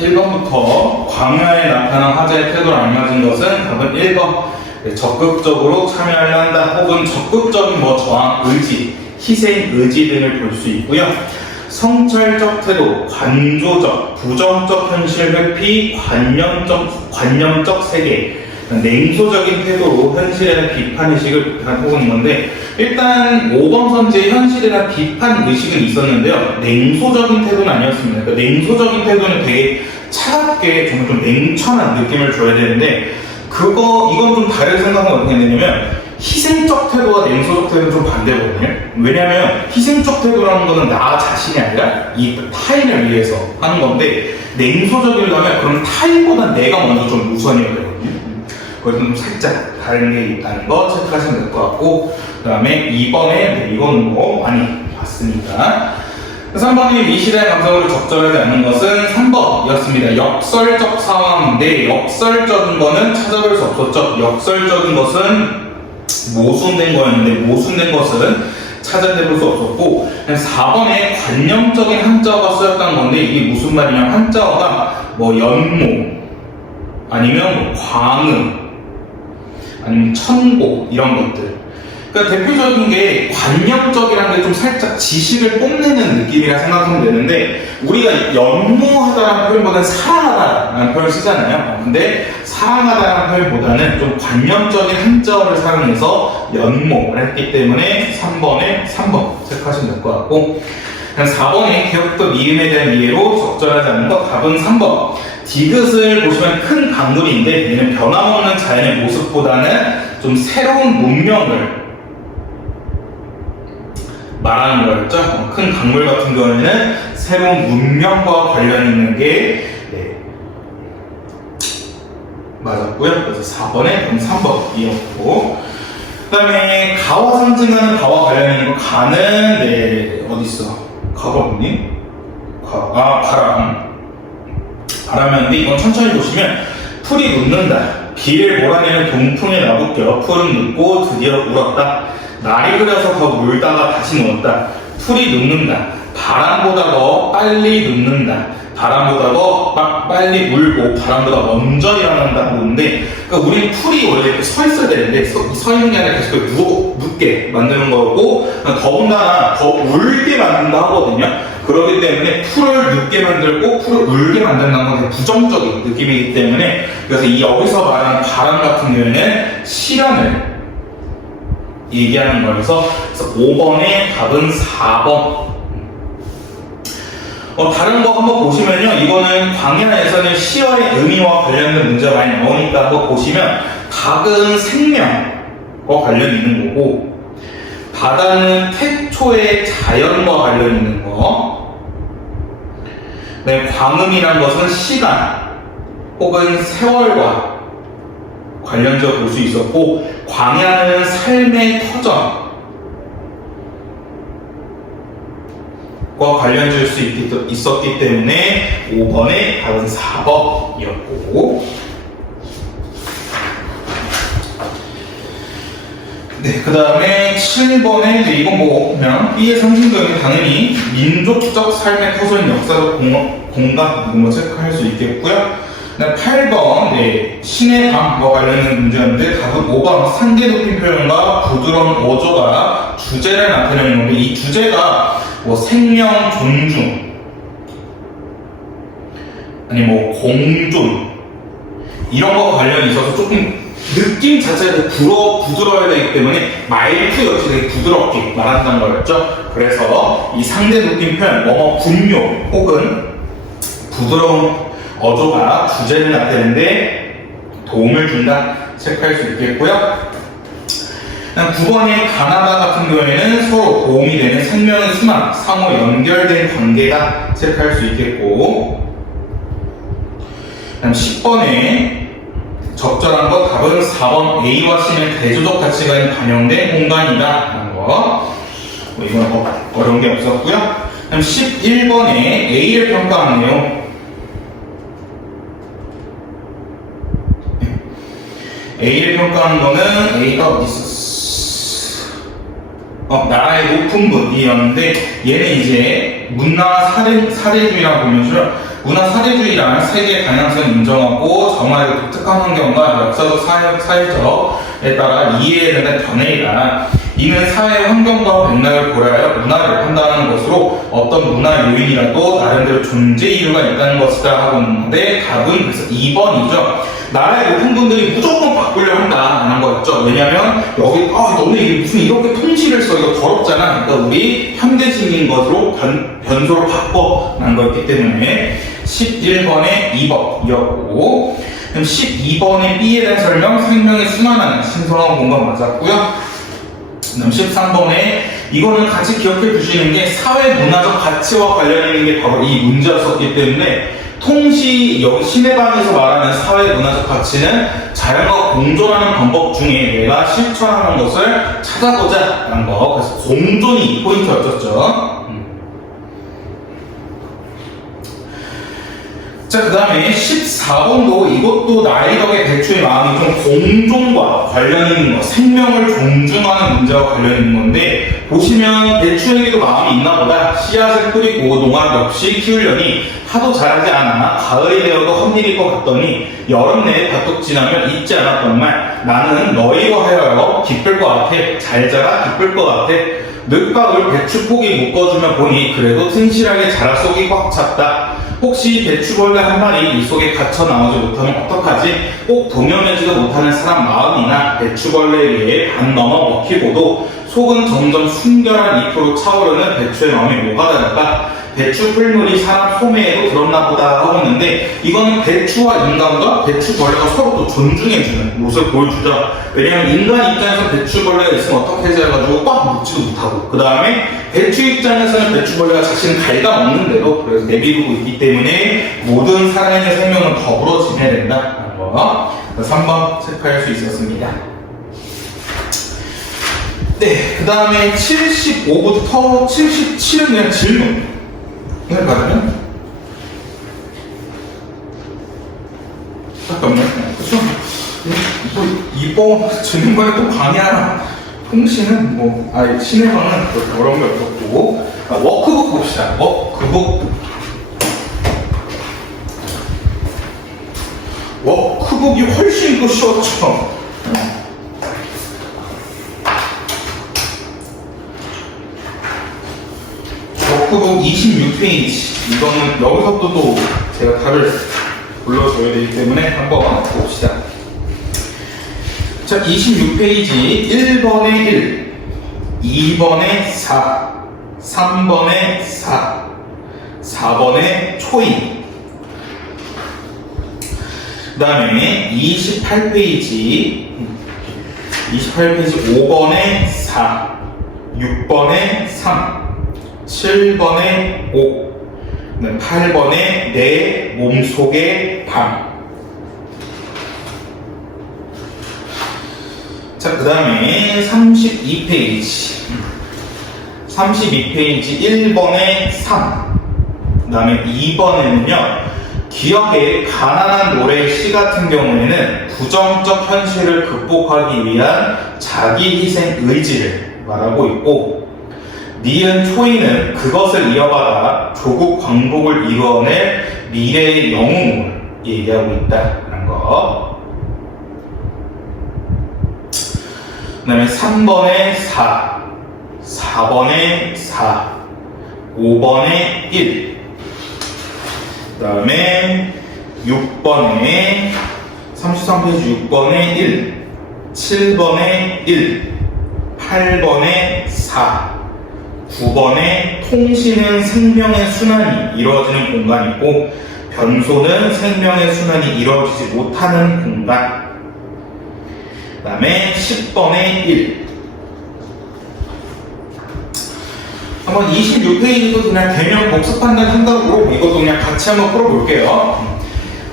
1번부터 광야에 나타난 화자의 태도를 알맞은 것은 답은 1번. 적극적으로 참여하려 한다 혹은 적극적인 저항 의지, 희생 의지 등을 볼 수 있고요. 성찰적 태도, 관조적, 부정적 현실 회피, 관념적 세계, 냉소적인 태도로 현실에 대한 비판 의식을 하고 있는 건데, 일단 5번 선지에 현실에 대한 비판 의식은 있었는데요, 냉소적인 태도는 아니었습니다. 그러니까 냉소적인 태도는 되게 차갑게 정말 좀 냉철한 느낌을 줘야 되는데, 이건 좀 다른 생각은 어떻게 되냐면, 희생적 태도와 냉소적 태도는 좀 반대거든요. 왜냐면 희생적 태도라는 거는 나 자신이 아니라 이 타인을 위해서 하는 건데, 냉소적이려면 그럼 타인보다 내가 먼저 좀 우선이어야 되거든요. 그래서 좀 살짝 다른 게 있다는 거 체크하시면 될 것 같고, 그 다음에 2번에 이거는 많이 봤으니까 3번이 미시대의 감성을 적절하지 않는 것은 3번이었습니다. 역설적 상황인데, 역설적인 거는 찾아볼 수 없었죠. 역설적인 것은 모순된 거였는데, 모순된 것은 찾아내볼 수 없었고, 4번에 관념적인 한자어가 쓰였다는 건데, 이게 무슨 말이냐면 한자어가 연모 아니면 광음 아니면 천고 이런 것들. 그러니까 대표적인 게 관념적이라는 게 좀 살짝 지식을 뽐내는 느낌이라 생각하면 되는데, 우리가 연모하다라는 표현보다는 사랑하다라는 표현을 쓰잖아요. 근데 사랑하다라는 표현보다는 좀 관념적인 한자어를 사용해서 연모를 했기 때문에 3번에 3번 체크하시면 될 것 같고, 4번에 기억도 미음에 대한 이해로 적절하지 않는 것, 답은 3번. 디귿을 보시면 큰 강물인데, 얘는 변함없는 자연의 모습보다는 좀 새로운 문명을 말하는 거였죠. 큰 강물 같은 경우에는 새로운 문명과 관련 있는 게 맞았고요. 그래서 4번에 그럼 3번이었고, 그 다음에 가와 상징하는 가와 관련 있는 거, 가는 어디 있어? 가가 뭐니? 바람. 바람이었는데, 이건 천천히 보시면 풀이 눕는다. 비를 몰아내는 동풍에 나붙겨 풀은 눕고 드디어 울었다. 날이 흐려서 더 물다가 다시 누웠다. 풀이 눕는다. 바람보다 더 빨리 눕는다. 바람보다 더 빨리 울고 바람보다 먼저 일어난다고 보는데, 그러니까 우리 풀이 원래 이렇게 서 있어야 되는데 서 있는 게 아니라 계속 눕게 만드는 거고, 더군다나 더 울게 만든다 하거든요. 그렇기 때문에 풀을 눕게 만들고 풀을 울게 만든다는 건 부정적인 느낌이기 때문에, 그래서 여기서 말하는 바람 같은 경우에는 실현을 얘기하는 거여서, 그래서 5번의 답은 4번. 다른 거 한번 보시면요, 이거는 광야에서는 시어의 의미와 관련된 문제가 많이 나오니까 한번 보시면, 닭은 생명과 관련이 있는 거고, 바다는 태초의 자연과 관련이 있는 거, 광음이란 것은 시간 혹은 세월과 관련적으로 볼 수 있었고, 광야는 삶의 터전과 관련될 수 있었기 때문에 5번의 답은 4번이었고, 그 다음에 7번에 이건 보면 B의 상징적인 당연히 민족적 삶의 터전, 역사적 공간 체크할 수 있겠고요. 8번 신의 밤과 관련된 문제였는데, 답은 5번 상대 높임 표현과 부드러운 어조가 주제를 나타내는 건데, 이 주제가 생명 존중 아니 공존 이런 거와 관련이 있어서 조금 느낌 자체가 부드러워야 되기 때문에 말투 역시 되게 부드럽게 말한다는 거였죠. 그래서 이 상대 느낌 표현, 분뇨 혹은 부드러운 어조가 주제를 나타내는데 도움을 준다 체크할 수 있겠고요. 9번의 가나다 같은 경우에는 서로 도움이 되는 생명의 순환, 상호 연결된 관계가 체크할 수 있겠고, 10번에 적절한 것, 답은 4번 A와 C는 대조적 가치관이 반영된 공간이다 라는 거. 이건 어려운 게 없었고요. 11번에 A를 평가하는 내용, A를 평가하는 거는 A가 어디 있었어? 나라의 높은 분이었는데, 얘는 이제 문화 사례주의라고 보면서 문화 사대주의란 세계 다양성을 인정하고 정화의 독특한 환경과 역사적 사회적에 따라 이해해야 되는 견해이다. 이는 사회 환경과 맥락을 고려하여 문화를 판단하는 것으로 어떤 문화 요인이라도 나름대로 존재 이유가 있다는 것이다 하고 있는데 답은 그래서 2번이죠. 나라의 모든 분들이 무조건 바꾸려 한다는 거였죠. 왜냐면 여기 너네 무슨 이렇게 통치를 써 이거 더럽잖아. 그러니까 우리 현대식인 것으로 변소로 바꿔난 거였기 때문에 11번에 2번이었고 그럼 12번의 B에 대한 설명 생명의 순환하는 신성한 공간 맞았고요. 그다음 13번에 이거는 같이 기억해 주시는 게 사회 문화적 가치와 관련 있는 게 바로 이 문제였었기 때문에 여기 신해방에서 말하는 사회 문화적 가치는 자연과 공존하는 방법 중에 내가 실천하는 것을 찾아보자 라는 거. 그래서 공존이 포인트였었죠. 자, 그 다음에 14번도 이것도 나의 덕에 배추의 마음이 좀 공존과 관련 있는 거, 생명을 존중하는 문제와 관련 있는 건데, 보시면 배추에게도 마음이 있나 보다. 씨앗을 뿌리고 농약 없이 키우려니 하도 자라지 않아 가을이 되어도 헛일일 것 같더니 여름 내에 밭둑 지나면 잊지 않았던 말, 나는 너희로 하여 기쁠 것 같아. 잘 자라 기쁠 것 같아. 늦가을 배추포기 묶어주면 보니 그래도 튼실하게 자라 속이 꽉 찼다. 혹시 배추벌레 한 마리 이 속에 갇혀 나오지 못하면 어떡하지? 꼭 동요매지도 못하는 사람 마음이나 배추벌레에 의해 반 넘어 먹히고도 속은 점점 순결한 잎으로 차오르는 배추의 마음이 뭐가 다를까? 배추 풀물이 사람 소매에도 들었나 보다 하고 있는데 이거는 배추와 인간과 배추벌레가 서로 또 존중해주는 모습을 보여주죠. 왜냐면 인간 입장에서 배추벌레가 있으면 어떻게 해가지고 꽉 먹지도 못하고 그 다음에 배추 입장에서는 배추벌레가 자신을 갉아먹는데도 그래서 내비두고 있기 때문에 모든 살아있는 생명은 더불어 지내야 된다는 거 3번 체크할 수 있었습니다. 네, 그 다음에 75부터 77은 그냥 질문 이걸 받으면 잠깐만요. 그쵸? 이번 질문과에 또 강의하나 통신은 신해방은 그렇게 어려운 게 없었고 워크북 봅시다. 워크북이 훨씬 더 쉬웠죠. 워크북 26페이지 이거는 여기서도 또 제가 답을 불러줘야 되기 때문에 한번 봅시다. 자, 26페이지 1번에 1, 2번에 4, 3번에 4, 4번에 초인. 그 다음에 28페이지 5번에 4, 6번에 3, 7번에 5, 8번에 내 몸속의 밤. 자, 그 다음에 32페이지 1번에 3, 그 다음에 2번에는요 기억의 가난한 노래의 시 같은 경우에는 부정적 현실을 극복하기 위한 자기 희생 의지를 말하고 있고, 니은 초이는 그것을 이어받아 조국 광복을 이뤄낼 미래의 영웅을 얘기하고 있다는 거. 그 다음에 3번에 4, 4번에 4, 5번에 1, 그 다음에 6번에 33페이지 6번에 1, 7번에 1, 8번에 4, 9번에 통신은 생명의 순환이 이루어지는 공간이고 변소는 생명의 순환이 이루어지지 못하는 공간. 그 다음에 10번에 1. 한번 26페이지도 그냥 개념 복습한다는 생각으로 이것도 그냥 같이 한번 풀어볼게요.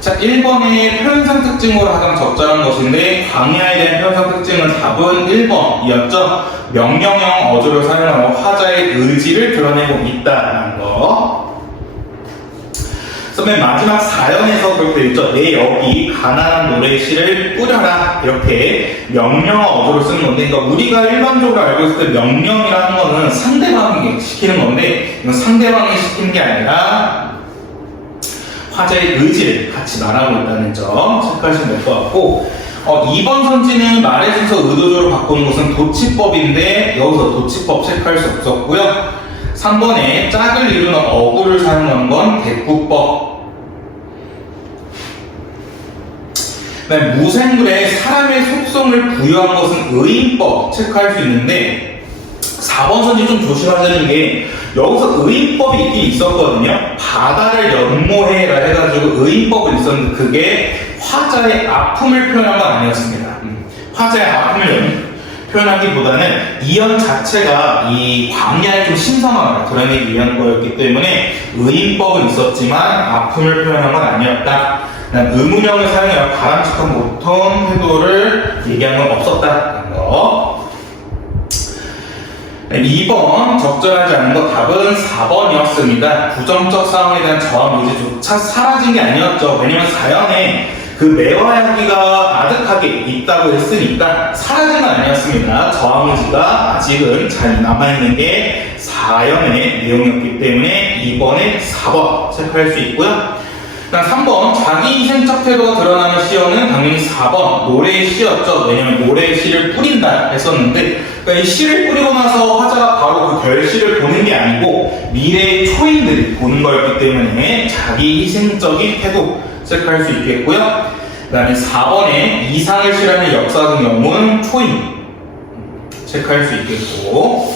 자, 1번의 표현상 특징으로 가장 적절한 것인데 광야에 대한 표현상 특징은 답은 1번이었죠. 명령형 어조를 사용하고 화자의 의지를 드러내고 있다는 거. 그래서 맨 마지막 4연에서 그렇게 되어 있죠. 내 여기 가난한 노래 시를 뿌려라, 이렇게 명령어 어조를 쓰는 건데, 그러니까 우리가 일반적으로 알고 있을 때 명령이라는 거는 상대방에게 시키는 건데 이건 상대방에게 시키는 게 아니라 화자의 의지를 같이 말하고 있다는 점 체크하시면 될 것 같고, 2번 선지는 말의 순서 의도적으로 바꾸는 것은 도치법인데 여기서 도치법 체크할 수 없었고요. 3번에 짝을 이루는 어구를 사용한 건 대꾸법. 무생물에 사람의 속성을 부여한 것은 의인법 체크할 수 있는데, 4번 선지 좀 조심하자는 게 여기서 의인법이 있긴 있었거든요. 바다를 연모해라 해가지고 의인법을 있었는데 그게 화자의 아픔을 표현한 건 아니었습니다. 화자의 아픔을 표현하기보다는 이연 자체가 이 광야에 좀 신성함을 드러내기 위한 거였기 때문에 의인법은 있었지만 아픔을 표현한 건 아니었다. 의문형을 사용하여 바람직한 보통 태도를 얘기한 건 없었다는 거. 2번 적절하지 않은 것 답은 4번이었습니다. 부정적 상황에 대한 저항 의지조차 사라진 게 아니었죠. 왜냐면 4연에 그 매화야기가 아득하게 있다고 했으니까 사라진 건 아니었습니다. 저항 의지가 아직은 잘 남아있는 게 4연의 내용이었기 때문에 2번에 4번 체크할 수 있고요. 3번 자기 희생적 태도가 드러나는 시어는 당연히 4번 노래의 시였죠. 왜냐면 노래의 시를 뿌린다 했었는데, 그러니까 이 시를 뿌리고 나서 화자가 바로 그 결실을 보는 게 아니고 미래의 초인들이 보는 거였기 때문에 자기 희생적인 태도 체크할 수 있겠고요. 그 다음에 4번에 이상을 실현하는 역사적 영웅은 초인 체크할 수 있겠고,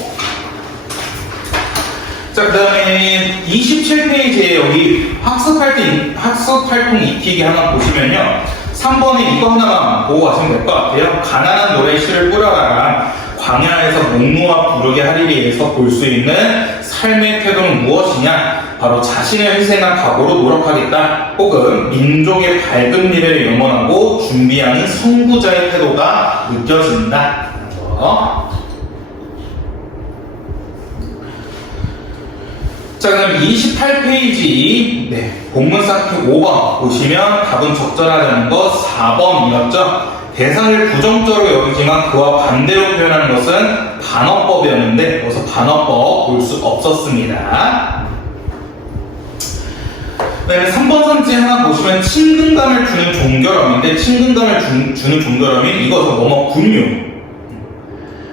자, 그 다음에 27페이지에 여기 학습활동 익히기 하나 보시면요. 3번에 이거 하나만 보고 가시면 될 것 같아요. 가난한 노래 시를 뿌려라. 광야에서 목놓아 부르게 하리리에서 볼 수 있는 삶의 태도는 무엇이냐? 바로 자신을 희생한 각오로 노력하겠다. 혹은 민족의 밝은 미래를 염원하고 준비하는 선구자의 태도가 느껴진다. 자, 그럼 28페이지 본문 쌓기 5번 보시면 답은 적절하다는 것 4번이었죠. 대상을 부정적으로 여기지만 그와 반대로 표현하는 것은 반어법이었는데 여기서 반어법 볼 수 없었습니다. 네, 3번 선지 하나 보시면 친근감을 주는 종결어인데, 친근감을 주는 종결어는 이것은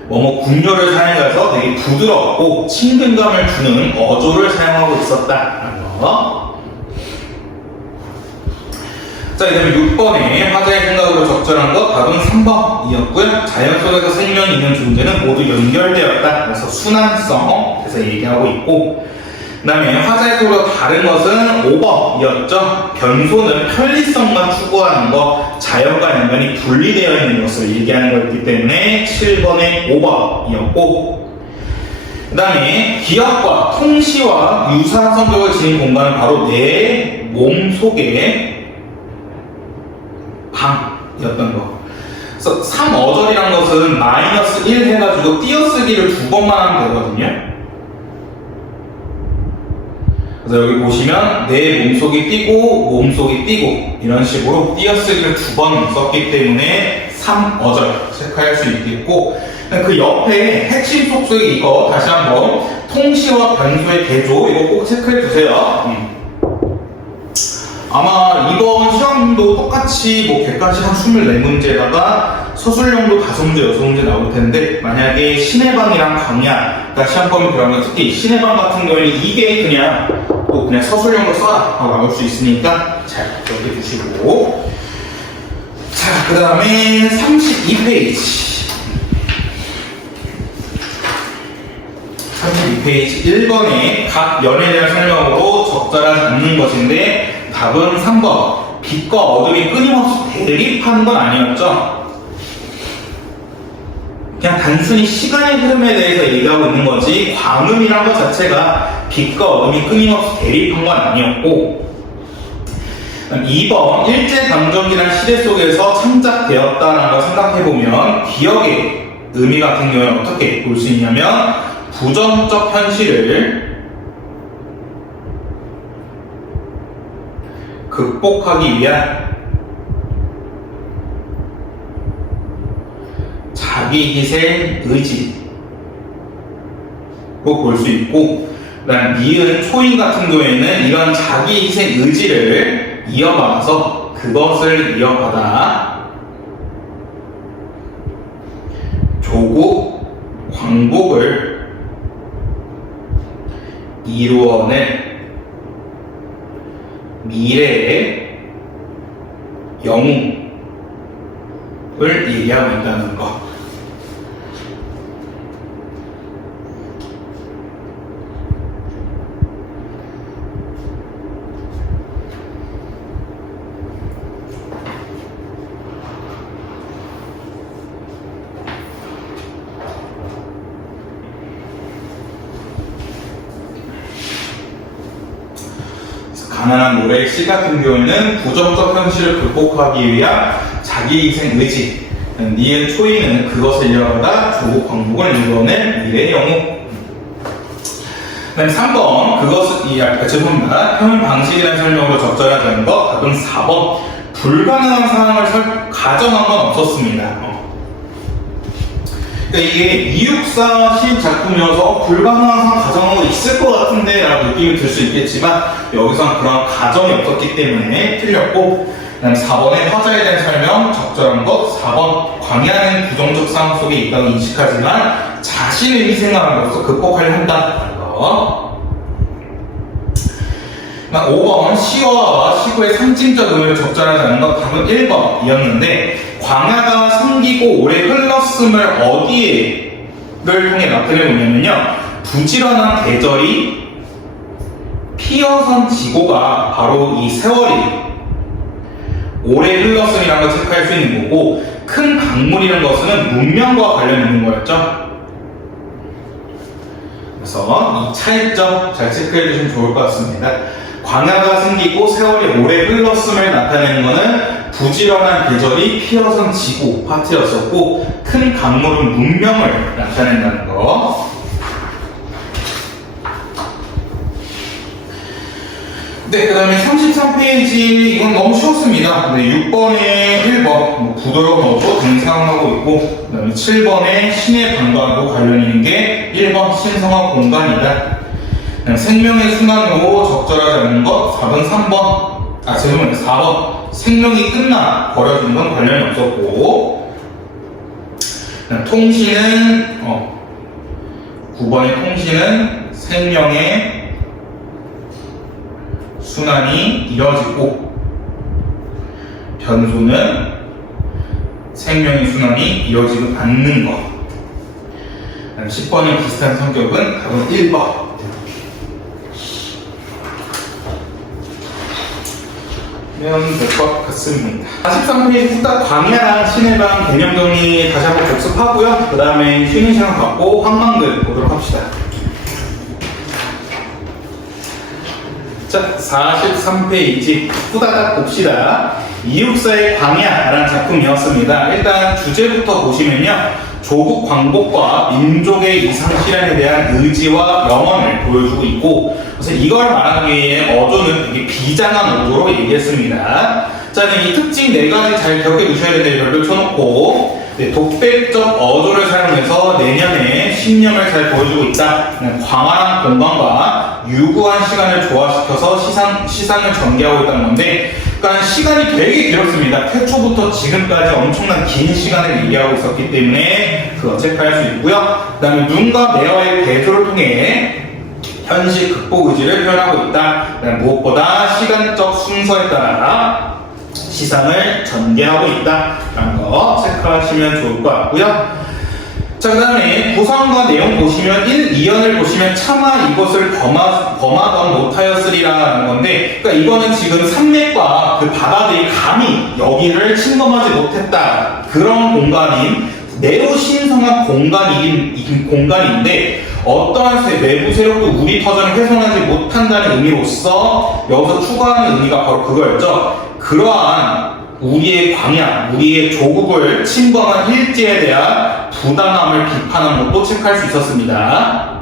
뭐뭐 군요를 사용해서 되게 부드럽고 친근감을 주는 어조를 사용하고 있었다라는 거. 자, 이다음에 6번에 화자의 생각으로 적절한 것 답은 3번이었고요. 자연 속에서 생명이 있는 존재는 모두 연결되었다. 그래서 순환성에서 얘기하고 있고, 그 다음에 화자의 속으로 다른 것은 5번이었죠. 변소는 편리성만 추구하는 것, 자연과 인간이 분리되어 있는 것을 얘기하는 거였기 때문에 7번에 5번이었고, 그 다음에 기억과 통시와 유사한 성격을 지닌 공간은 바로 내 몸 속의 방이었던 거. 그래서 3어절이란 것은 -1 해가지고 띄어쓰기를 2번만 하면 되거든요. 그래서 여기 보시면 내 몸속이 띄고 몸속이 띄고 이런 식으로 띄어쓰기를 2번 썼기 때문에 3어절 체크할 수 있겠고, 그 옆에 핵심 속속이 이거 다시 한번 통시와 변소의 대조 이거 꼭 체크해 주세요. 아마 이번 시험도 똑같이 객관식 한 24문제다가 서술형도 5문제, 6문제 나올 텐데, 만약에 신의 방이랑 광야, 그러니까 시험범위 들어가면 특히 신의 방 같은 경우에는 이게 그냥 서술형으로 써라 하고 나올 수 있으니까 잘 기억해 주시고. 자, 그 다음에 32페이지. 32페이지 1번에 각 연에 대한 설명으로 적절하지 않는 것인데, 답은 3번. 빛과 어둠이 끊임없이 대립하는 건 아니었죠. 그냥 단순히 시간의 흐름에 대해서 얘기하고 있는 거지, 광음이란 것 자체가 빛과 어둠이 끊임없이 대립한 건 아니었고, 2번. 일제강점기란 시대 속에서 창작되었다라는 걸 생각해보면 기억의 의미 같은 경우는 어떻게 볼 수 있냐면, 부정적 현실을 극복하기 위한 자기 희생 의지로 볼 수 있고, 그다음 니은, 초인 같은 경우에는 이런 자기 희생 의지를 이어받아서 그것을 이어받아 조국 광복을 이루어낸 미래의 영웅을 얘기하고 있다는 것. 가난한 노래의 시 같은 경우에는 부정적 현실을 극복하기 위한 자기 희생 의지, 니은 초이는 그것을 이어가다 조국 광복을 이루어낸 미래의 영웅. 그다음 3번 죄송합니다. 표현 방식이라는 설명으로 적절하지 않은 것. 답은 4번 불가능한 상황을 가정한 건 없었습니다. 그러니까 이게 이육사 시 작품이어서 불가능한 상황 가정한 거 있을 것 같은데 라고 느낌이 들 수 있겠지만 여기서는 그런 가정이 없었기 때문에 틀렸고, 그 다음 4번의 화자에 대한 설명 적절한 것. 4번 광야는 부정적 상황 속에 있다고 인식하지만 자신을 희생함으로써 극복하려 한다는 거. 5번 시어와 시구의 상징적 의미를 적절하지 않은 것. 답은 1번이었는데 광야가 생기고 오래 흘렀음을 어디를 통해 나타내고 있냐면요, 부지런한 계절이 피어선 지고가 바로 이 세월이 오래 흘렀음이라는 걸 체크할 수 있는 거고, 큰 강물이라는 것은 문명과 관련 있는 거였죠. 그래서 이 차이점 잘 체크해 주시면 좋을 것 같습니다. 광야가 생기고 세월이 오래 흘렀음을 나타내는 것은 부지런한 계절이 피어선 지고 파트였었고, 큰 강물은 문명을 나타낸다는 거. 네, 그 다음에 33페이지 이건 너무 쉬웠습니다. 네, 6번에 1번 부도로 넣고 등장하고 있고, 그 다음에 7번에 신의 방과도 관련 있는 게 1번 신성한 공간이다. 생명의 순환으로 적절하지 않은 것. 4번 3번 죄송합니다. 4번 생명이 끝나 버려진 건 관련이 없었고, 통신은 9번의 통신은 생명의 순환이 이뤄지고, 변소는 생명의 순환이 이뤄지지 않는 것. 10번의 비슷한 성격은 답은 1번. 면 될 것 같습니다. 43페이지 후딱 광야랑 신의 방 개념 정리 다시 한번 복습하고요. 그 다음에 쉬는 시간 갖고 황망들 보도록 합시다. 자, 43페이지 후다닥 봅시다. 이육사의 광야라는 작품이었습니다. 일단 주제부터 보시면요, 조국 광복과 민족의 이상 실현에 대한 의지와 염원을 보여주고 있고, 그래서 이걸 말하기 위해 어조는 되게 비장한 어조로 얘기했습니다. 자, 이 특징 4가지 잘 기억해 두셔야 되는데 별표 쳐놓고, 독백적 어조를 사용해서 내년에 신념을 잘 보여주고 있다. 광활한 공간과 유구한 시간을 조화시켜서 시상을 전개하고 있다는 건데, 그러니까 시간이 되게 길었습니다. 태초부터 지금까지 엄청난 긴 시간을 얘기하고 있었기 때문에 그거 체크할 수 있고요. 그 다음에 눈과 뇌와의 대조를 통해 현실 극복 의지를 표현하고 있다. 무엇보다 시간적 순서에 따라 시상을 전개하고 있다라는 거 체크하시면 좋을 것 같고요. 자, 그 다음에 구성과 내용 보시면 1, 2연을 보시면 차마 이것을 범하던 못하였으리라는 건데, 그러니까 이거는 지금 산맥과 그 바다들이 감히 여기를 침범하지 못했다, 그런 공간인 매우 신성한 공간인데 어떠한 외부 세력도 우리 터전을 훼손하지 못한다는 의미로서 여기서 추가하는 의미가 바로 그거였죠. 그러한 우리의 광야, 우리의 조국을 침범한 일제에 대한 부당함을 비판한 것도 체크할 수 있었습니다.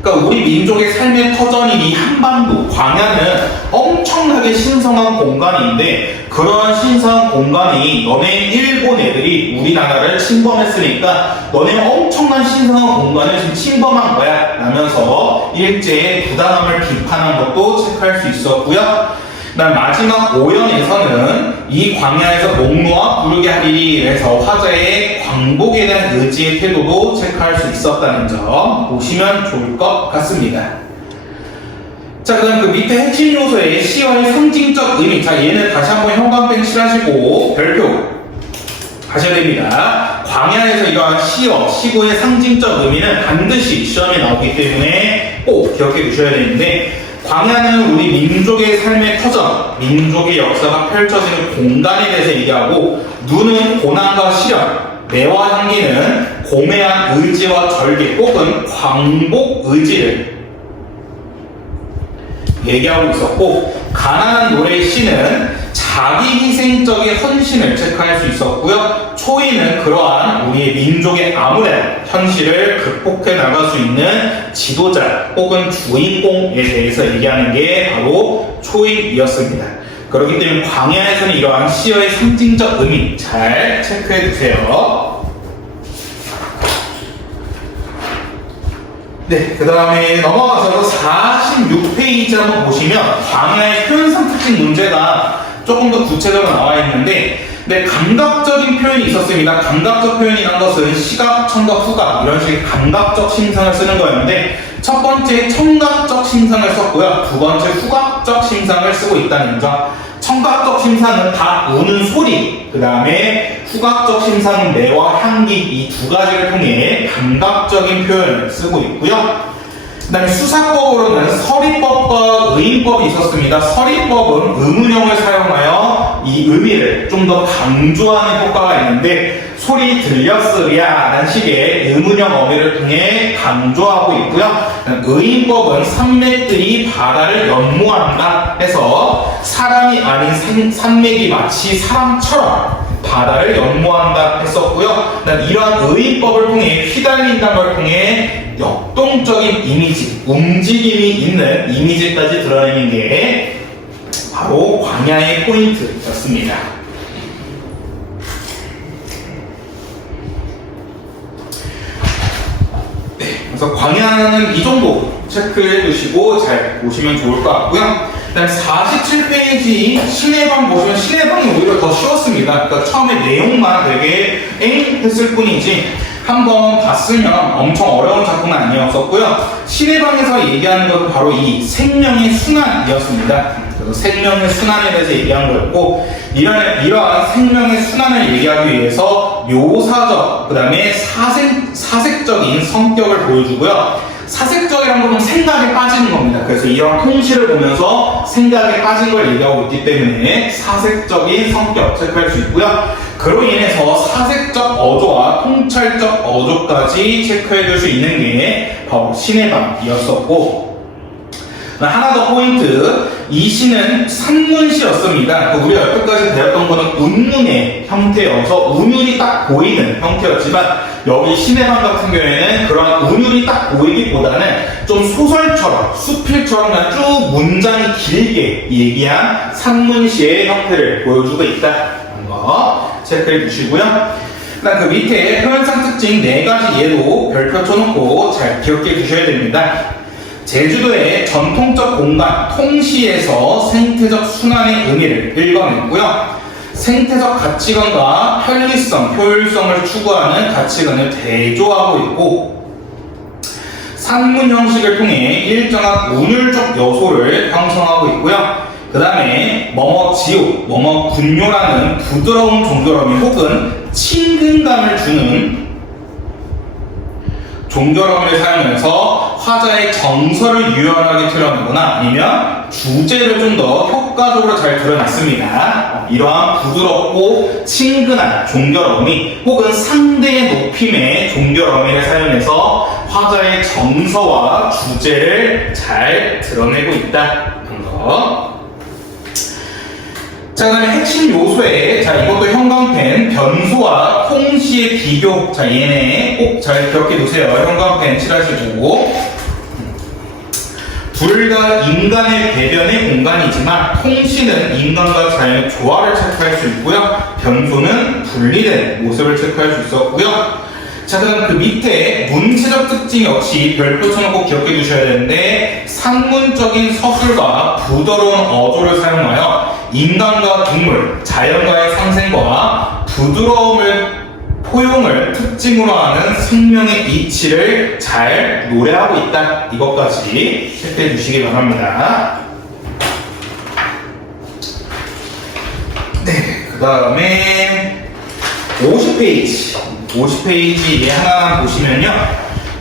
그러니까 우리 민족의 삶의 터전인 이 한반도, 광야는 엄청나게 신성한 공간인데 그런 신성 공간이 너네 일본 애들이 우리나라를 침범했으니까 너네 엄청난 신성 공간을 지금 침범한 거야 라면서 일제의 부당함을 비판한 것도 체크할 수 있었고요. 그다음 마지막 5연에서는 이 광야에서 농노와 부르게 하리리 해서 화자의 광복에 대한 의지의 태도도 체크할 수 있었다는 점 보시면 좋을 것 같습니다. 자, 그 다음 그 밑에 핵심 요소의 시와의 상징적 의미. 자, 얘는 다시 한번 형광펜 칠하시고 별표 하셔야 됩니다. 광야에서 이러한 시어, 시구의 상징적 의미는 반드시 시험에 나오기 때문에 꼭 기억해 두셔야 되는데, 광야는 우리 민족의 삶의 터전, 민족의 역사가 펼쳐지는 공간에 대해서 얘기하고, 눈은 고난과 시련, 매와 향기는 고매한 의지와 절개 혹은 광복 의지를 얘기하고 있었고, 가난한 노래의 시는 자기 희생적인 헌신을 체크할 수 있었고요. 초인은 그러한 우리의 민족의 아무런 현실을 극복해 나갈 수 있는 지도자 혹은 주인공에 대해서 얘기하는 게 바로 초인이었습니다. 그렇기 때문에 광야에서는 이러한 시어의 상징적 의미 잘 체크해 주세요. 네, 그 다음에 넘어가서 46페이지 한번 보시면 광야의 표현상 특징 문제가 조금 더 구체적으로 나와 있는데, 네, 감각적인 표현이 있었습니다. 감각적 표현이라는 것은 시각, 청각, 후각 이런 식의 감각적 심상을 쓰는 거였는데, 첫 번째 청각적 심상을 썼고요. 두 번째 후각적 심상을 쓰고 있다는 점. 청각적 심상은 다 우는 소리, 그 다음에 후각적 심상은 매와 향기, 이 두 가지를 통해 감각적인 표현을 쓰고 있고요. 그 다음에 수사법으로는 서리법과 의인법이 있었습니다. 서리법은 의문형을 사용하여 이 의미를 좀 더 강조하는 효과가 있는데, 소리 들렸으랴 라는 식의 의문형 어미를 통해 강조하고 있고요. 의인법은 산맥들이 바다를 연모한다 해서 사람이 아닌 산맥이 마치 사람처럼 바다를 연모한다 했었고요. 이러한 의인법을 통해 휘달린다는 걸 통해 역동적인 이미지, 움직임이 있는 이미지까지 드러내는 게 바로 광야의 포인트였습니다. 네, 그래서 광야는 이 정도 체크해 두시고 잘 보시면 좋을 것 같고요. 그다음 47페이지 신해방 보시면 신해방이 오히려 더 쉬웠습니다. 그러니까 처음에 내용만 되게 했을 뿐이지 한번 봤으면 엄청 어려운 작품은 아니었었고요. 신해방에서 얘기하는 것은 바로 이 생명의 순환이었습니다. 그래서 생명의 순환에 대해서 얘기한 거였고, 이러한 생명의 순환을 얘기하기 위해서 묘사적, 그 다음에 사색적인 성격을 보여주고요. 사색적이란 건 생각에 빠지는 겁니다. 그래서 이런 통시를 보면서 생각에 빠진 걸 얘기하고 있기 때문에 사색적인 성격 체크할 수 있고요. 그로 인해서 사색적 어조와 통찰적 어조까지 체크해 줄 수 있는 게 바로 신해방이었었고, 하나 더 포인트, 이 시는 산문시였습니다. 우리가 여태까지 배웠던 거는 운문의 형태여서 운율이 딱 보이는 형태였지만, 여기 신해방 같은 경우에는 그런 운율이 딱 보이기보다는 좀 소설처럼, 수필처럼 그냥 쭉 문장이 길게 얘기한 산문시의 형태를 보여주고 있다는 거 체크해 주시고요. 그 밑에 표현상 특징 4가지 예로 별표 쳐놓고 잘 기억해 주셔야 됩니다. 제주도의 전통적 공간 통시에서 생태적 순환의 의미를 읽어냈고요. 생태적 가치관과 편리성, 효율성을 추구하는 가치관을 대조하고 있고, 산문 형식을 통해 일정한 운율적 요소를 형성하고 있고요. 그 다음에 뭐뭐지옥, 뭐뭐군요라는 부드러운 종결음이 혹은 친근감을 주는 종결음을 사용해서 화자의 정서를 유연하게 드러내거나 아니면 주제를 좀 더 효과적으로 잘 드러냈습니다. 이러한 부드럽고 친근한 종결음이 혹은 상대의 높임의 종결음을 사용해서 화자의 정서와 주제를 잘 드러내고 있다는 거. 자, 그 다음에 핵심 요소에, 자, 이것도 형광펜, 변소와 통시의 비교. 자, 얘네 꼭 잘 기억해 두세요. 형광펜 칠하시고. 둘 다 인간의 배변의 공간이지만 통시는 인간과 자연의 조화를 체크할 수 있고요. 변소는 분리된 모습을 체크할 수 있었고요. 자, 그다음 그 밑에 문체적 특징 역시 별표처럼 꼭 기억해 두셔야 되는데 상문적인 서술과 부드러운 어조를 사용하여 인간과 동물, 자연과의 상생과 부드러움을 포용을 특징으로 하는 생명의 이치를 잘 노래하고 있다. 이것까지 체크해 주시기 바랍니다. 네, 그 다음에 50페이지. 50페이지 얘 하나만 보시면요.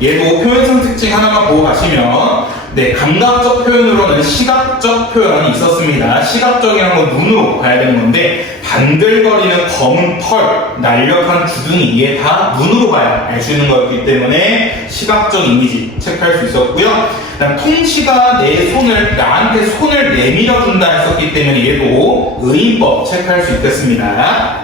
얘도 표현성 특징 하나만 보고 가시면 네, 감각적 표현으로는 시각적 표현이 있었습니다. 시각적이라는 건 눈으로 봐야 되는 건데 반들거리는 검은 털, 날렵한 주둥이 얘 다 눈으로 봐야 알 수 있는 거였기 때문에 시각적 이미지 체크할 수 있었고요. 그다음 통시가 나한테 손을 내밀어 준다 했었기 때문에 얘도 의인법 체크할 수 있겠습니다.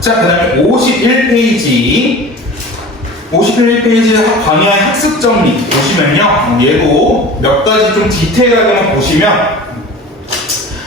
자, 그 다음에 51페이지 광야의 학습 정리 보시면요. 얘도 몇 가지 좀 디테일하게만 보시면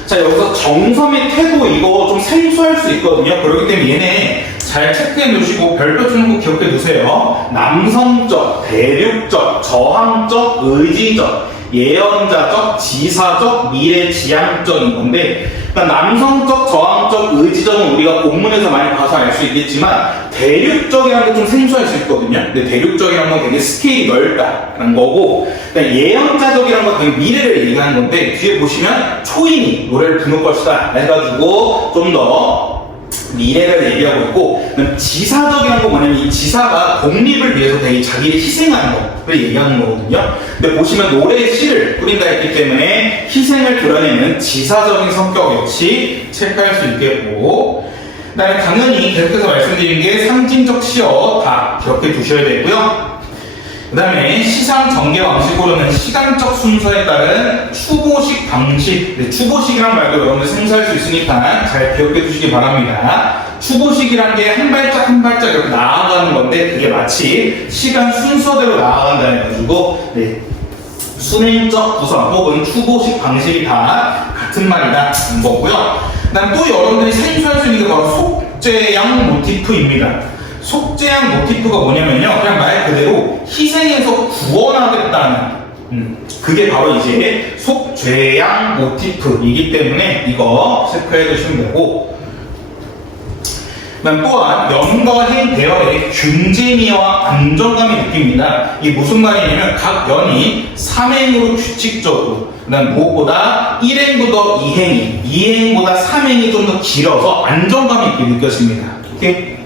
자, 여기서 정서 및 태도 이거 좀 생소할 수 있거든요. 그렇기 때문에 얘네 잘 체크해 놓으시고 별표처럼 꼭 기억해 두세요. 남성적, 대륙적, 저항적, 의지적, 예언자적, 지사적, 미래지향적인 건데 그러니까 남성적, 저항적, 의지적은 우리가 본문에서 많이 봐서 알 수 있겠지만 대륙적이라는 게 좀 생소할 수 있거든요. 근데 대륙적이라는 건 되게 스케일이 넓다라는 거고 그러니까 예언자적이라는 건 되게 미래를 얘기하는 건데 뒤에 보시면 초인이 노래를 부를 것이다 해가지고 좀 더 미래를 얘기하고 있고 지사적이라는 건 뭐냐면 이 지사가 독립을 위해서 되게 자기를 희생하는 거를 얘기하는 거거든요. 근데 보시면 노래에 시를 뿌린다 했기 때문에 희생을 드러내는 지사적인 성격 역시 체크할 수 있겠고 그다음에 당연히 계속해서 말씀드린 게 상징적 시어 다 기억해 두셔야 되고요. 그 다음에 시상 전개 방식으로는 시간적 순서에 따른 추보식 방식 추보식이란 말도 여러분들 생소할 수 있으니까 잘 기억해 두시기 바랍니다. 추보식이란 게 한 발짝 한 발짝 이렇게 나아가는 건데 그게 마치 시간 순서대로 나아간다 해가지고 네, 순행적 구성 혹은 추보식 방식이 다 같은 말이다 는 거고요. 그 다음 또 여러분들이 생소할 수 있는 게 바로 속죄양 모티프입니다. 속죄양 모티프가 뭐냐면요. 그냥 말 그대로 희생해서 구원하겠다는 그게 바로 이제 속죄양 모티프이기 때문에 이거 체크해 두시면 되고 또한 연과 행 대화의 균재미와 안정감이 느낍니다. 이게 무슨 말이냐면 각 연이 3행으로 규칙적으로 그다음 무엇보다 1행보다 2행이 2행보다 3행이 좀 더 길어서 안정감 있게 느껴집니다. 오케이?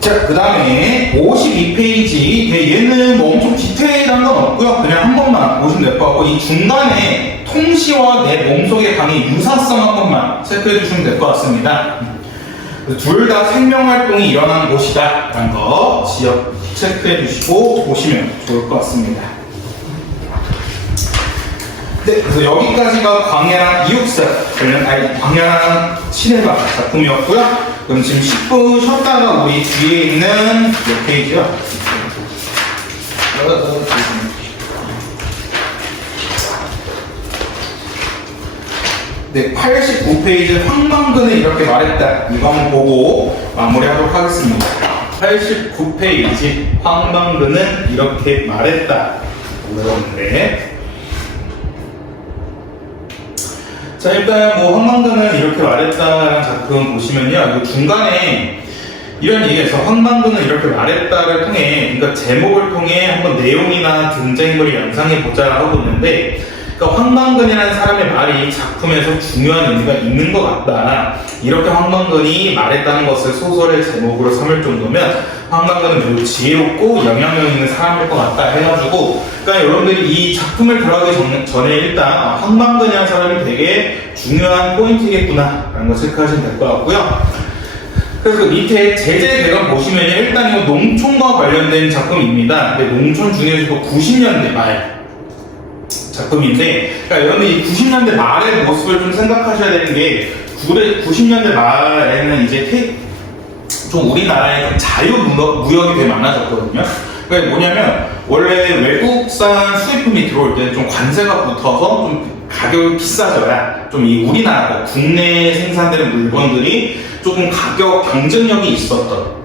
자, 그 다음에 52페이지 얘는 뭐 엄청 디테일한 건 없고요. 그냥 한 번만 보시면 될 것 같고 이 중간에 통시와 내 몸속에 강의 유사성 한 번만 체크해 주시면 될 것 같습니다. 둘 다 생명활동이 일어나는 곳이다 라는 거 체크해 주시고 보시면 좋을 것 같습니다. 네, 그래서 여기까지가 광야랑 이육사 광야랑 시네마 작품이었고요. 그럼 지금 10분 쉬었다가 우리 뒤에 있는 몇 페이지요? 네, 89페이지 황망근은 이렇게 말했다. 이거 한번 보고 마무리하도록 하겠습니다. 89페이지 황망근은 이렇게 말했다. 그러는데 자, 일단 뭐 황망근은 이렇게 말했다라는 작품 보시면요. 이 중간에 이런 얘기에서 황망근은 이렇게 말했다를 통해 그러니까 제목을 통해 한번 내용이나 등장인물을 연상해 보자 하고 있는데 그러니까 황망근이라는 사람의 말이 작품에서 중요한 의미가 있는 것 같다. 이렇게 황망근이 말했다는 것을 소설의 제목으로 삼을 정도면 황망근은 매우 지혜롭고 영향력 있는 사람일 것 같다 해가지고 그러니까 여러분들이 이 작품을 들어가기 전에 일단 황망근이라는 사람이 되게 중요한 포인트겠구나 라는 걸 체크하시면 될 것 같고요. 그래서 그 밑에 제재 대강 보시면 일단 이거 농촌과 관련된 작품입니다. 근데 농촌 중에서도 90년대 말 작품인데, 그러니까 여러분들 이 90년대 말의 모습을 좀 생각하셔야 되는 게 90년대 말에는 이제 좀 우리나라에 좀 자유무역이 되게 많아졌거든요. 그러니까 뭐냐면 원래 외국산 수입품이 들어올 때 좀 관세가 붙어서 좀 가격이 비싸져야 좀 이 우리나라 국내에 생산되는 물건들이 조금 가격 경쟁력이 있었던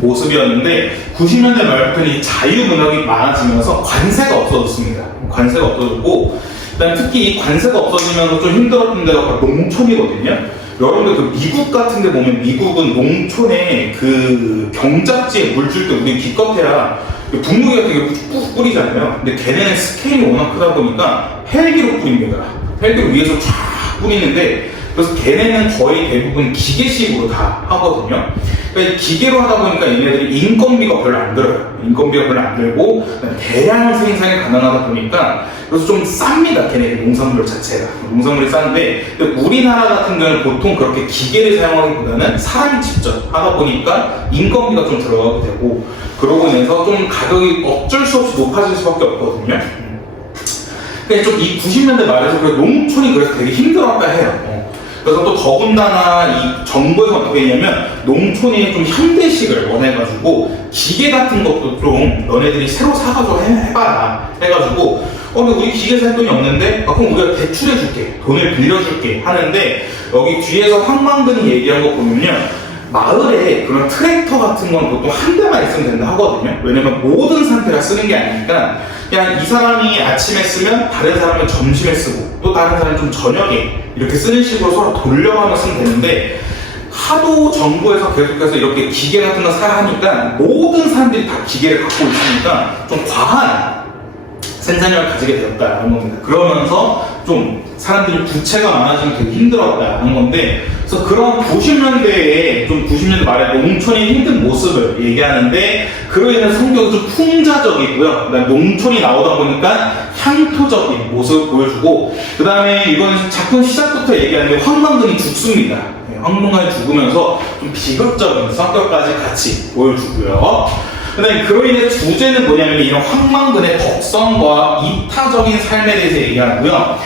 모습이었는데 90년대 말부터는 이 자유무역이 많아지면서 관세가 없어졌습니다. 관세가 없어졌고 그다음에 특히 이 관세가 없어지면서 좀 힘들었던 데가 바로 농촌이거든요. 여러분들 그 미국 같은 데 보면 미국은 농촌에 그 경작지에 물 줄 때 우리 기껏해야 분무기 같은 게 꾹 뿌리잖아요. 근데 걔네는 스케일이 워낙 크다 보니까 헬기로 뿌립니다. 헬기로 위에서 쫙 뿌리는데 그래서 걔네는 거의 대부분 기계식으로 다 하거든요. 그러니까 기계로 하다 보니까 얘네들이 인건비가 별로 안 들어요. 인건비가 별로 안 들고 대량 생산이 가능하다 보니까 그래서 좀 쌉니다. 걔네들 농산물 자체가. 농산물이 싼데 우리나라 같은 경우는 보통 그렇게 기계를 사용하기보다는 사람이 직접 하다 보니까 인건비가 좀 들어가게 되고 그러고 인해서 좀 가격이 어쩔 수 없이 높아질 수밖에 없거든요. 그러니까 좀 이 90년대 말에서 농촌이 그래서 되게 힘들었다 해요. 그래서 또 더군다나 이 정부에서 어떻게 했냐면 농촌이 좀 현대식을 원해가지고 기계 같은 것도 좀 너네들이 새로 사가지고 해봐라 해가지고 근데 우리 기계 살 돈이 없는데 그럼 우리가 대출해줄게 돈을 빌려줄게 하는데 여기 뒤에서 황망근이 얘기한 거 보면요 마을에 그런 트랙터 같은 건 보통 한 대만 있으면 된다 하거든요. 왜냐면 모든 상태가 쓰는 게 아니니까 그냥 이 사람이 아침에 쓰면 다른 사람은 점심에 쓰고 또 다른 사람은 좀 저녁에 이렇게 쓰는 식으로 서로 돌려가며 쓰면 되는데 하도 정부에서 계속해서 이렇게 기계 같은 거 사라 하니까 모든 사람들이 다 기계를 갖고 있으니까 좀 과한 생산량을 가지게 되었다는 겁니다. 그러면서 좀 사람들이 부채가 많아지면 되게 힘들었다는 건데 그래서 그런 90년대에 좀 90년대 말에 농촌의 힘든 모습을 얘기하는데 그로 인해 성격이 좀 풍자적이고요. 그다음에 농촌이 나오다 보니까 향토적인 모습을 보여주고 그 다음에 이건 작품 시작부터 얘기하는데 황망근이 죽습니다. 황망근이 죽으면서 좀 비극적인 성격까지 같이 보여주고요. 그다음에 그로 인해 주제는 뭐냐면 이런 황망근의 덕성과 이타적인 삶에 대해서 얘기하고요.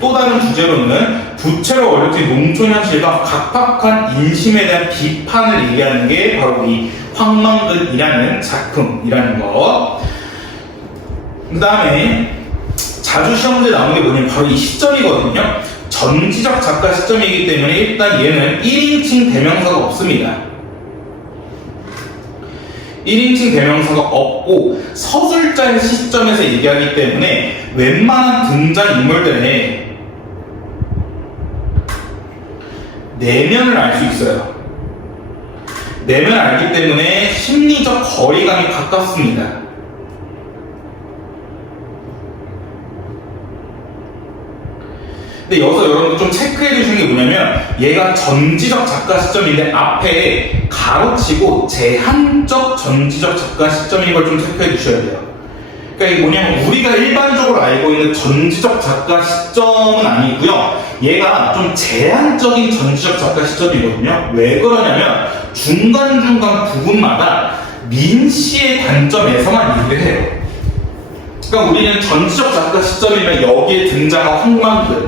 또 다른 주제로는 부채로 어려진 농촌 현실과 각박한 인심에 대한 비판을 얘기하는 게 바로 이 황망근이라는 작품이라는 거. 그 다음에 자주 시험문제 나오는 게 뭐냐면 바로 이 시점이거든요. 전지적 작가 시점이기 때문에 일단 얘는 1인칭 대명사가 없습니다. 1인칭 대명사가 없고 서술자의 시점에서 얘기하기 때문에 웬만한 등장인물들의 내면을 알 수 있어요. 내면을 알기 때문에 심리적 거리감이 가깝습니다. 근데 여기서 여러분들 좀 체크해 주시는 게 뭐냐면 얘가 전지적 작가 시점인데 앞에 가로치고 제한적 전지적 작가 시점인 걸 좀 체크해 주셔야 돼요. 그러니까 이게 뭐냐면 우리가 일반적으로 알고 있는 전지적 작가 시점은 아니고요. 얘가 좀 제한적인 전지적 작가 시점이거든요. 왜 그러냐면 중간중간 부분마다 민씨의 관점에서만 얘기를 해요. 그러니까 우리는 전지적 작가 시점이면 여기에 등장한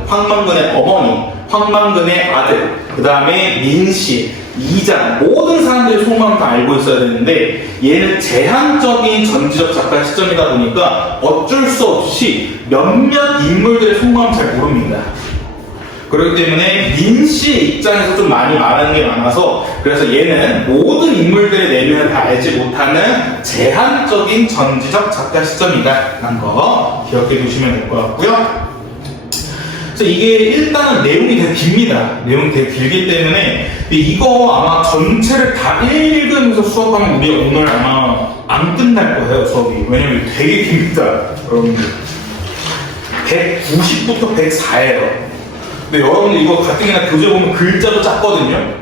황망근의 어머니, 황망근의 아들, 그 다음에 민씨, 이장, 모든 사람들의 속마음을 다 알고 있어야 되는데 얘는 제한적인 전지적 작가 시점이다 보니까 어쩔 수 없이 몇몇 인물들의 속마음을 잘 모릅니다. 그렇기 때문에 민씨의 입장에서 좀 많이 말하는 게 많아서 그래서 얘는 모든 인물들의 내면을 다 알지 못하는 제한적인 전지적 작가 시점이다라는 거 기억해 두시면 될 것 같고요. 그래서 이게 일단은 내용이 되게 깁니다. 내용이 되게 길기 때문에 이거 아마 전체를 다 읽으면서 수업하면 우리 오늘 아마 안 끝날 거예요, 수업이. 왜냐면 되게 깁니다, 여러분들. 190부터 104예요. 근데 여러분들 이거 가뜩이나 교재 보면 글자도 작거든요.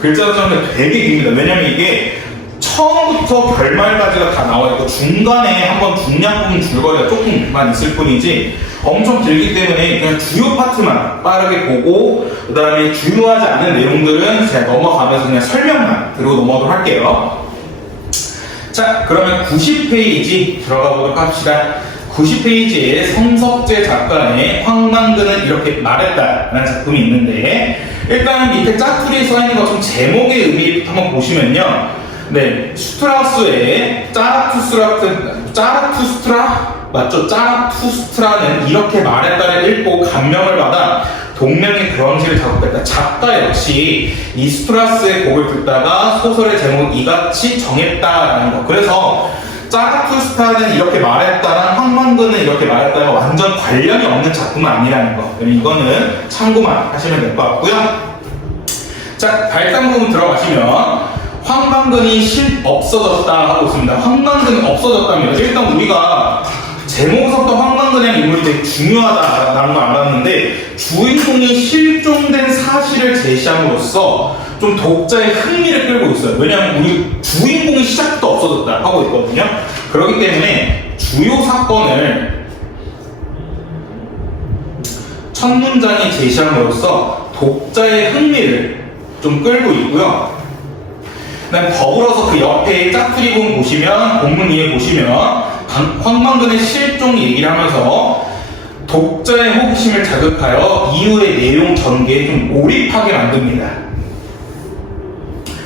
글자도 작은데 되게 깁니다. 왜냐면 이게 처음부터 결말까지가 다 나와 있고 중간에 한번 중량 부분 줄거리가 조금만 있을 뿐이지 엄청 길기 때문에 그냥 주요 파트만 빠르게 보고 그 다음에 중요하지 않은 내용들은 제가 넘어가면서 그냥 설명만 들고 넘어가도록 할게요. 자, 그러면 90페이지 들어가 보도록 합시다. 90페이지에 성석재 작가의 황만근은 이렇게 말했다라는 작품이 있는데, 일단 밑에 짜투리에 써있는 것처럼 제목의 의미부터 한번 보시면요, 네, 슈트라우스의 짜라투스트라 맞죠? 짜라투스트라는 이렇게 말했다를 읽고 감명을 받아 동명의 그런지를 작곡했다. 작가 역시 이 스트라스의 곡을 듣다가 소설의 제목을 이같이 정했다라는 거. 그래서 짜라투스트라는 이렇게 말했다랑 황만근은 이렇게 말했다가 완전 관련이 없는 작품은 아니라는 거. 이거는 참고만 하시면 될 것 같고요. 자, 발단 부분 들어가시면 황만근이 없어졌다 하고 있습니다. 황만근이 없어졌다면 일단 우리가 제목에서부터 황만근이라는 인물이 되게 중요하다라는 걸 알았는데, 주인공이 실종된 사실을 제시함으로써 좀 독자의 흥미를 끌고 있어요. 왜냐하면 우리 주인공이 시작부터 없어졌다 하고 있거든요. 그렇기 때문에 주요 사건을 첫 문장에 제시함으로써 독자의 흥미를 좀 끌고 있고요. 그다음 더불어서 그 옆에 짝투리 부분 보시면, 본문 위에 보시면 황만근의 실종 얘기를 하면서 독자의 호기심을 자극하여 이후의 내용 전개에 좀 몰입하게 만듭니다.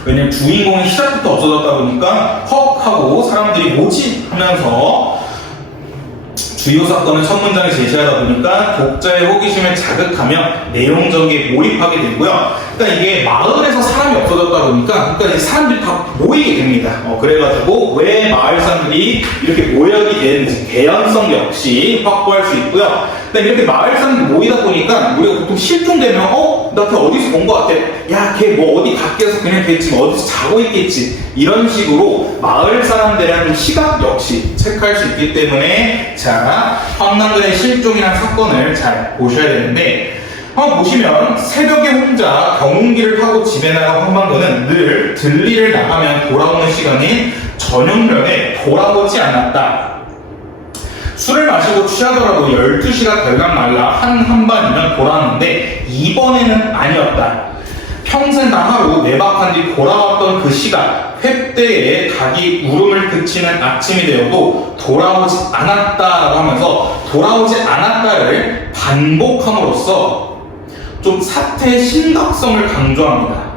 왜냐면 주인공이 시작부터 없어졌다 보니까 헉 하고 사람들이 뭐지 하면서 주요 사건을 첫 문장에 제시하다 보니까 독자의 호기심을 자극하며 내용 전개에 몰입하게 되고요. 그러니까 이게 마을에서 사람이 없어졌다 보니까 그러니까 사람들이 다 모이게 됩니다. 그래가지고 왜 마을 사람들이 이렇게 모여게 되는지 개연성 역시 확보할 수 있고요. 그러니까 이렇게 마을 사람들이 모이다 보니까 우리가 보통 실종되면 나 걔 어디서 본 것 같아. 야, 걔 뭐 어디 밖에서 그냥 걔 지금 어디서 자고 있겠지. 이런 식으로 마을 사람들의 시각 역시 체크할 수 있기 때문에, 자, 황만근의 실종이라는 사건을 잘 보셔야 되는데, 한번 보시면 새벽에 혼자 경운기를 타고 집에 나간 황만근은 늘 들리를 나가면 돌아오는 시간인 저녁면에 돌아오지 않았다. 술을 마시고 취하더라도 12시가 들감 말라 한반이면 돌아왔는데 이번에는 아니었다. 평생 다 하루 외박한 뒤 돌아왔던 그 시간, 횃대에 닭이 울음을 그치는 아침이 되어도 돌아오지 않았다라고 하면서 돌아오지 않았다를 반복함으로써 좀 사태의 심각성을 강조합니다.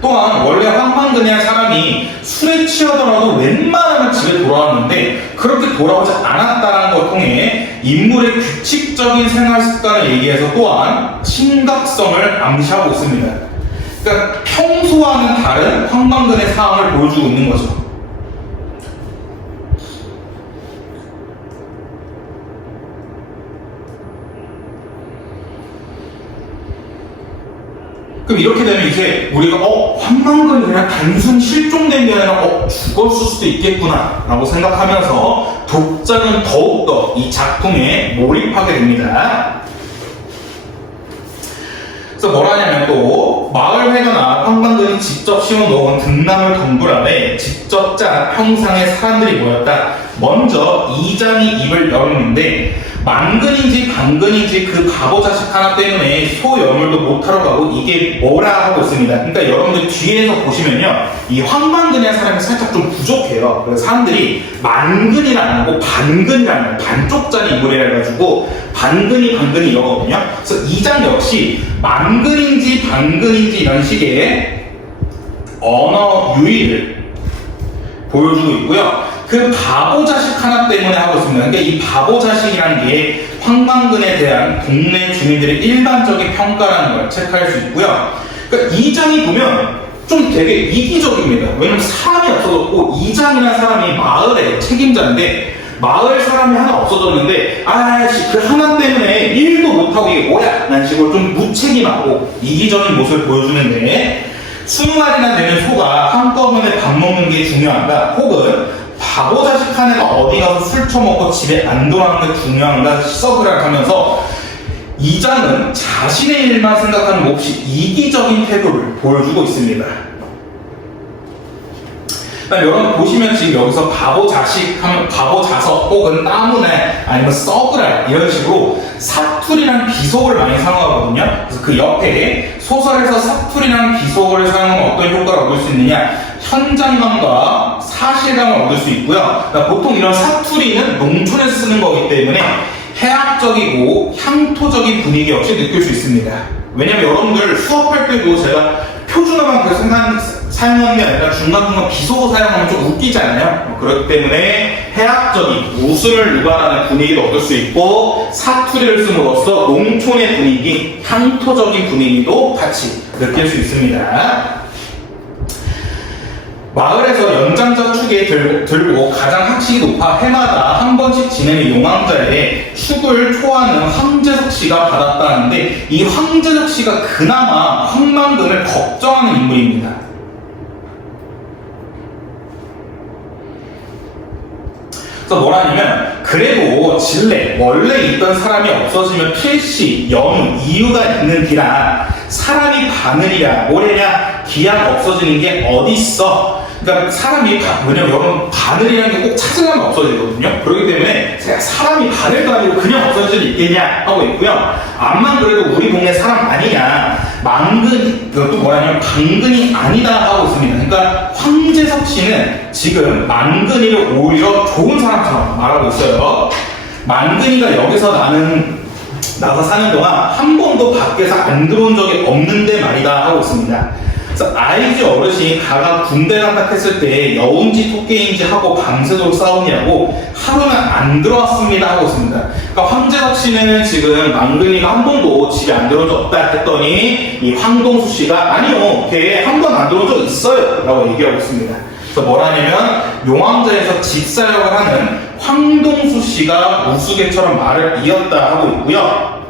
또한 원래 황만근이라는 사람이 술에 취하더라도 웬만하면 집에 돌아왔는데 그렇게 돌아오지 않았다는 걸 통해 인물의 규칙적인 생활 습관을 얘기해서 또한 심각성을 암시하고 있습니다. 그러니까 평소와는 다른 황만근의 상황을 보여주고 있는 거죠. 그럼 이렇게 되면 이제 우리가 황만근이 그냥 단순 실종된 게 아니라 죽었을 수도 있겠구나 라고 생각하면서 독자는 더욱더 이 작품에 몰입하게 됩니다. 그래서 뭐라 하냐면 또 마을회관아 황만근이 직접 심어놓은 등나물 덩굴 안에 직접 짠 평상의 사람들이 모였다. 먼저 이장이 입을 열었는데 만근인지 반근인지 그 바보 자식 하나 때문에 소여물도 못하러 가고 이게 뭐라 하고 있습니다. 그러니까 여러분들 뒤에서 보시면요, 이 황만근이라는 사람이 살짝 좀 부족해요. 그래서 사람들이 만근이라 안 하고 반근이라는 거예요. 반쪽짜리 인물이라 해가지고 반근이 이러거든요. 그래서 이 장 역시 만근인지 반근인지 이런 식의 언어 유희를 보여주고 있고요. 그 바보 자식 하나 때문에 하고 있습니다. 그러니까 이 바보 자식이라는 게 황만근에 대한 동네 주민들의 일반적인 평가라는 걸 체크할 수 있고요. 그러니까 이 장이 보면 좀 되게 이기적입니다. 왜냐면 사람이 없어졌고 이 장이라는 사람이 마을의 책임자인데 마을 사람이 하나 없어졌는데 그 하나 때문에 일도 못하고 이게 뭐야? 라는 식으로 좀 무책임하고 이기적인 모습을 보여주는데 20마리나 되는 소가 한꺼번에 밥 먹는 게 중요한가? 혹은 바보 자식 한 애가 어디 가서 술 처먹고 집에 안 돌아오는 게 중요한가 서브를 하면서 이 장은 자신의 일만 생각하는 몹시 이기적인 태도를 보여주고 있습니다. 여러분 보시면 지금 여기서 바보 자식 하면 바보 자석 혹은 따문에 아니면 서브랄 이런 식으로 사투리랑 비속어를 많이 사용하거든요. 그래서 그 옆에 소설에서 사투리랑 비속어를 사용하면 어떤 효과를 얻을 수 있느냐, 현장감과 사실감을 얻을 수 있고요. 그러니까 보통 이런 사투리는 농촌에서 쓰는 거기 때문에 해학적이고 향토적인 분위기 역시 느낄 수 있습니다. 왜냐면 여러분들 수업할 때도 제가 표준어만 계속 사용하는 게 아니라 중간중간 비속어 사용하면 좀 웃기잖아요. 그렇기 때문에 해학적인 웃음을 유발하는 분위기도 얻을 수 있고 사투리를 씀으로써 농촌의 분위기, 향토적인 분위기도 같이 느낄 수 있습니다. 마을에서 연장자 축에 들고 가장 학식이 높아 해마다 한 번씩 지내는 용왕자에 축을 초하는 황재석 씨가 받았다는데 이 황재석 씨가 그나마 황만근을 걱정하는 인물입니다. 그래서 뭐라냐면 그래도 진례 원래 있던 사람이 없어지면 필시 연우 이유가 있는 기라 사람이 바늘이야 모래냐 기약 없어지는 게 어딨어. 그러니까 사람이 왜냐면 여러분 바늘이라는 게 꼭 찾으려면 없어지거든요. 그렇기 때문에 제가 사람이 바늘도 아니고 그냥 없어질 수 있겠냐 하고 있고요. 암만 그래도 우리 동네 사람 아니냐 망근 이것도 뭐라냐면 방근이 아니다 하고 있습니다. 그러니까 황재석 씨는 지금 망근이를 오히려 좋은 사람처럼 말하고 있어요. 망근이가 여기서 나서 사는 동안 한 번도 밖에서 안 들어온 적이 없는데 말이다 하고 있습니다. 그래서 아이즈 어르신이 가가 군대 간다 했을 때 여운지 토끼인지 하고 밤새도록 싸우냐고 하루는 안 들어왔습니다 하고 있습니다. 그러니까 황재석 씨는 지금 망근이가 한 번도 집에 안 들어온 적 없다 했더니 이 황동수 씨가 아니요 걔 한 번 안 들어온 적 있어요 라고 얘기하고 있습니다. 그래서 뭐라냐면 용왕자에서 집사역을 하는 황동수 씨가 우스개처럼 말을 이었다 하고 있고요.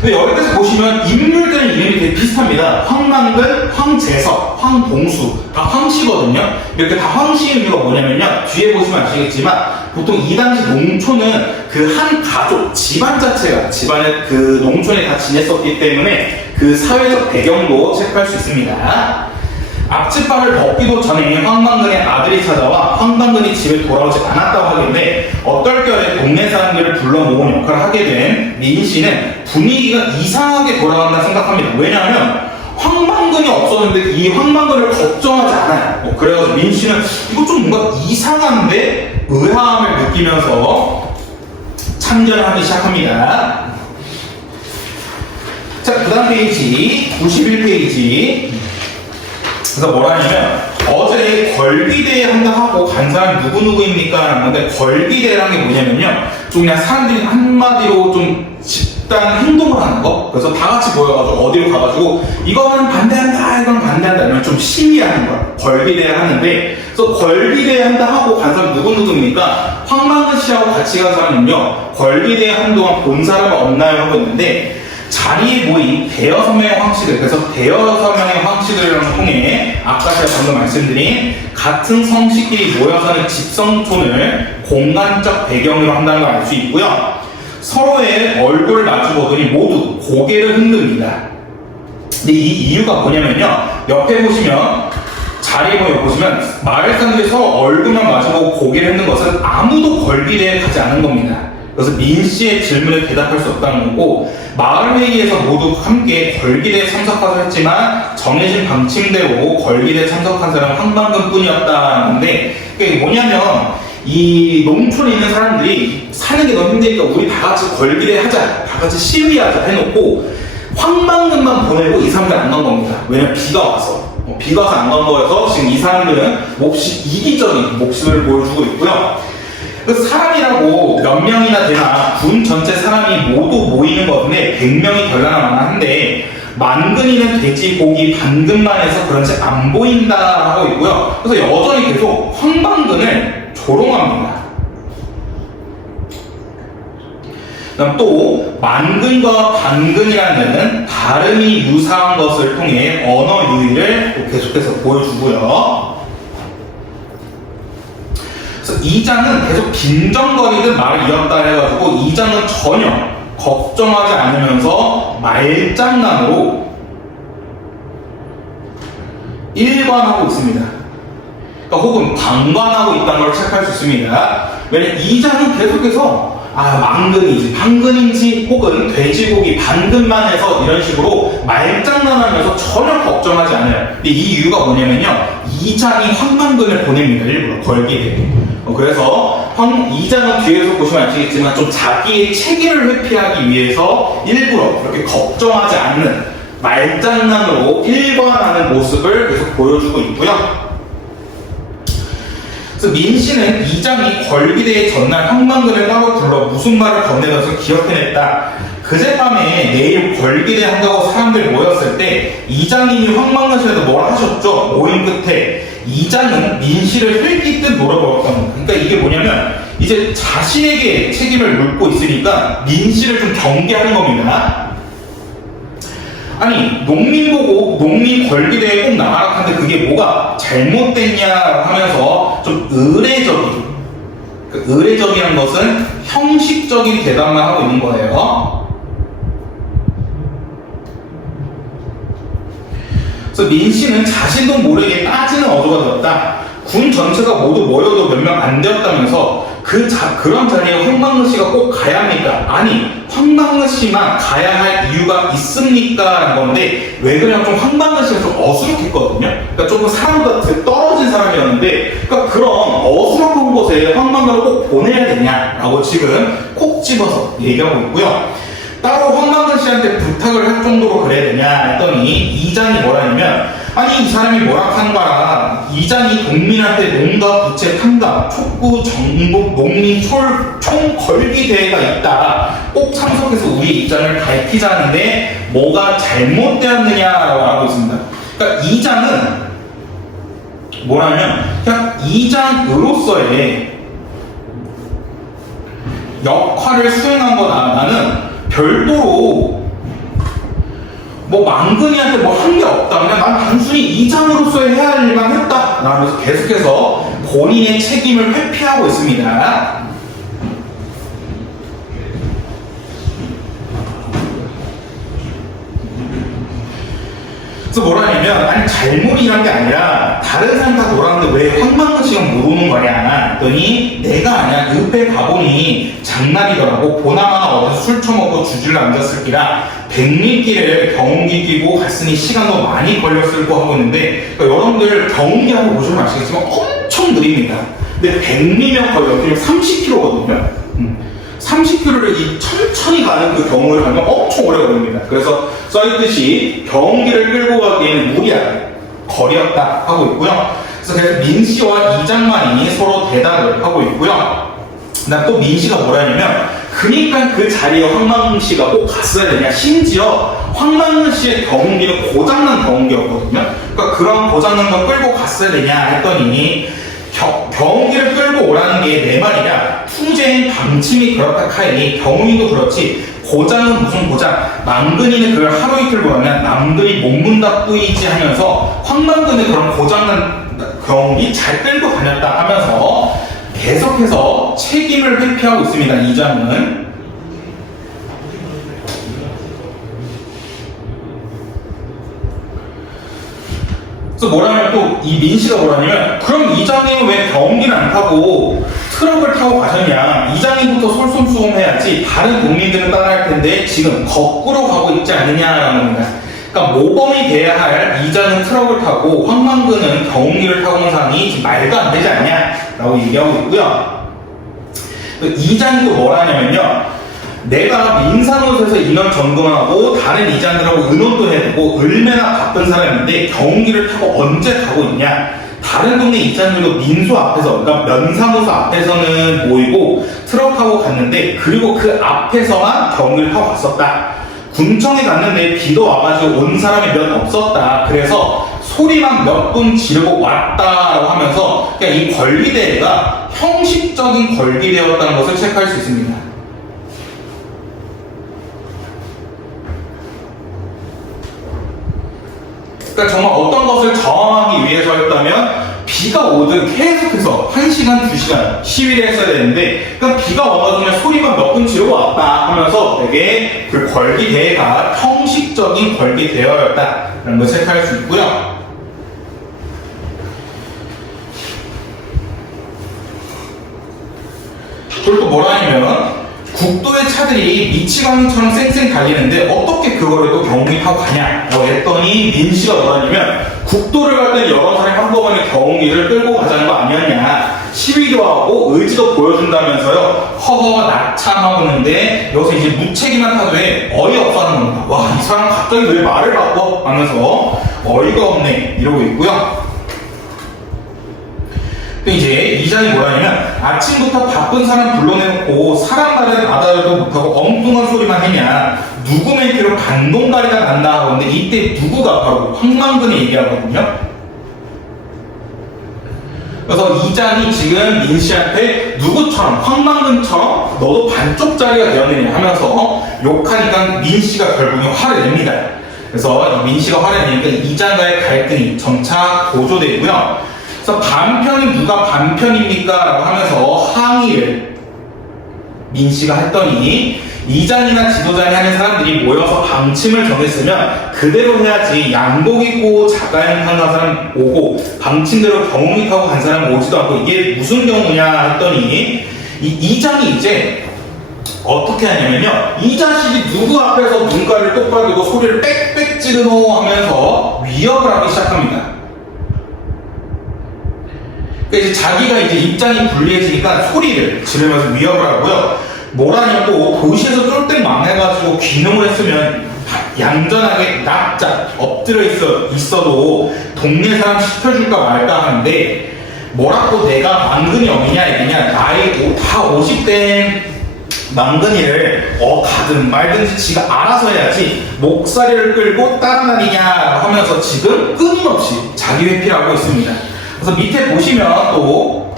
근데 여기서 보시면 인물들의 이름이 되게 비슷합니다. 황만근, 황재석, 황동수 다 황씨거든요. 이렇게 다 황씨의 이유가 뭐냐면요. 뒤에 보시면 아시겠지만 보통 이 당시 농촌은 그 한 가족, 집안 자체가 집안에 그 농촌에 다 지냈었기 때문에 그 사회적 배경도 체크할 수 있습니다. 앞치마를 벗기도 전에 황만근의 아들이 찾아와 황만근이 집에 돌아오지 않았다고 하길래 어떨결에 동네 사람들을 불러 모은 역할을 하게 된 민 씨는 분위기가 이상하게 돌아간다 생각합니다. 왜냐하면 황만근이 없었는데 이 황만근을 걱정하지 않아요. 그래서 민 씨는 이거 좀 뭔가 이상한데 의아함을 느끼면서 참전을 하기 시작합니다. 자, 그 다음 페이지 91페이지. 그래서 뭐라냐면 어제 걸비대회 한다 하고 간 사람이 누구누구입니까? 라는 건데 걸비대회라는 게 뭐냐면요 좀 그냥 사람들이 한마디로 좀 집단 행동을 하는 거. 그래서 다 같이 모여가지고 어디로 가가지고 이거는 반대한다 이건 반대한다 이러면 좀 시위하는 거야. 걸비대회 하는데 그래서 걸비대회 한다 하고 간 사람 누구누구입니까? 황만근 씨하고 같이 간 사람은요 걸비대회 한동안 본 사람은 없나요? 하고 있는데 자리에 모인 대여섯 명의 황씨들, 그래서 대여섯 명의 황씨들을 통해 아까 제가 방금 말씀드린 같은 성씨끼리 모여 사는 집성촌을 공간적 배경으로 한다는 걸 알 수 있고요. 서로의 얼굴을 마주보더니 모두 고개를 흔듭니다. 근데 이 이유가 뭐냐면요. 옆에 보시면 자리에 보시면 마을 사람들이 서로 얼굴만 마주보고 고개를 흔든 것은 아무도 걸비대에 가지 않은 겁니다. 그래서 민 씨의 질문에 대답할 수 없다는 거고 마을 회의에서 모두 함께 걸기대에 참석하자 했지만 정해진 방침대로 걸기대에 참석한 사람은 황만근 뿐이었다는데 그게 뭐냐면 이 농촌에 있는 사람들이 사는 게 너무 힘드니까 우리 다 같이 걸기대 하자 다 같이 시위하자 해놓고 황만근만 보내고 이 사람들 안 간 겁니다. 왜냐면 비가 와서 비가 와서 안 간 거여서 지금 이 사람들은 몹시 이기적인 목숨을 보여주고 있고요. 그 사람이라고 몇 명이나 되나 군 전체 사람이 모두 모이는 건데 100명이 될라나 한데 만근이는 돼지 고기 반근만 해서 그런지 안 보인다 하고 있고요. 그래서 여전히 계속 황만근을 조롱합니다. 그다음 또 만근과 반근이라는 발음이 유사한 것을 통해 언어 유희를 또 계속해서 보여주고요. 그래서 2장은 계속 빈정거리듯 말을 이었다 해가지고 2장은 전혀 걱정하지 않으면서 말장난으로 일관하고 있습니다. 그러니까 혹은 방관하고 있다는 걸 체크할 수 있습니다. 왜냐면 2장은 계속해서 망근인지 방근인지 혹은 돼지고기 반근만 해서 이런 식으로 말장난하면서 전혀 걱정하지 않아요. 근데 이 이유가 뭐냐면요, 이장이 황망근을 보냅니다. 일부러 걸기대에. 그래서 이장은 뒤에서 보시면 아시겠지만 좀 자기의 체기를 회피하기 위해서 일부러 그렇게 걱정하지 않는 말장난으로 일관하는 모습을 계속 보여주고 있고요. 그래서 민씨는 이장이 걸기대의 전날 황망근을 따로 불러 무슨 말을 건네면서 기억해냈다. 그젯밤에 내일 걸기대 한다고 사람들이 모였을 때 이장님이 황망근 씨한테 뭐라 하셨죠? 모임 끝에 이장은 민씨를 힐깃듯 노려보았던 겁니다. 그러니까 이게 뭐냐면 이제 자신에게 책임을 묻고 있으니까 민씨를 좀 경계하는 겁니다. 아니, 농민 보고 농민 걸기대에 꼭 나가라 하는데 그게 뭐가 잘못됐냐 하면서 좀 의례적인, 의례적이라는 것은 형식적인 대답만 하고 있는 거예요. 그래서 민씨는 자신도 모르게 따지는 어조가 되었다. 군 전체가 모두 모여도 몇 명 안 되었다면서 그런 자리에 황망근 씨가 꼭 가야 합니까? 아니, 황망근 씨만 가야 할 이유가 있습니까? 라는 건데, 왜 그러냐면 좀 황망근 씨가 좀 어수룩했거든요. 그러니까 조금 사람보다 떨어진 사람이었는데, 그러니까 그런 어수룩한 곳에 황망근을 꼭 보내야 되냐라고 지금 콕 집어서 얘기하고 있고요. 따로 황망근 씨한테 부탁을 할 정도로 그래야 되냐 했더니 이장이 뭐라냐면, 아니, 이 사람이 뭐라 한 거라. 이장이 국민한테 농가 부채 탕감, 촉구 정복 농민 총 걸기 대회가 있다. 꼭 참석해서 우리 입장을 밝히자는데 뭐가 잘못되었느냐라고 하고 있습니다. 그러니까 이장은 뭐라면 그냥 이장으로서의 역할을 수행한 거다. 나는 별도로 뭐 망근이한테 뭐 한 게 없다. 그냥 난 단순히 이장으로서 해야 할 일만 했다. 라면서 계속해서 본인의 책임을 회피하고 있습니다. 그래서 뭐라냐면, 아니, 잘못이란 게 아니라 다른 사람 다 놀았는데 왜 황망근 씨가 모르는 거냐 했더니 내가 아니야. 읍에 가보니 장날이더라고. 보나마나 어디서 술 처먹고 주질러 앉았을 기라 백리길을 경운기 끼고 갔으니 시간도 많이 걸렸을 거 하고 있는데, 그러니까 여러분들 경운기 하고 보시면 아시겠지만 엄청 느립니다. 근데 백리면 거의 옆에 30km거든요. 30km를 이 천천히 가는 그 경운을 가면 엄청 오래 걸립니다. 그래서 써있듯이 경운기를 끌고 가기에는 무리한 거리였다 하고 있고요. 그래서 민씨와 이장만이 서로 대답을 하고 있고요. 그다음 또 민씨가 뭐라냐면, 그니까 그 자리에 황망근 씨가 꼭 갔어야 되냐. 심지어 황망근 씨의 경운기는 고장난 경운기였거든요. 그러니까 그런 고장난 거 끌고 갔어야 되냐 했더니 경운기를 끌고 오라는 게 내 말이냐. 투쟁 방침이 그렇다 카이니 경운기도 그렇지 고장은 무슨 고장. 망근이는 그걸 하루 이틀 보면 남들이 못 문다 뿌이지 하면서 황망근은 그런 고장난 경운기 잘 끌고 다녔다 하면서 계속해서 책임을 회피하고 있습니다. 이장은. 그래서 뭐라면 또 이 민씨가 뭐라냐면, 그럼 이장님은 왜 경운기를 안 타고 트럭을 타고 가셨냐. 이장님부터 솔선수범해야지 다른 국민들은 따라할 텐데 지금 거꾸로 가고 있지 않느냐라는 겁니다. 그러니까 모범이 돼야 할 이장은 트럭을 타고 황망근은 경운기를 타고 온 상황이 말도 안 되지 않냐라고 얘기하고 있고요. 이장도 뭐라냐면요, 내가 민사노소에서 인원 점검하고 다른 이장들하고 의논도 해두고 얼마나 바쁜 사람인데 경운기를 타고 언제 가고 있냐. 다른 동네 이장들도 민소 앞에서, 그러니까 면사무소 앞에서는 모이고 트럭 타고 갔는데, 그리고 그 앞에서만 경운기를 타고 갔었다. 군청에 갔는데 비도 와가지고 온 사람이 몇 없었다. 그래서 소리만 몇 분 지르고 왔다라고 하면서 그냥 이 걸기대회가 형식적인 걸기대회였다는 것을 체크할 수 있습니다. 그러니까 정말 어떤 것을 저항하기 위해서였다면 비가 오든 계속해서 1시간, 2시간 시위를 했어야 되는데, 그러니까 비가 와가지고 소리만 몇 분 지르고 왔다 하면서 되게 그 걸기대회가 형식적인 걸기대회였다라는 걸 체크할 수 있고요. 그리고 또 뭐라 하냐면, 국도의 차들이 미치광이처럼 쌩쌩 달리는데 어떻게 그거를 또 경운기 타고 가냐라고 했더니 민씨가 뭐라냐면 국도를 갈 때는 여러 사람이 한꺼번에 경운기를 끌고 가자는 거 아니었냐, 시위도 하고 의지도 보여준다면서요. 허허 낙참하고 있는데 여기서 이제 무책임한 타도에 어이없어 하는 겁니다. 와, 이 사람 갑자기 왜 말을 바꿔? 하면서 어이가 없네 이러고 있고요. 이제 이장이 뭐라냐면 아침부터 바쁜 사람 불러내놓고 사람 말을 알아도 못하고 엉뚱한 소리만 했냐, 누구 멘트로 반동가리가 난다 하는데 이때 누구가 바로 황망근이 얘기하거든요. 그래서 이장이 지금 민씨한테 누구처럼 황망근처럼 너도 반쪽짜리가 되었느냐 하면서 욕하니까 민씨가 결국엔 화를 냅니다. 그래서 민씨가 화를 내니까 이장과의 갈등이 점차 고조되고요. 그래서 반편이 누가 반편입니까? 라고 하면서 항의를 민씨가 했더니 이장이나 지도장이 하는 사람들이 모여서 방침을 정했으면 그대로 해야지, 양복 입고 자가용 타는 사람 오고 방침대로 경운기 타고 간 사람 오지도 않고 이게 무슨 경우냐 했더니 이장이 이제 어떻게 하냐면요, 이 자식이 누구 앞에서 눈가를 똑바로 두고 소리를 빽빽 지르노 하면서 위협을 하기 시작합니다. 그러니까 이제 자기가 이제 입장이 불리해지니까 소리를 지르면서 위협을 하고요. 뭐라냐고 도시에서 쫄땡 망해가지고 귀농을 했으면 얌전하게 납작 엎드려 있어도 동네 사람 시켜줄까 말까 하는데 뭐라고 내가 망근이 어미냐 이냐, 나이 다 50대인 망근이를 가든 말든지 지가 알아서 해야지 목사리를 끌고 따라다니냐 하면서 지금 끊임없이 자기 회피를 하고 있습니다. 그래서 밑에 보시면 또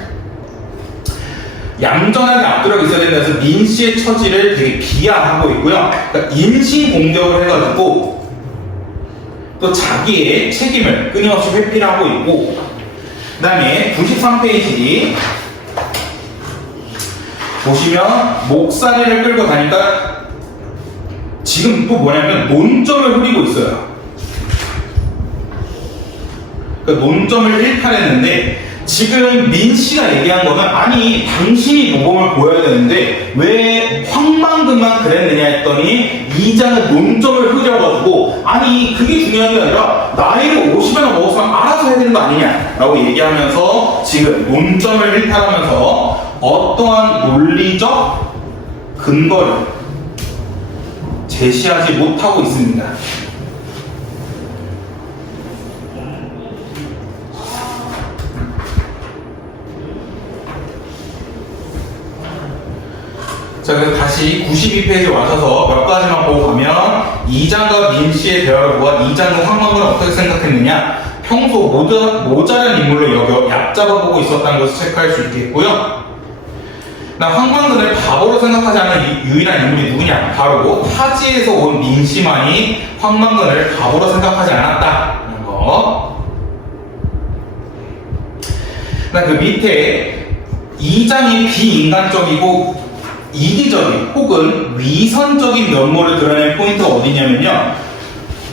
얌전하게 앞들어 있어야 된다면서 민씨의 처지를 되게 비하하고 있고요. 그러니까 인신 공격을 해가지고 또 자기의 책임을 끊임없이 회피를 하고 있고, 그 다음에 93페이지 보시면 목사리를 끌고 가니까 지금 또 뭐냐면 논점을 흐리고 있어요. 그러니까 논점을 일탈했는데 지금 민씨가 얘기한 거는 아니 당신이 모범을 보여야 되는데 왜 황망근만 그랬느냐 했더니 이장은 논점을 흐려가지고 아니 그게 중요한 게 아니라 나이를 50이나 먹었으면 알아서 해야 되는 거 아니냐 라고 얘기하면서 지금 논점을 일탈하면서 어떠한 논리적 근거를 제시하지 못하고 있습니다. 자, 그래서 다시 92페이지에 와셔서 몇 가지만 보고 가면 이장과 민씨의 대화를 보아 이장과 황망근은 어떻게 생각했느냐, 평소 모자란 인물로 여겨 얕잡아보고 있었다는 것을 체크할 수 있겠고요. 황망근을 바보로 생각하지 않은 유일한 인물이 누구냐, 바로 타지에서 온 민씨만이 황망근을 바보로 생각하지 않았다는 거. 그 밑에 이장이 비인간적이고 이기적인 혹은 위선적인 면모를 드러낸 포인트가 어디냐면요,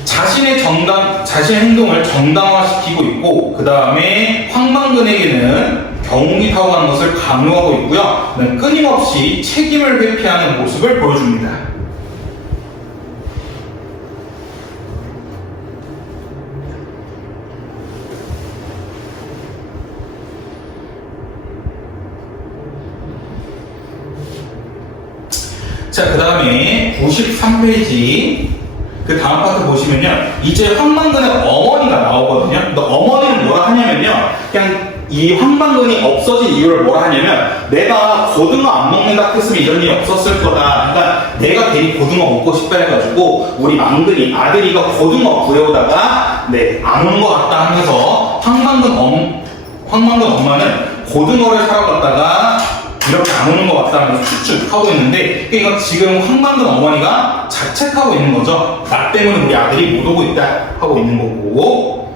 자신의 행동을 정당화시키고 있고, 그 다음에 황망근에게는 경운기 타고 가는 것을 강요하고 있고요, 끊임없이 책임을 회피하는 모습을 보여줍니다. 자, 그 다음에 93페이지 그 다음 파트 보시면요, 이제 황망근의 어머니가 나오거든요. 근데 어머니는 뭐라 하냐면요, 그냥 이 황망근이 없어진 이유를 뭐라 하냐면 내가 고등어 안 먹는다 했으면 이런 일이 없었을 거다. 그러니까 내가 괜히 고등어 먹고 싶다 해가지고 우리 망근이 아들이가 고등어 구해오다가 안 온 것 같다 하면서 황망근 엄마는 고등어를 사러 갔다가 이렇게 안 오는 것 같다 하면서 추측하고 있는데, 그러니까 지금 황망근 어머니가 자책하고 있는 거죠. 나 때문에 우리 아들이 못 오고 있다 하고 있는 거고.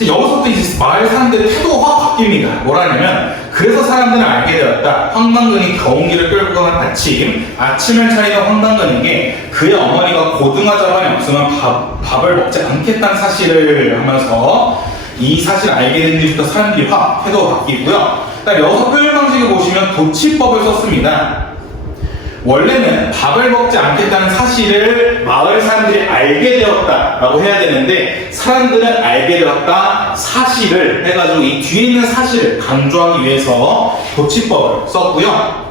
여기서부터 이제 마을 사람들의 태도가 확 바뀝니다. 뭐라냐면, 그래서 사람들은 알게 되었다. 황망근이 경운기를 끌고 가는 아침을 차리던 황망근에게 그의 어머니가 고등어 자반이 없으면 밥을 먹지 않겠다는 사실을 하면서 이 사실을 알게 된 뒤부터 사람들이 확 태도가 바뀌고요. 여기서 표현 방식을 보시면 도치법을 썼습니다. 원래는 밥을 먹지 않겠다는 사실을 마을 사람들이 알게 되었다라고 해야 되는데 사람들은 알게 되었다 사실을 해가지고 이 뒤에 있는 사실을 강조하기 위해서 도치법을 썼고요.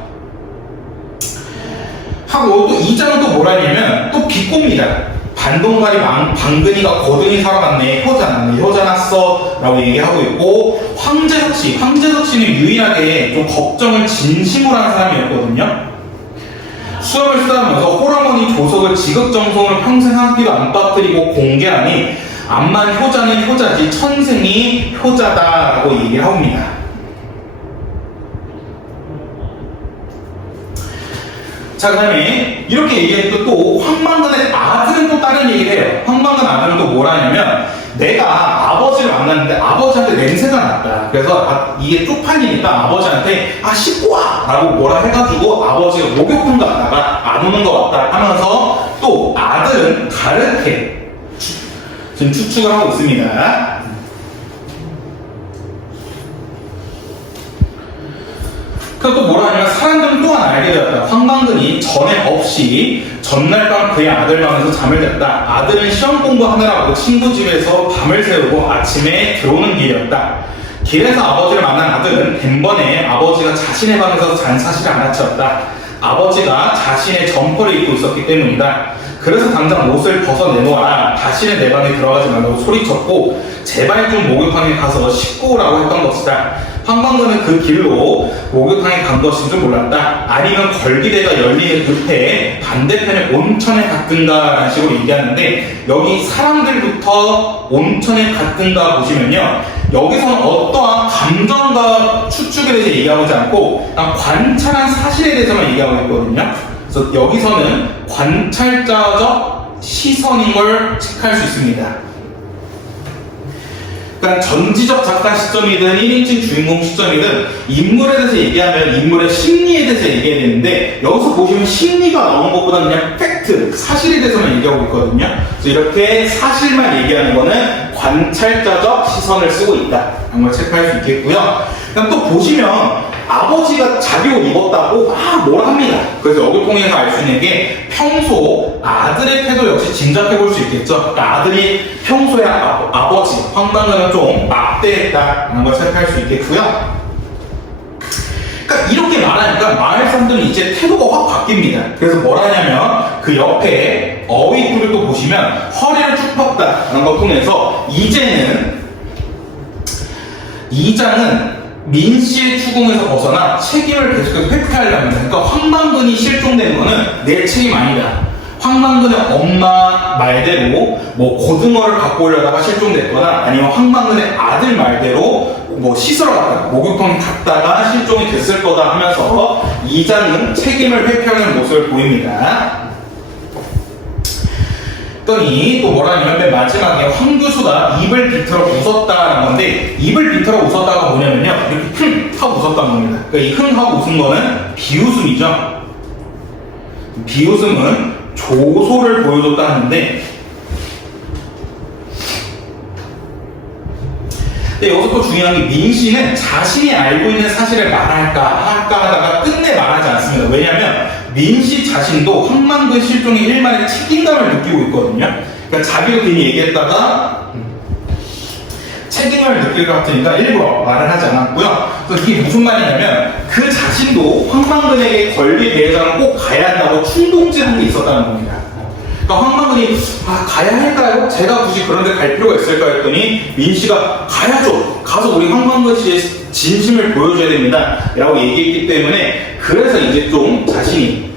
하고 또 2장은 또 뭐라 하냐면 또 비꼬입니다. 반동가리 방근이가 거등이 살아났네, 효자 났네, 효자 났어 라고 얘기하고 있고, 황재석 씨는 유일하게 좀 걱정을 진심으로 하는 사람이었거든요. 수염을 쓰다면서 호랑머니 조석을 지극정성으로 평생 한 끼도 안 빠뜨리고 공개하니 암만 효자는 효자지 천생이 효자다라고 얘기를 합니다. 자, 그 다음에 이렇게 얘기했고 또 황망근의 아들은 또 다른 얘기를 해요. 황망근 아들은 또 뭐라 하냐면 내가 아버지를 만났는데 아버지한테 냄새가 났다. 그래서 이게 쪽팔리니까 아버지한테 씻고 와! 라고 뭐라 해가지고 아버지가 목욕탕 갔다가 안 오는 것 같다 하면서 또 아들은 다르게 지금 추측을 하고 있습니다. 그래서 또 뭐라 하냐면 사람들은 또한 알게 되었다. 황방근이 전에 없이 전날 밤 그의 아들 방에서 잠을 잤다. 아들은 시험 공부하느라고 친구 집에서 밤을 새우고 아침에 들어오는 길이었다. 길에서 아버지를 만난 아들은 덴번에 아버지가 자신의 방에서 잔 사실을 알아채었다. 아버지가 자신의 점퍼를 입고 있었기 때문이다. 그래서 당장 옷을 벗어내놓아라. 다시는 내 방에 들어가지 말라고 소리쳤고 제발 좀 목욕탕에 가서 씻고 오라고 했던 것이다. 황방근은 그 길로 목욕탕에 간 것인 줄 몰랐다. 아니면 걸기대가 열리는 늪에 반대편에 온천에 갔든가 라는 식으로 얘기하는데 여기 사람들부터 온천에 갔든가 보시면요, 여기서는 어떠한 감정과 추측에 대해서 얘기하지 않고 그냥 관찰한 사실에 대해서만 얘기하고 있거든요. 그래서 여기서는 관찰자적 시선인 걸 체크할 수 있습니다. 그러니까 전지적 작가 시점이든 1인칭 주인공 시점이든 인물에 대해서 얘기하면 인물의 심리에 대해서 얘기해야 되는데 여기서 보시면 심리가 나온 것보다는 그냥 팩트, 사실에 대해서만 얘기하고 있거든요. 그래서 이렇게 사실만 얘기하는 거는 관찰자적 시선을 쓰고 있다 라는 걸 체크할 수 있겠고요. 그럼 또 보시면 아버지가 자기 옷 입었다고 막 뭐라 합니다. 그래서 여기 통해서 알 수 있는 게 평소 아들의 태도 역시 짐작해 볼 수 있겠죠. 그러니까 아들이 평소에 아버지 황방근을 좀 막대했다는 걸 체크할 수 있겠고요. 그러니까 이렇게 말하니까 마을 사람들은 이제 태도가 확 바뀝니다. 그래서 뭐라 하냐면 그 옆에 어휘구를 또 보시면 허리를 쭉 폈다는 걸 통해서 이제는 2장은 민씨의 추궁에서 벗어나 책임을 계속해서 회피하려면, 그러니까 황방근이 실종되는 거는 내 책임 아니다. 황방근의 엄마 말대로 뭐 고등어를 갖고 오려다가 실종됐거나 아니면 황방근의 아들 말대로 뭐 씻으러 갔다가 목욕탕에 갔다가 실종이 됐을 거다 하면서 2장은 책임을 회피하는 모습을 보입니다. 그랬더니 또 뭐라 하냐면 맨 마지막에 황교수가 입을 비틀어 웃었다는 건데, 입을 비틀어 웃었다가 뭐냐면요, 이렇게 흥 하고 웃었다는 겁니다. 그러니까 이 흥 하고 웃은 거는 비웃음이죠. 비웃음은 조소를 보여줬다는데, 근데 여기서 또 중요한 게 민씨는 자신이 알고 있는 사실을 말할까 하다가 끝내 말하지 않습니다. 왜냐하면 민씨 자신도 황방근 실종의 일말의 책임감을 느끼고 있거든요. 그러니까 자기도 괜히 얘기했다가 책임을 느낄 것 같으니까 일부러 말을 하지 않았고요. 그래서 이게 무슨 말이냐면 그 자신도 황방근에게 권리 대회장을 꼭 가야 한다고 충동질한 게 있었다는 겁니다. 그러니까 황방근이 가야 할까요? 제가 굳이 그런 데 갈 필요가 있을까 했더니 민씨가 가야죠. 가서 우리 황방근 씨의 진심을 보여줘야 됩니다 라고 얘기했기 때문에 그래서 이제 좀 자신이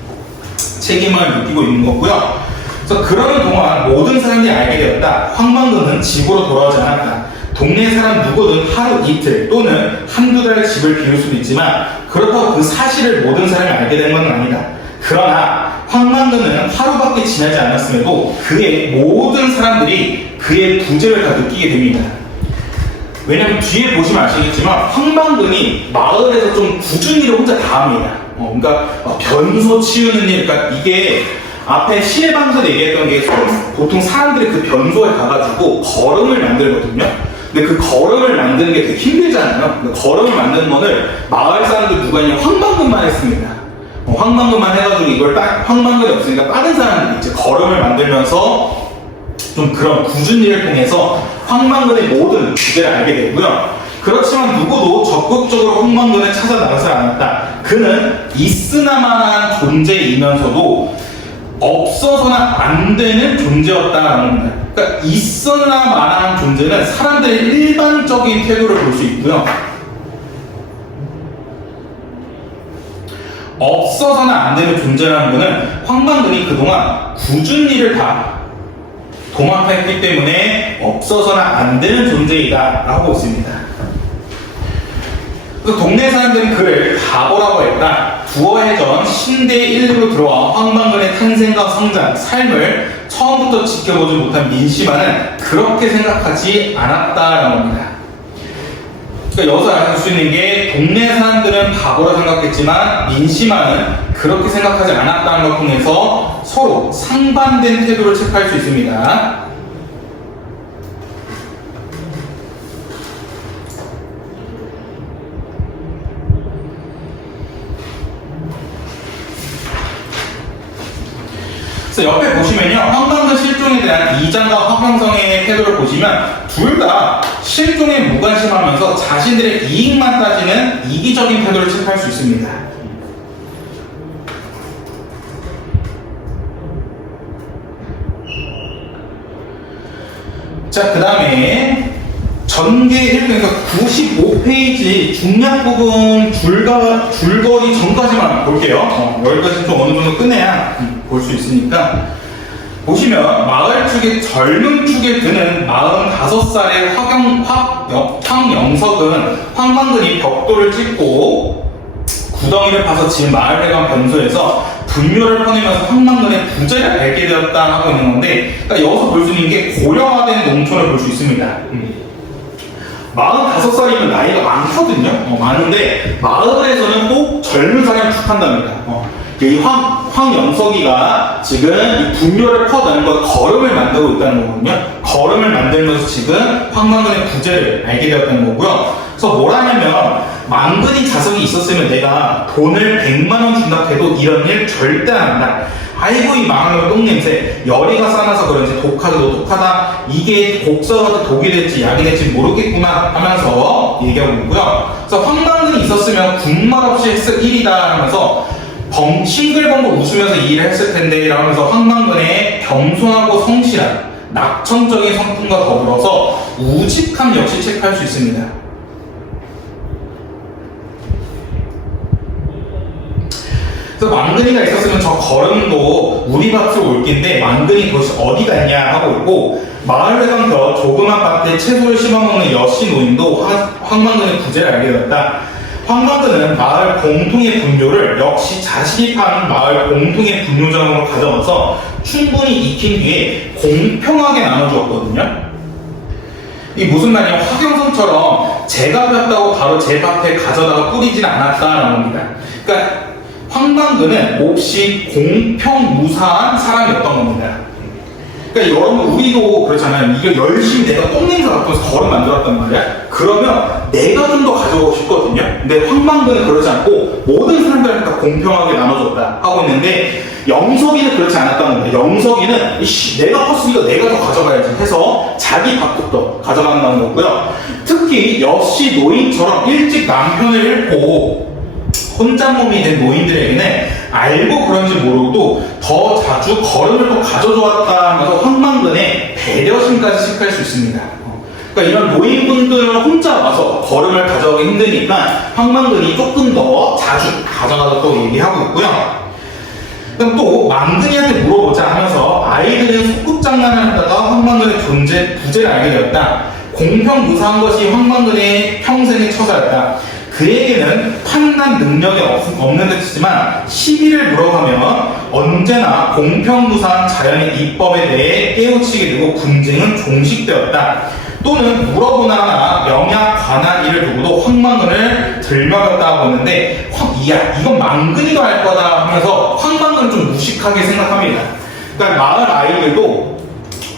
책임을 느끼고 있는 거고요. 그래서 그러는 동안 모든 사람들이 알게 되었다. 황방근은 집으로 돌아오지 않았다. 동네 사람 누구든 하루 이틀 또는 한두 달 집을 비울 수도 있지만 그렇다고 그 사실을 모든 사람이 알게 된 건 아니다. 그러나 황방근은 하루밖에 지나지 않았음에도 그의 모든 사람들이 그의 부재를 다 느끼게 됩니다. 왜냐면 뒤에 보시면 아시겠지만 황방근이 마을에서 좀 굳은 일을 혼자 다 합니다. 그러니까 변소 치우는 일, 그러니까 이게 앞에 신의 방에서 얘기했던 게 보통 사람들이 그 변소에 가가지고 거름을 만들거든요. 근데 그 거름을 만드는 게 되게 힘들잖아요. 그 거름을 만드는 거를 마을 사람들 누가 있냐 황방근만 했습니다. 황방근만 해가지고 이걸 황방근이 없으니까 다른 사람들이 이제 거름을 만들면서 좀 그런 굳은 일을 통해서 황방근의 모든 주제를 알게 되고요. 그렇지만 누구도 적극적으로 황방근을 찾아 나가지 않았다. 그는 있으나마한 존재이면서도 없어서는 안 되는 존재였다라는 겁니다. 그러니까 있어나마한 존재는 사람들의 일반적인 태도를 볼 수 있고요. 없어서는 안 되는 존재라는 거는 황방근이 그동안 굳은 일을 다 도맡아했기 때문에 없어서는 안 되는 존재이다 라고 있습니다. 그래서 동네 사람들은 그를 바보라고 했다. 두어해 전 신대의 일부로 들어와 황방근의 탄생과 성장, 삶을 처음부터 지켜보지 못한 민심화는 그렇게 생각하지 않았다라는 겁니다. 그러니까 여기서 알 수 있는 게 동네 사람들은 바보라 생각했지만 민심화는 그렇게 생각하지 않았다는 걸 통해서 서로 상반된 태도를 체크할 수 있습니다. 그래서 옆에 보시면요, 황방근 실종에 대한 이장과 화평성의 태도를 보시면 둘 다 실종에 무관심하면서 자신들의 이익만 따지는 이기적인 태도를 체크할 수 있습니다. 자, 그 다음에 전개 1등에서 95페이지 중략 부분 줄거리 전까지만 볼게요. 여기까지 좀 어느 정도 끝내야 볼 수 있으니까. 보시면 마을 축의 젊은 축에 드는 45살의 황영석은 황방근이 벽돌을 찍고 구덩이를 파서 지은 마을회관 변소에서 분묘를 퍼내면서 황방근의 부재를 알게 되었다 하고 있는 건데, 그러니까 여기서 볼 수 있는 게 고령화된 농촌을 볼 수 있습니다. 45살이면 나이가 많거든요. 많은데 마을에서는 꼭 젊은 사람을 축한답니다. 이 황영석이가 지금 이 분묘를 퍼내는 걸 거름을 만들고 있다는 거거든요. 거름을 만들면서 지금 황방근의 부재를 알게 되었다는 거고요. 그래서 뭐라냐면 망근이 자석이 있었으면 내가 돈을 100만 원 준다 해도 이런 일 절대 안 한다. 아이고 이 망할 똥냄새, 열이가 싸나서 그런지 독하다 너 독하다, 이게 곡성한테 독이 될지 약이 될지 모르겠구나 하면서 얘기하고 있고요. 그래서 황방근이 있었으면 군말 없이 했을 일이다 하면서 싱글벙글 웃으면서 이 일을 했을 텐데 이러면서 황방근의 겸손하고 성실한 낙천적인 성품과 더불어서 우직함 역시 체크할 수 있습니다. 그래서 망근이가 있었으면 저 거름도 우리 밭으로 올 낀데 망근이 도대체 어디 갔냐 하고 있고, 마을회관 곁 조그만 밭에 채소를 심어먹는 여씨 노인도 황방근의 부재를 알게 되었다. 황방근은 마을 공통의 분묘를 역시 자신이 파는 마을 공통의 분묘장으로 가져가서 충분히 익힌 뒤에 공평하게 나눠주었거든요. 이게 무슨 말이냐, 화경성처럼 제가 폈다고 바로 제 밭에 가져다가 뿌리진 않았다는 겁니다. 그러니까 황방근은 몹시 공평무사한 사람이었던 겁니다. 그러니까 여러분 우리도 그렇잖아요. 이거 열심히 내가 똥냄새 맡으면서 거름 만들었단 말이야. 그러면 내가 좀 더 가져가고 싶거든요. 근데 황방근은 그러지 않고 모든 사람들한테 다 공평하게 나눠줬다 하고 있는데, 영석이는 그렇지 않았다는 거예요. 영석이는 내가 컸으니까 내가 더 가져가야지 해서 자기 밭부터 가져간다는 거고요. 특히 역시 노인처럼 일찍 남편을 잃고 혼잣몸이 된 노인들에게는 알고 그런지 모르고도 더 자주 거름을 또 가져주었다 하면서 황방근의 배려심까지 체크할 수 있습니다. 그러니까 이런 노인분들은 혼자 와서 거름을 가져가기 힘드니까 황방근이 조금 더 자주 가져가서 또 얘기하고 있고요. 그럼 또 망근이한테 물어보자 하면서 아이들은 소꿉장난을 하다가 황방근의 부재를 알게 되었다. 공평무사한 것이 황방근의 평생의 처사였다. 그에게는 판단 능력이 없는 듯이지만 시비를 물어가면 언제나 공평무사한 자연의 이법에 대해 깨우치게 되고 분쟁은 종식되었다. 또는 물어보나 명약 관할 일을 두고도 황방근을 들먹였다고 하는데, 이건 망근이도 할 거다 하면서 황방근을 좀 무식하게 생각합니다. 그러니까 마을 아이들도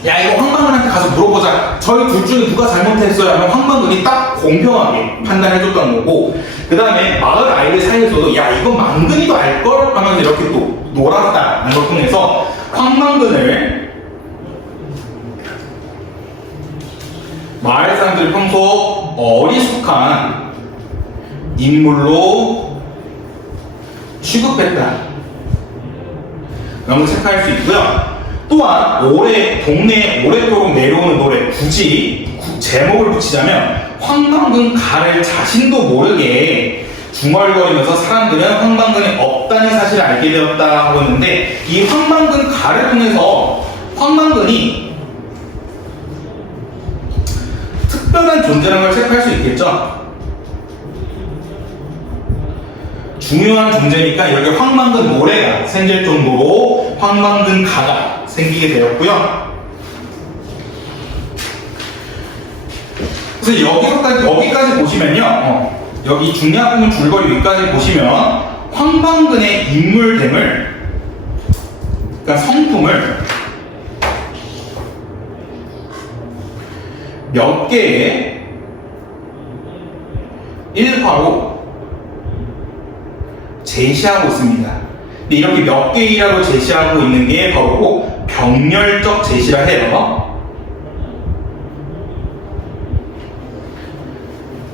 야 이거 황방근한테 가서 물어보자. 저희 둘 중에 누가 잘못했어요? 하면 황방근이 딱 공평하게 판단해줬던 거고, 그 다음에 마을 아이들 사이에서도 야 이건 망근이도 알걸? 하면서 이렇게 또 놀았다는 걸 통해서 황방근을 마을 사람들이 평소 어리숙한 인물로 취급했다 라고 체크할 수 있고요. 또한 동네에 오랫도록 내려오는 노래, 굳이 제목을 붙이자면 황방근 가를 자신도 모르게 중얼거리면서 사람들은 황방근이 없다는 사실을 알게 되었다 하고 있는데, 이 황방근 가를 통해서 황방근이 특별한 존재라는 걸 체크할 수 있겠죠. 중요한 존재니까 이렇게 황방근 노래가 생길 정도로 황방근 가가 생기게 되었고요. 그래서 여기까지 보시면요, 여기 중요한 부분 줄거리 위까지 보시면 황방근의 인물됨을, 그러니까 성품을 몇 개의 일화로 제시하고 있습니다. 근데 이렇게 몇 개이라고 제시하고 있는 게 바로 병렬적 제시라 해요.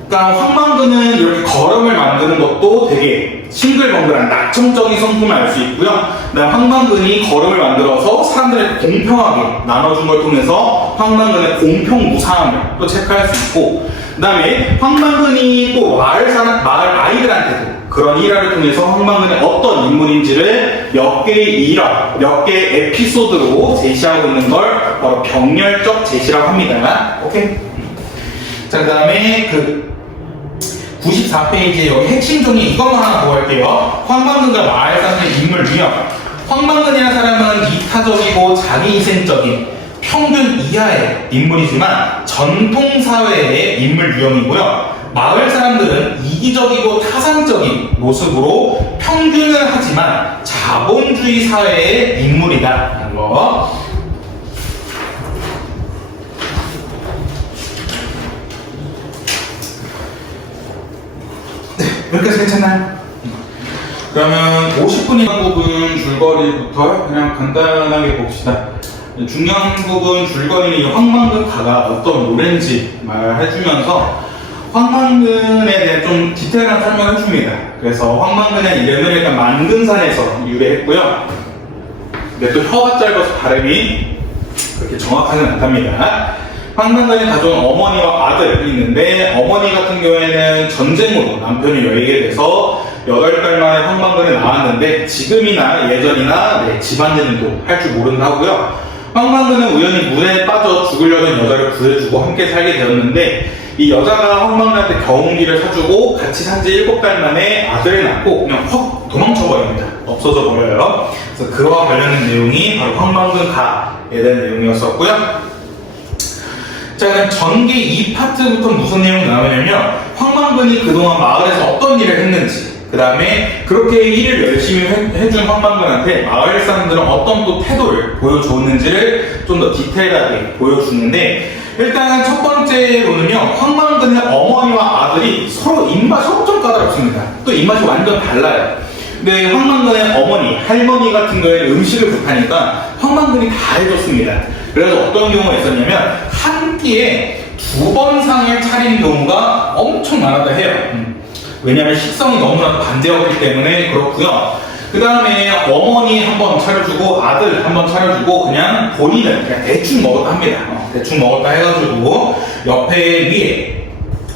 그러니까 황방근은 이렇게 걸음을 만드는 것도 되게 싱글벙글한 낙천적인 성품을 알 수 있고요. 그다음 황방근이 걸음을 만들어서 사람들에게 공평하게 나눠준 걸 통해서 황방근의 공평무상함을 또 체크할 수 있고, 그다음에 황방근이 또 마을 아이들한테도 그런 일화를 통해서 황방근의 어떤 인물인지를 몇 개의 일화, 몇 개의 에피소드로 제시하고 있는 걸 바로 병렬적 제시라고 합니다. 오케이? 자, 그 다음에 94페이지에 여기 핵심 종이 이것만 하나 더 할게요. 황방근과 마을 사람들의 인물 유형. 황방근이라는 사람은 이타적이고 자기희생적인 평균 이하의 인물이지만 전통사회의 인물 유형이고요. 마을 사람들은 이기적이고 타산적인 모습으로 평균을 하지만 자본주의 사회의 인물이다 라는 거. 네, 여기까지 괜찮나요? 그러면 50분이라는 부분 줄거리부터 그냥 간단하게 봅시다. 중요한 부분 줄거리는 황방근 가가 어떤 노래인지 말해주면서 황방근에 대해 좀 디테일한 설명을 해줍니다. 그래서 황방근의 이름은 일단 만근산에서 유래했고요. 근데 또 혀가 짧아서 발음이 그렇게 정확하지는 않답니다. 황방근이 가져온 어머니와 아들이 있는데, 어머니 같은 경우에는 전쟁으로 남편이 여의게 돼서 8달 만에 황방근에 나왔는데, 지금이나 예전이나 집안일도 할 줄 모른다 하고요. 황방근은 우연히 물에 빠져 죽으려던 여자를 구해주고 함께 살게 되었는데, 이 여자가 황방근한테 경운기를 사주고 같이 산지 7달 만에 아들을 낳고 그냥 확 도망쳐버립니다. 없어져 버려요. 그래서 그와 관련된 내용이 바로 황방근 가에 대한 내용이었었고요. 자, 그럼 전기 2파트부터 무슨 내용이 나오냐면 황방근이 그동안 마을에서 어떤 일을 했는지, 그 다음에 그렇게 일을 열심히 해준 황방근한테 마을 사람들은 어떤 또 태도를 보여줬는지를 좀 더 디테일하게 보여주는데, 일단 첫 번째로는요, 황방근의 어머니와 아들이 서로 입맛이 엄청 까다롭습니다. 또 입맛이 완전 달라요. 근데 황방근의 어머니, 할머니 같은 경우에 음식을 못하니까 황방근이 다 해줬습니다. 그래서 어떤 경우가 있었냐면 한 끼에 2번 상을 차린 경우가 엄청 많았다 해요. 왜냐하면 식성이 너무나 반대였기 때문에 그렇고요. 그 다음에 어머니 한번 차려주고 아들 한번 차려주고 그냥 본인은 그냥 대충 먹었다 합니다. 대충 먹었다 해가지고 옆에 위에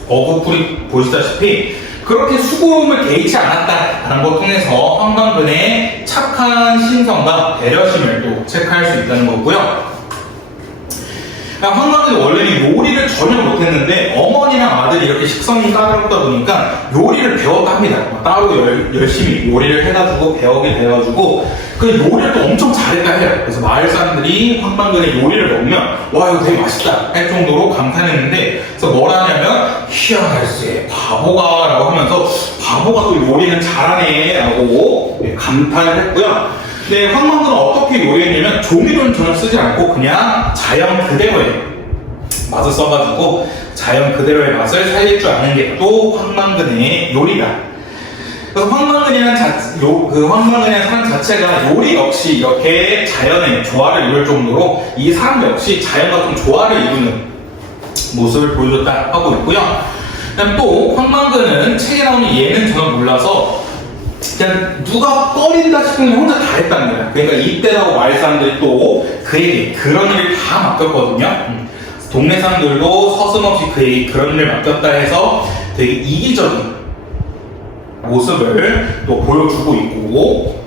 어구풀이 보시다시피 그렇게 수고로움을 개의치 않았다라는 걸 통해서 황방근의 착한 신성과 배려심을 또 체크할 수 있다는 거고요. 황방근이 원래는 요리를 전혀 못했는데 어머니랑 아들이 이렇게 식성이 까다롭다 보니까 요리를 배웠다 합니다. 따로 열심히 요리를 해가지고 배우게 돼가지고 그 요리를 또 엄청 잘했다 해요. 그래서 마을 사람들이 황방근의 요리를 먹으면 와 이거 되게 맛있다 할 정도로 감탄했는데, 그래서 뭐라 하냐면 희한할세 바보가 라고 하면서 바보가 또 요리는 잘하네 라고 감탄을 했고요. 근데 황망근은 어떻게 요리했냐면 조미료는 전혀 쓰지 않고 그냥 자연 그대로의 맛을 써가지고 자연 그대로의 맛을 살릴 줄 아는 게 또 황망근의 요리다. 그래서 황망근이라는 사람 자체가 요리 역시 이렇게 자연의 조화를 이룰 정도로 이 사람 역시 자연과 좀 조화를 이루는 모습을 보여줬다 하고 있고요. 그다음 또 황망근은 책에 나오는 얘는 전혀 몰라서 그냥 누가 꺼린다 싶으면 혼자 다 했다는 거야. 그러니까 이때라고 마을 사람들이 또 그에게 그런 일을 다 맡겼거든요. 동네 사람들도 서슴없이 그에게 그런 일을 맡겼다 해서 되게 이기적인 모습을 또 보여주고 있고,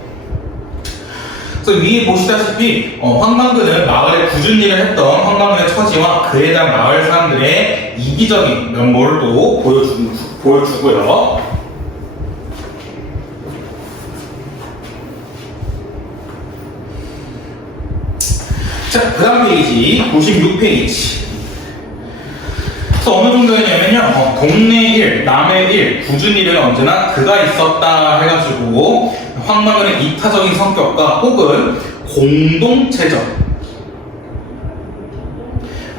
그래서 위에 보시다시피 황망근은 마을에 굳은 일을 했던 황망근의 처지와 그에 대한 마을 사람들의 이기적인 면모를 또 보여주고요. 자, 그 다음 페이지 96페이지. 그래서 어느 정도였냐면요, 동네 일, 남의 일, 굳은 일은 언제나 그가 있었다 해가지고 황망근의 이타적인 성격과 혹은 공동체적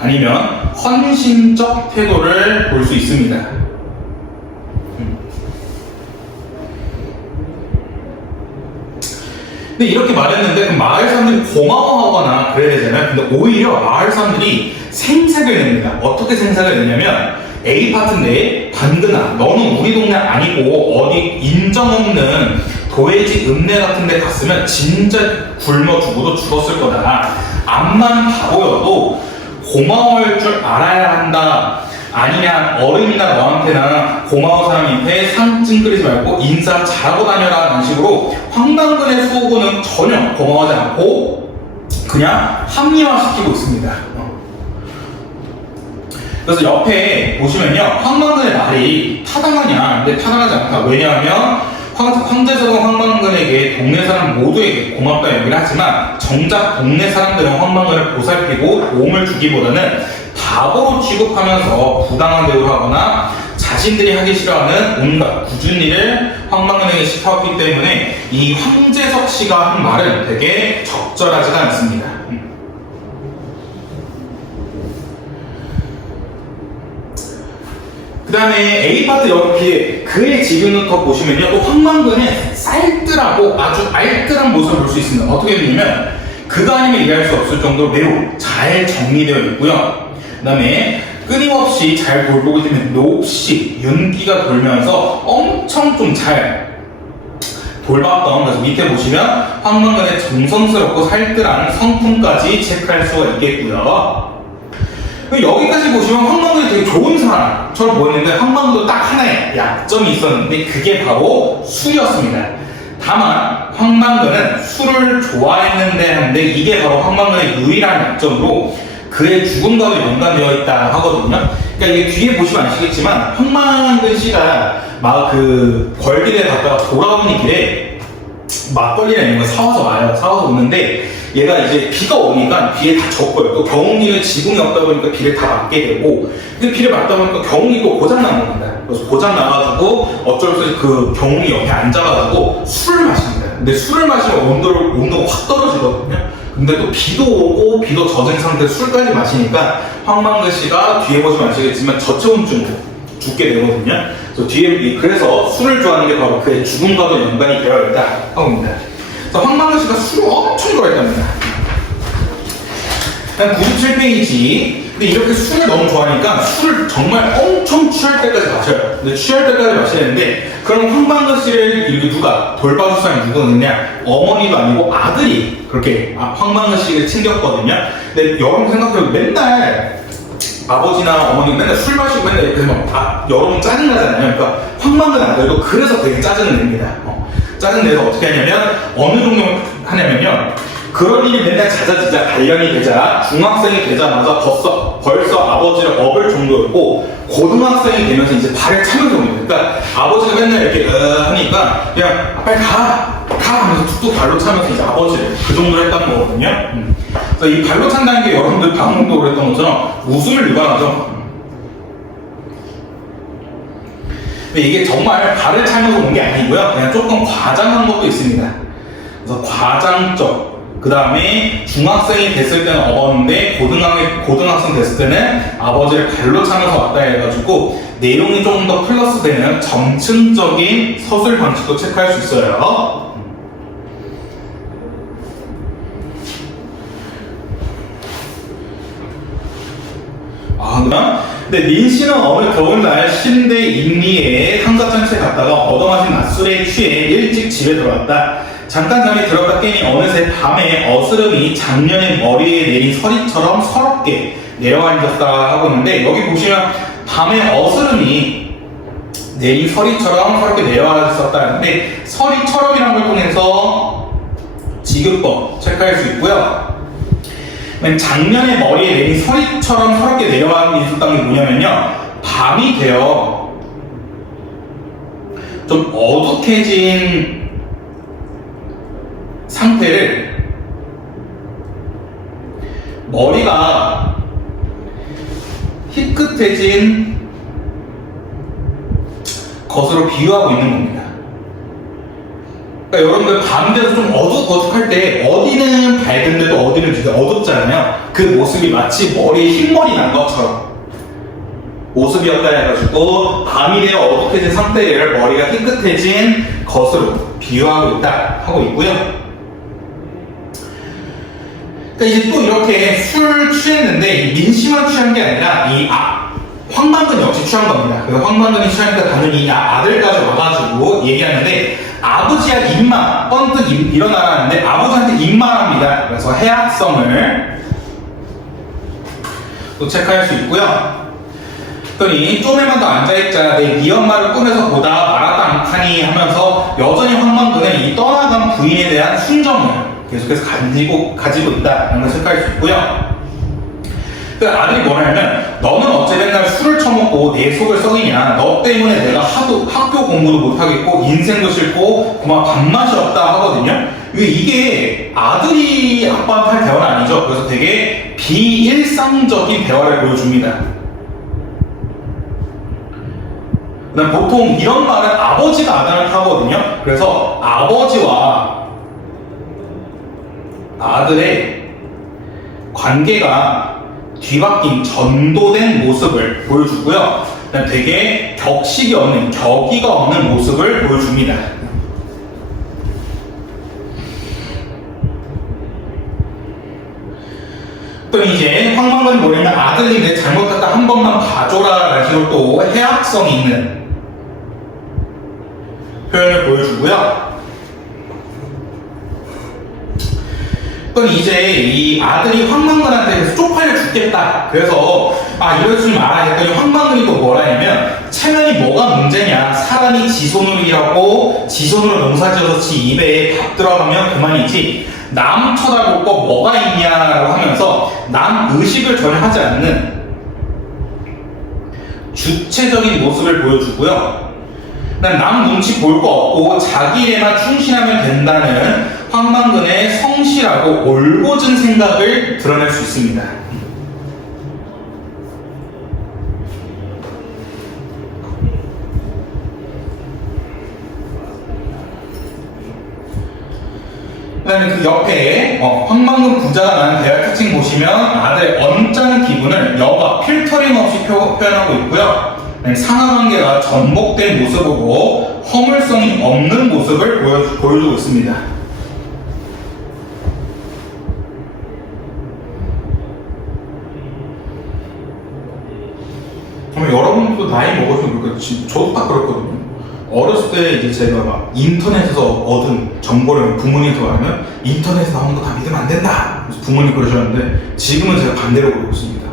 아니면 헌신적 태도를 볼 수 있습니다. 근데 이렇게 말했는데 그 마을 사람들이 고마워하거나 그래야 되잖아요. 근데 오히려 마을 사람들이 생색을 냅니다. 어떻게 생색을 내냐면 A파트인데 반근아, 너는 우리 동네 아니고 어디 인정 없는 도회지 읍내 같은 데 갔으면 진짜 굶어 죽어도 죽었을 거다. 암만 바보여도 고마워할 줄 알아야 한다. 아니냐, 어른이나 너한테나 고마운 사람한테 상 찡그리지 말고 인사 잘하고 다녀라 라는 식으로 황망근의 수호구는 전혀 고마워하지 않고 그냥 합리화시키고 있습니다. 그래서 옆에 보시면요, 황망근의 말이 타당하냐? 근데 타당하지 않다. 왜냐하면 황제석은 황망근에게 동네 사람 모두에게 고맙다 얘기를 하지만 정작 동네 사람들은 황망근을 보살피고 도움을 주기보다는 바보로 취급하면서 부당한 대우를 하거나 자신들이 하기 싫어하는 온갖 굳은 일을 황망근에게 시켜왔기 때문에 이 황제석 씨가 한 말은 되게 적절하지가 않습니다. 그 다음에 A파트 옆에 그의 지금부터 보시면요, 또 황망근의 쌀뜰하고 아주 알뜰한 모습을 볼 수 있습니다. 어떻게 되냐면 그가 아니면 이해할 수 없을 정도로 매우 잘 정리되어 있고요. 그 다음에 끊임없이 잘 돌보고 있는 몹시 윤기가 돌면서 엄청 좀 잘 돌봤던, 그래서 밑에 보시면 황망근의 정성스럽고 살뜰한 성품까지 체크할 수가 있겠고요. 여기까지 보시면 황망근이 되게 좋은 사람처럼 보였는데 황망근도 딱 하나의 약점이 있었는데 그게 바로 술이었습니다. 다만 황망근은 술을 좋아했는데 한데 이게 바로 황망근의 유일한 약점으로 그의 죽음과도 연관되어 있다 하거든요. 그러니까 이게 뒤에 보시면 아시겠지만 황망근 씨가 막 그 벌길에 갔다가 돌아오는 길에 막걸리나 이런 거 사와서 와요. 사와서 오는데 얘가 이제 비가 오니까 비에 다 젖고요. 또 경운기는 지붕이 없다 보니까 비를 다 맞게 되고, 근데 비를 맞다 보니까 경운기도 고장난 겁니다. 그래서 고장 나가지고 어쩔 수 없이 그 경운기 옆에 앉아가지고 술을 마십니다. 근데 술을 마시면 온도가 확 떨어지거든요. 근데 또 비도 오고 비도 젖은 상태에서 술까지 마시니까 황망근 씨가 뒤에 보시면 아시겠지만 저체온증으로 죽게 되거든요. 그래서 술을 좋아하는 게 바로 그의 죽음과도 연관이 되어 있다 하고 있습니다. 황망근 씨가 술을 엄청 좋아했답니다. 97페이지. 근데 이렇게 술을 너무 좋아하니까 술을 정말 엄청 취할 때까지 마셔요. 근데 취할 때까지 마셔야 되는데, 그럼 황망근 씨를 이렇게 누가 돌봐줄 사람이 누구느냐? 어머니도 아니고 아들이 그렇게 황망근 씨를 챙겼거든요. 근데 여러분 생각해도 맨날 아버지나 어머니가 맨날 술 마시고 맨날 이렇게 막 여러분 짜증나잖아요. 그러니까 황망근 아들도 그래서 되게 짜증을 냅니다. 짜증내서 어떻게 하냐면 어느 정도 하냐면요, 그런 일이 맨날 잦아지자 단련이 되자 중학생이 되자마자 벌써 아버지를 업을 정도였고, 고등학생이 되면서 이제 발을 차면서 옵니다. 그러니까 아버지가 맨날 이렇게 하니까 그냥 빨리 가 하면서 툭툭 발로 차면서 이제 아버지를 그 정도로 했다는 거거든요. 그래서 이 발로 찬다는 게 여러분들 방금도 그랬던 것처럼 웃음을 유발하죠. 근데 이게 정말 발을 차면서 온 게 아니고요, 그냥 조금 과장한 것도 있습니다. 그래서 그래서 과장적, 그 다음에 중학생이 됐을 때는 어머니인데 고등학생 됐을 때는 아버지를 발로 차면서 왔다 해가지고 내용이 조금 더 플러스 되는 점층적인 서술 방식도 체크할 수 있어요. 근데 민씨는 어느 겨울날 신대 인리에 한가찬치에 갔다가 얻어마신 낮술에 취해 일찍 집에 들어왔다. 잠깐 잠이 들었다 깨니 어느새 밤에 어스름이 작년에 머리에 내린 서리처럼 서럽게 내려와 있었다 하고 있는데, 여기 보시면 밤에 어스름이 내린 서리처럼 서럽게 내려와 있었다 하는데, 서리처럼이라는 걸 통해서 지급법 체크할 수 있고요. 작년에 머리에 내린 서리처럼 서럽게 내려와 있었다는 게 뭐냐면요, 밤이 되어 좀 어둑해진 상태를 머리가 희끗해진 것으로 비유하고 있는 겁니다. 그러니까 여러분들 밤이 돼서 좀 어둑어둑할 때 어디는 밝은데도 어디는 되게 어둡잖아요. 그 모습이 마치 머리에 흰머리 난 것처럼 모습이었다 해가지고 밤이 되어 어둑해진 상태를 머리가 희끗해진 것으로 비유하고 있다 하고 있고요. 그러니까 이제 또 이렇게 술 취했는데 민씨만 취한 게 아니라 황만근 역시 취한 겁니다. 그래서 황만근이 취하니까 당연히 아들까지 와가지고 얘기하는데, 아버지야 입만 번뜩 일어나라는데 아버지한테 입만합니다. 그래서 해악성을 또 체크할 수 있고요. 그랬더니 좀에만 더 앉아있자, 네 엄마를 꿈에서 보다 말았다 않다니 하면서 여전히 황만근은 이 떠나간 부인에 대한 순정을 계속해서 가지고 있다는 걸 체크할 수 있고요. 그 아들이 뭐냐면, 너는 어째 맨날 술을 처먹고 내 속을 썩이냐, 너 때문에 내가 하도 학교 공부도 못하겠고 인생도 싫고 그만 밥맛이 없다 하거든요. 이게 아들이 아빠한테 할 대화는 아니죠. 그래서 되게 비일상적인 대화를 보여줍니다. 그다음 보통 이런 말은 아버지가 아들한테 하거든요. 그래서 아버지와 아들의 관계가 뒤바뀐 전도된 모습을 보여주고요. 되게 격식이 없는, 격의가 없는 모습을 보여줍니다. 또 이제 황만근이 뭐냐면, 아들이 내 잘못했다 한 번만 봐줘라 라는 식으로 또 해악성 있는 표현을 보여주고요. 또 이제 이 아들이 황만근한테 쪽팔려 죽겠다, 그래서 이러지 마라 했더니 황만근이 또 뭐라 하냐면, 체면이 뭐가 문제냐, 사람이 지 손으로 일하고 지 손으로 농사지어서 지 입에 밥 들어가면 그만이지 남 쳐다볼 거 뭐가 있냐라고 하면서 남 의식을 전혀 하지 않는 주체적인 모습을 보여주고요. 남 눈치 볼 거 없고 자기 일에만 충실하면 된다는 황만근의 성실하고 올곧은 생각을 드러낼 수 있습니다. 그다음에 그 옆에 황만근 부자가 나는 대화 특징 보시면, 아들의 언짢은 기분을 여가 필터링 없이 표현하고 있고요. 상하관계가 전복된 모습으로 허물성이 없는 모습을 보여주고 있습니다. 여러분도 나이 먹으시면 그렇겠지. 저도 딱 그렇거든요. 어렸을 때 이제 제가 막 인터넷에서 얻은 정보를 부모님한테 말하면, 인터넷에서 나오는 거 다 믿으면 안 된다, 그래서 부모님 그러셨는데, 지금은 제가 반대로 그러고 있습니다.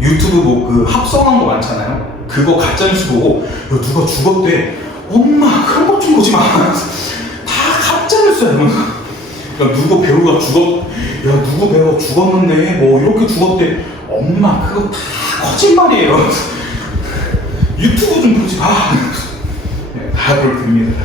유튜브 뭐 그 합성한 거 많잖아요. 그거 가짜뉴스 보고 누가 죽었대, 엄마 그런 것 좀 보지 마, 다 가짜뉴스야 이러면서. 그러니까 누구 배우가 누구 배우가 죽었는데 뭐 이렇게 죽었대, 엄마 그거 다 거짓말이에요. 유튜브 좀 보지 마. 다 그렇게 됩니다.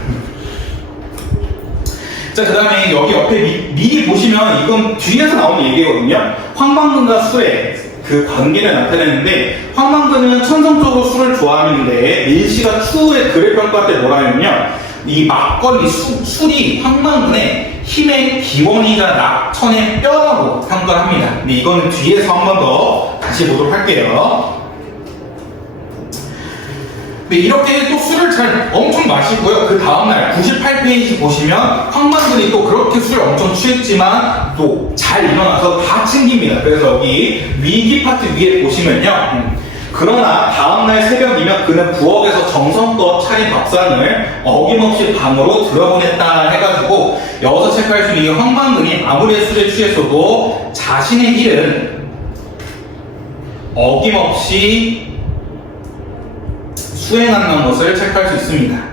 자, 그 다음에 여기 옆에 미리 보시면, 이건 뒤에서 나오는 얘기거든요. 황만근과 술의 그 관계를 나타내는데, 황만근은 천성적으로 술을 좋아하는데 민씨가 추후에 글을 평가할 때 뭐라 하냐면요, 이 막걸리 술이 황만근의 힘의 기원이자 낙천의 뼈라고 평가를 합니다. 근데 이거는 뒤에서 한 번 더 다시 보도록 할게요. 네, 이렇게 또 술을 잘 엄청 마시고요. 그 다음날 98페이지 보시면 황만근이 또 그렇게 술을 엄청 취했지만 또 잘 일어나서 다 챙깁니다. 그래서 여기 위기 파트 위에 보시면요. 그러나 다음날 새벽이면 그는 부엌에서 정성껏 차린 밥상을 어김없이 방으로 들여보냈다 해가지고 여기서 체크할 수 있는 게 황만근이 아무리 술에 취했어도 자신의 일은 어김없이 수행한다는 것을 체크할 수 있습니다.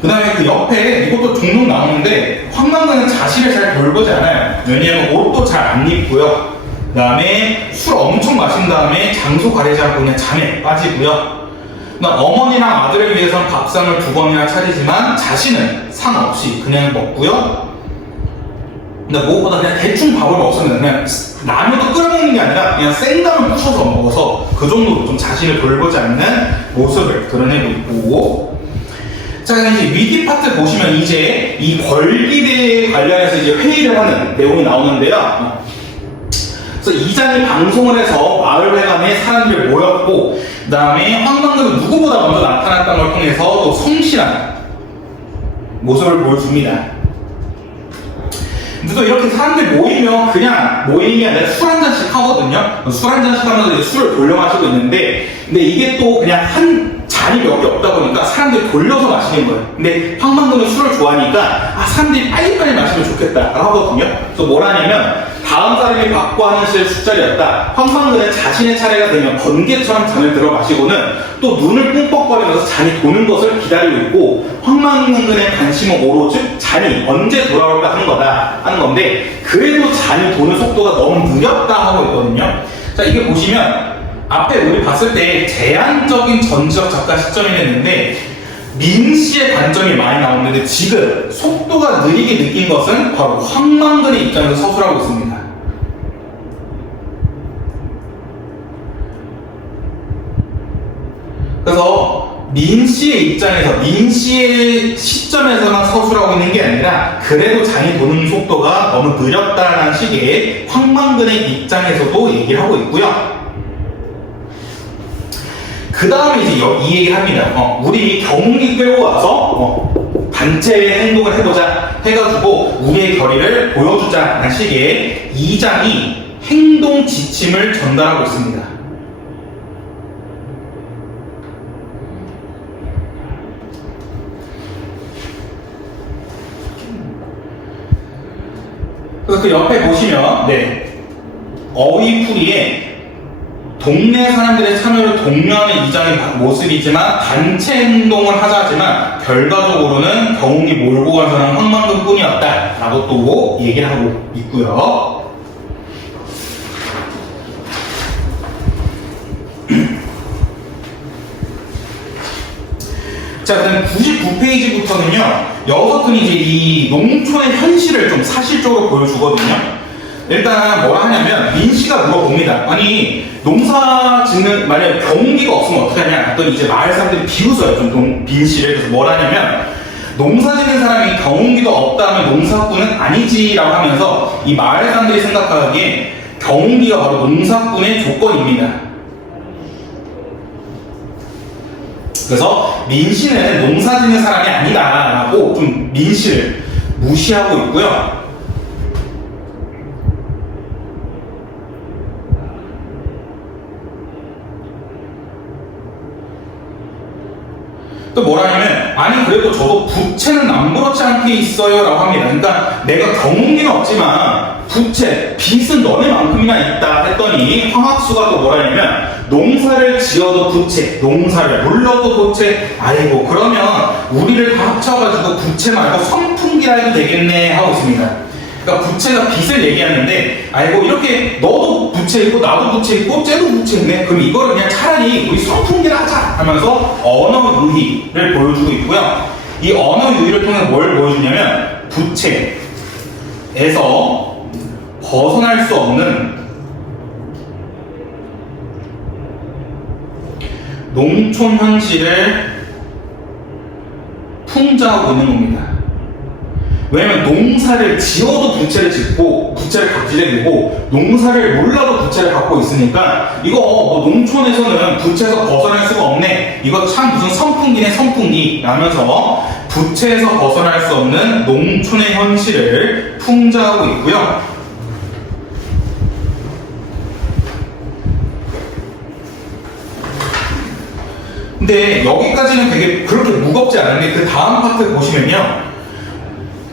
그 다음에 그 옆에 이것도 종종 나오는데 황만근은 자신을 잘 돌보지 않아요. 왜냐하면 옷도 잘 안 입고요. 그 다음에 술 엄청 마신 다음에 장소 가리지 않고 그냥 잠에 빠지고요. 어머니랑 아들을 위해서는 밥상을 2번이나 차리지만 자신은 상 없이 그냥 먹고요. 근데 무엇보다 그냥 대충 밥을 먹었는데 그냥 라면도 끓여 먹는 게 아니라 그냥 생강을 부셔서 먹어서 그 정도로 좀 자신을 돌보지 않는 모습을 드러내고 있고, 자, 이제 위기 파트 보시면 이제 이 권리대에 관련해서 이제 회의를 하는 내용이 나오는데요. 그래서 이장이 방송을 해서 마을회관에 사람들이 모였고, 그 다음에 황만근은 누구보다 먼저 나타났던 걸 통해서 또 성실한 모습을 보여줍니다. 근데 또 이렇게 사람들이 모이면 그냥 모이는 게 아니라 술 한 잔씩 하거든요. 술 한 잔씩 하면서 이제 술을 돌려 마시고 있는데, 근데 이게 또 그냥 한 잔이 몇 개 없다 보니까 사람들이 돌려서 마시는 거예요. 근데 황만근은 술을 좋아하니까 사람들이 빨리빨리 마시면 좋겠다라고 하거든요. 그래서 뭘 하냐면 다음 사람이 받고 하는 시의 술자리였다. 황만근은 자신의 차례가 되면 번개처럼 잔을 들어 마시고는 또 눈을 끔뻑거리면서 잔이 도는 것을 기다리고 있고, 황만근의 관심은 오로지 잔이 언제 돌아올까 하는 건데, 그래도 잔이 도는 속도가 너무 느렸다 하고 있거든요. 자, 이게 보시면 앞에 우리 봤을 때 제한적인 전지적 작가 시점이 됐는데 민씨의 관점이 많이 나오는데 지금 속도가 느리게 느낀 것은 바로 황만근의 입장에서 서술하고 있습니다. 그래서 민씨의 입장에서 민씨의 시점에서만 서술하고 있는 게 아니라 그래도 잔이 도는 속도가 너무 느렸다는 식의 황만근의 입장에서도 얘기를 하고 있고요. 그 다음에 이제 이 얘기를 합니다. 우리 경운기 끌고 와서 단체 행동을 해보자 해가지고 우리의 결의를 보여주자라는 식의 이장이 행동 지침을 전달하고 있습니다. 그래서 그 옆에 보시면 어휘풀이에 동네 사람들의 참여를 독려하는 이장의 모습이지만 단체 행동을 하자 하지만 결과적으로는 경운기 몰고 간 사람은 황만근 뿐이었다 라고 또 얘기를 하고 있고요. 자, 그다음 99페이지부터는요 여기서는 이제 이 농촌의 현실을 좀 사실적으로 보여주거든요. 일단 뭐라 하냐면 민씨가 물어봅니다. 아니 농사 짓는 만약에 경운기가 없으면 어떻게 하냐 했더니 이제 마을 사람들이 비웃어요. 좀 민씨를. 그래서 뭐라 하냐면 농사 짓는 사람이 경운기가 없다면 농사꾼은 아니지라고 하면서 이 마을 사람들이 생각하기에 경운기가 바로 농사꾼의 조건입니다. 그래서 민씨는 농사 짓는 사람이 아니다라고 좀 민씨를 무시하고 있고요. 또 뭐라 하냐면 아니 그래도 저도 부채는 남부럽지 않게 있어요 라고 합니다. 그러니까 내가 경운기는 없지만 부채, 빚은 너네만큼이나 있다 했더니 황학수가 또 뭐라 하냐면 농사를 지어도 부채, 농사를 물러도 부채, 아이고 그러면 우리를 다 합쳐가지고 부채 말고 선풍기라 해도 되겠네 하고 있습니다. 그러니까 부채가 빚을 얘기하는데 아이고 이렇게 너도 부채 있고 나도 부채 있고 쟤도 부채 있네. 그럼 이거를 그냥 차라리 우리 선풍기를 하자 하면서 언어 유희를 보여주고 있고요. 이 언어 유희를 통해 뭘 보여주냐면 부채에서 벗어날 수 없는 농촌 현실을 풍자하고 있는 겁니다. 왜냐면 농사를 지어도 부채를 짓고 부채를 갚게 되고 농사를 몰라도 부채를 갖고 있으니까 이거 뭐 농촌에서는 부채에서 벗어날 수가 없네, 이거 참 무슨 선풍기네 선풍기 라면서 부채에서 벗어날 수 없는 농촌의 현실을 풍자하고 있고요. 근데 여기까지는 되게 그렇게 무겁지 않은데 그 다음 파트 보시면요,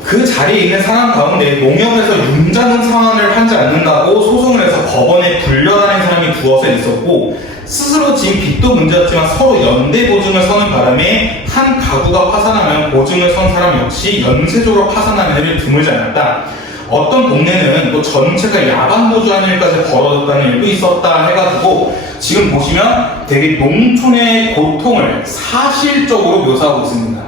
그 자리에 있는 사람 가운데 농협에서 융자능 상환을 하지 않는다고 소송을 해서 법원에 불려다닌 사람이 두어서 있었고, 스스로 지은 빚도 문제였지만 서로 연대 보증을 서는 바람에 한 가구가 파산하면 보증을 선 사람 역시 연쇄적으로 파산하는 일이 드물지 않았다. 어떤 동네는 또 전체가 야반 노조하는 일까지 벌어졌다는 일도 있었다 해가지고 지금 보시면 되게 농촌의 고통을 사실적으로 묘사하고 있습니다.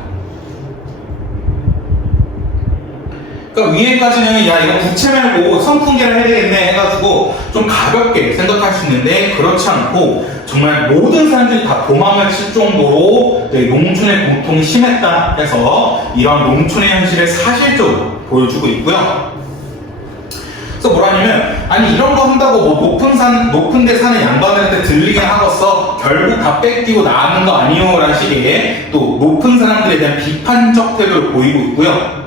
그러니까 위에까지는 야 이거 부채 말고 선풍기를 해야 되겠네 해가지고 좀 가볍게 생각할 수 있는데, 그렇지 않고 정말 모든 사람들이 다 도망을 칠 정도로 농촌의 고통이 심했다 해서 이런 농촌의 현실을 사실적으로 보여주고 있고요. 그래서 뭐라냐면, 아니 이런 거 한다고 뭐 높은 데 사는 양반들한테 들리긴 하겠어, 결국 다 뺏기고 나가는 거 아니요 라는 식의 또 높은 사람들에 대한 비판적 태도를 보이고 있고요.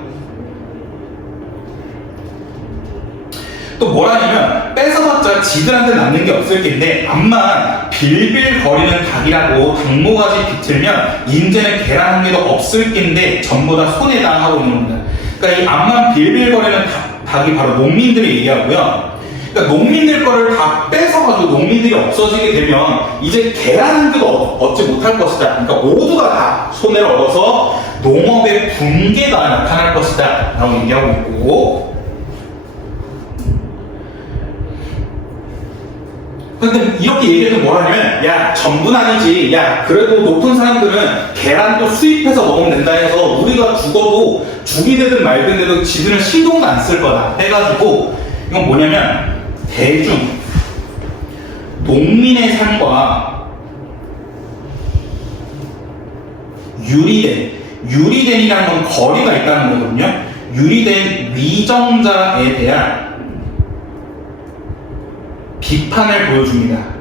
또 뭐라냐면, 뺏어봤자 지들한테 남는 게 없을 텐데 암만 빌빌거리는 닭이라고 닭모가지 비틀면 인제는 계란 한 개도 없을 텐데 전부 다 손해다 하고 있는 겁니다. 그러니까 이 암만 빌빌거리는 닭이 바로 농민들이 얘기하고요. 그러니까 농민들 거를 다 뺏어가지고 농민들이 없어지게 되면 이제 계란 한 개도 얻지 못할 것이다. 그러니까 모두가 다 손해를 얻어서 농업의 붕괴가 나타날 것이다 라고 얘기하고 있고, 근데 이렇게 얘기해도 뭐라냐면, 야 전부는 아니지, 야 그래도 높은 사람들은 계란도 수입해서 먹으면 된다 해서 우리가 죽어도 죽이 되든 말든 되든 지들은 신경도 안 쓸 거다 해가지고, 이건 뭐냐면 대중 농민의 삶과 유리된이라는 건 거리가 있다는 거거든요. 유리된 위정자에 대한 비판을 보여줍니다.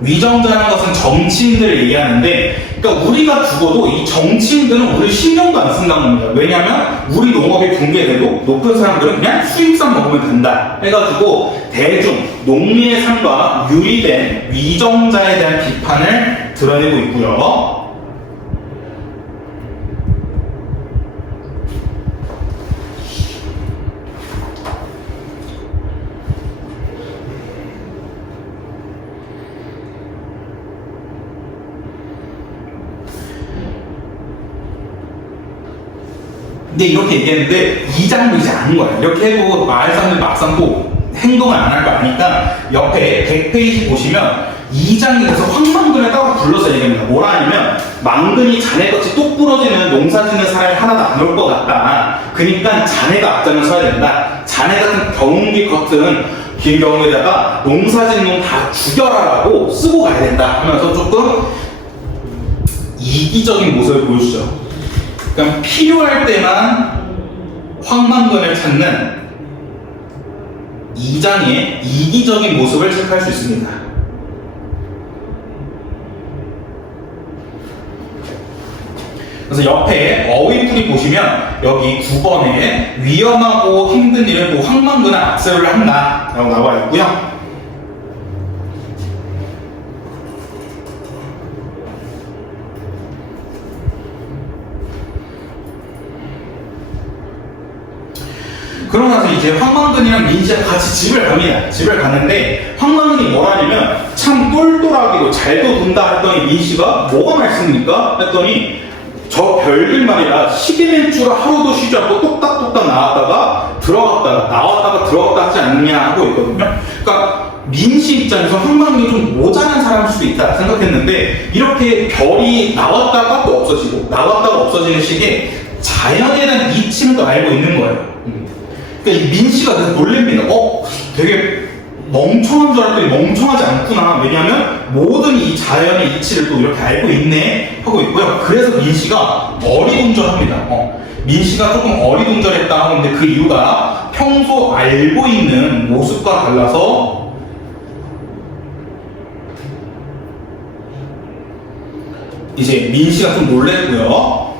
위정자라는 것은 정치인들을 얘기하는데, 그러니까 우리가 죽어도 이 정치인들은 우리 신경도 안 쓴다는 겁니다. 왜냐하면 우리 농업이 붕괴돼도 높은 사람들은 그냥 수입산 먹으면 된다 해가지고 대중, 농민의 삶과 유리된 위정자에 대한 비판을 드러내고 있고요. 근데 이렇게 얘기했는데 이장도 이제 아닌 거야. 이렇게 해도 마을 사람들 막상 또 행동을 안 할 거 아니까 옆에 100페이지 보시면 이장이 돼서 황망근을 따로 불러서 얘기합니다. 뭐라 하냐면, 망근이 자네같이 똑 부러지는 농사 짓는 사람이 하나도 안 올 것 같다. 그러니까 자네가 앞장을 서야 된다. 자네 같은 경운기 같은 긴 경우에다가 농사 짓는 놈 다 죽여라라고 쓰고 가야 된다 하면서 조금 이기적인 모습을 보여주죠. 그러니까 필요할 때만 황망근을 찾는 이장의 이기적인 모습을 체크할 수 있습니다. 그래서 옆에 어휘풀이 보시면 여기 9번에 위험하고 힘든 일은 또 황망근은 악설을 한다 라고 나와 있고요. 그러고 나서 이제 황망근이랑 민씨가 같이 집을 갑니다. 집을 갔는데 황망근이 뭐라냐면, 참 똘똘하기도 잘도 둔다 했더니 민씨가 뭐가 말씀입니까? 했더니 저 별들 말이야, 시계맨주가 하루도 쉬지 않고 똑딱똑딱 나왔다가 들어갔다 하지 않느냐 하고 있거든요. 그러니까 민씨 입장에서 황망근이 좀 모자란 사람일 수도 있다 생각했는데, 이렇게 별이 나왔다가 또 없어지고 나왔다가 없어지는 식의 자연에 대한 이치는 또 알고 있는 거예요. 그러니까 이 민씨가 그래서 놀랍니다. 되게 멍청한 줄 알았더니 멍청하지 않구나. 왜냐하면 모든 이 자연의 이치를 또 이렇게 알고 있네 하고 있고요. 그래서 민씨가 어리둥절합니다. 민씨가 조금 어리둥절했다 하는데 그 이유가 평소 알고 있는 모습과 달라서 이제 민씨가 좀 놀랬고요.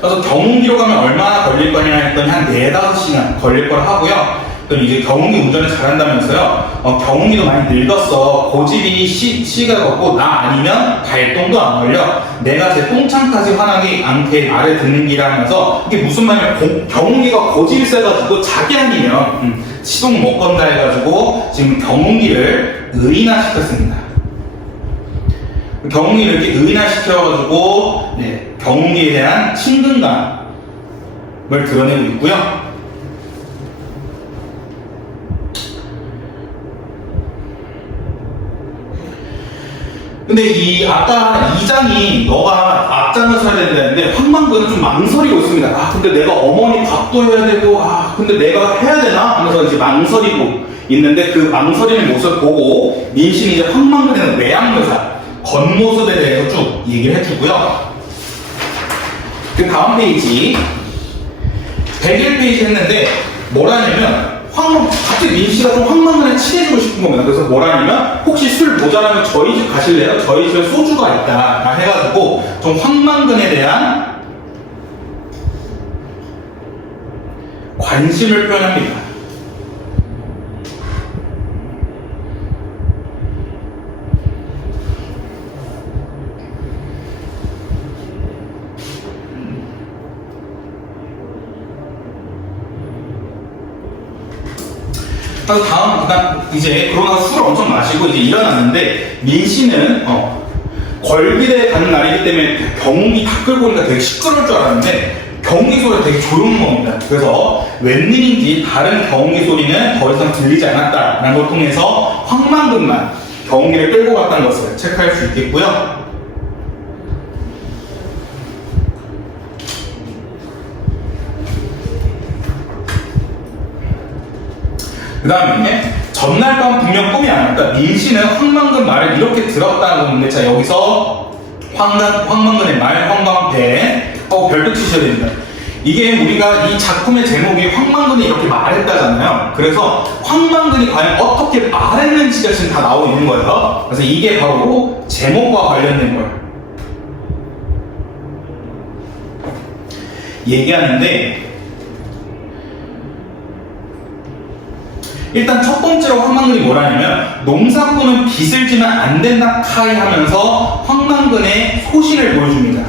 그래서 경운기로 가면 얼마나 걸릴 거냐 했더니 한 4-5시간 걸릴 거라 하고요. 그럼 이제 경운기 운전을 잘한다면서요. 경운기도 많이 늙었어. 고집이 씨가 걷고 나 아니면 발동도 안 걸려. 내가 제 똥창까지 화나게 않게 말을 듣는 기라 하면서 이게 무슨 말이냐면 경운기가 고집이 세가지고 자기 아니면 시동 못 건다 해가지고 지금 경운기를 의인화시켰습니다. 경운기를 이렇게 의인화시켜가지고 경운기에 대한 친근감을 드러내고 있고요. 근데 아까 2장이 너가 앞장을 서야 된다는데 황망근은 좀 망설이고 있습니다. 근데 내가 어머니 밥도 해야 되고 근데 내가 해야 되나? 하면서 이제 망설이고 있는데 그 망설이는 모습을 보고 민심이 이제 황망근에는 외양묘사 겉모습에 대해서 쭉 얘기를 해주고요. 그 다음 페이지 101페이지 했는데 뭐라냐면 갑자기 민씨가 좀 황망근에 친해지고 싶은 겁니다. 그래서 뭐라냐면 혹시 술 모자라면 저희 집 가실래요? 저희 집에 소주가 있다 해가지고 좀 황망근에 대한 관심을 표현합니다. 그래서 그다음 이제 그러고 술을 엄청 마시고 이제 일어났는데 민씨는 걸기대에 가는 날이기 때문에 경운기 다 끌고 오니까 되게 시끄러울 줄 알았는데 경운기 소리가 되게 조용한 겁니다. 그래서 웬일인지 다른 경운기 소리는 더 이상 들리지 않았다라는 걸 통해서 황망근만 경운기를 끌고 갔다는 것을 체크할 수 있겠고요. 그 다음에 전날 밤 분명 꿈이 아닐까. 민씨는 황망근 말을 이렇게 들었다는 건데 자 여기서 황망근의 말 황광패 별도 치셔야 됩니다. 이게 우리가 이 작품의 제목이 황망근이 이렇게 말했다잖아요. 그래서 황망근이 과연 어떻게 말했는지가 지금 다 나오고 있는 거예요. 그래서 이게 바로 제목과 관련된 걸 얘기하는데 일단 첫 번째로 황망근이 뭐라냐면 농사꾼은 빚을 지면 안 된다 카이 하면서 황망근의 소신을 보여줍니다.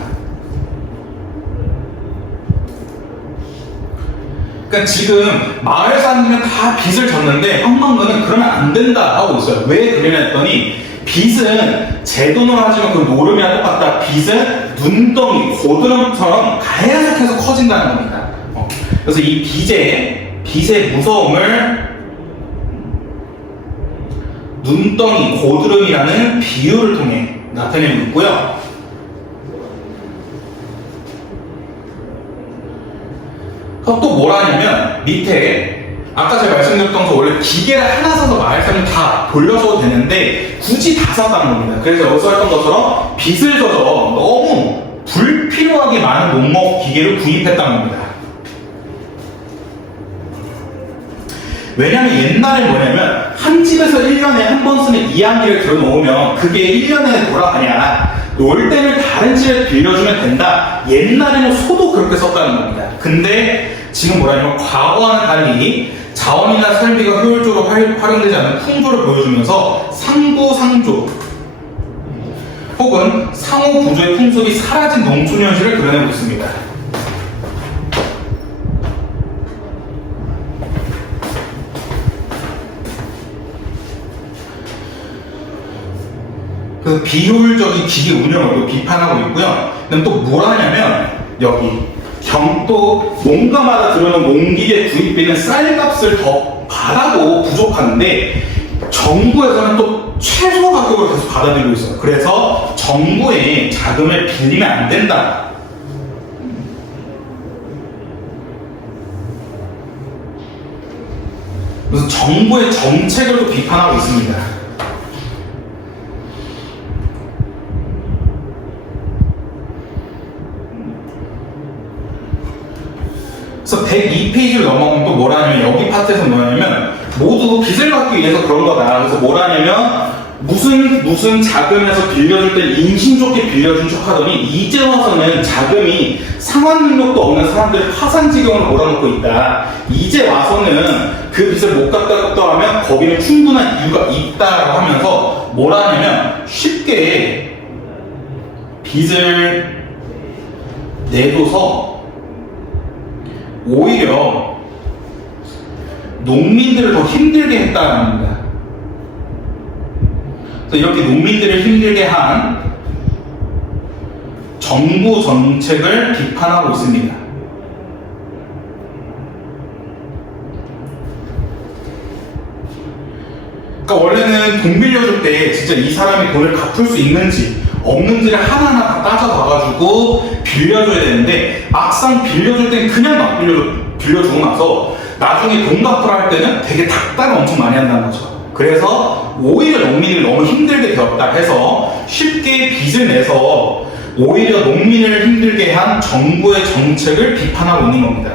그러니까 지금 마을 사람들은 다 빚을 졌는데 황망근은 그러면 안 된다 하고 있어요. 왜 그러냐 했더니 빚은 제 돈으로 하지만 그 노름이랑 똑같다. 빚은 눈덩이, 고드름처럼 계속해서 커진다는 겁니다. 그래서 이 빚의 무서움을 눈덩이, 고드름이라는 비유를 통해 나타내고 있고요. 또 뭐라 하냐면 밑에 아까 제가 말씀드렸던 거 원래 기계를 하나 사서 마을 사람 다 돌려줘도 되는데 굳이 다 샀다는 겁니다. 그래서 여기서 했던 것처럼 빚을 져서 너무 불필요하게 많은 농목 기계를 구입했다는 겁니다. 왜냐면 옛날에 뭐냐면 한 집에서 1년에 한 번 쓰는 이야기를 들어놓으면 그게 1년에 돌아가냐, 놀 때를 다른 집에 빌려주면 된다. 옛날에는 소도 그렇게 썼다는 겁니다. 근데 지금 뭐라냐면 과거와는 달리 자원이나 설비가 효율적으로 활용되지 않는 풍조를 보여주면서 상부상조 혹은 상호부조의 풍속이 사라진 농촌 현실을 그려내고 있습니다. 그 비효율적인 기계 운영을 비판하고 있고요. 그다음 또 뭐라 하냐면 여기 또 농가마다 들어오는 농기계 구입비는 쌀값을 더 받아도 부족한데 정부에서는 또 최소 가격으로 계속 받아들이고 있어요. 그래서 정부의 자금을 빌리면 안 된다. 그래서 정부의 정책을 또 비판하고 있습니다. 그래서 102페이지를 넘어가면 또 뭐라냐면, 여기 파트에서 뭐냐면 모두 빚을 갚기 위해서 그런 거다. 그래서 뭐라냐면 무슨 자금에서 빌려줄 때 인심 좋게 빌려준 척 하더니 이제 와서는 자금이 상환 능력도 없는 사람들을 파산 지경으로 몰아넣고 있다. 이제 와서는 그 빚을 못 갚다고 하면 거기는 충분한 이유가 있다라고 하면서 뭐라냐면 쉽게 빚을 내둬서 오히려 농민들을 더 힘들게 했다는 겁니다. 그래서 이렇게 농민들을 힘들게 한 정부 정책을 비판하고 있습니다. 그러니까 원래는 돈 빌려줄 때 진짜 이 사람이 돈을 갚을 수 있는지 없는지를 하나하나 다 따져봐가지고 빌려줘야 되는데, 막상 빌려줄 땐 그냥 막 빌려주고 나서 나중에 돈 갚으라 할 때는 되게 닥달을 엄청 많이 한다는 거죠. 그래서 오히려 농민을 너무 힘들게 되었다 해서 쉽게 빚을 내서 오히려 농민을 힘들게 한 정부의 정책을 비판하고 있는 겁니다.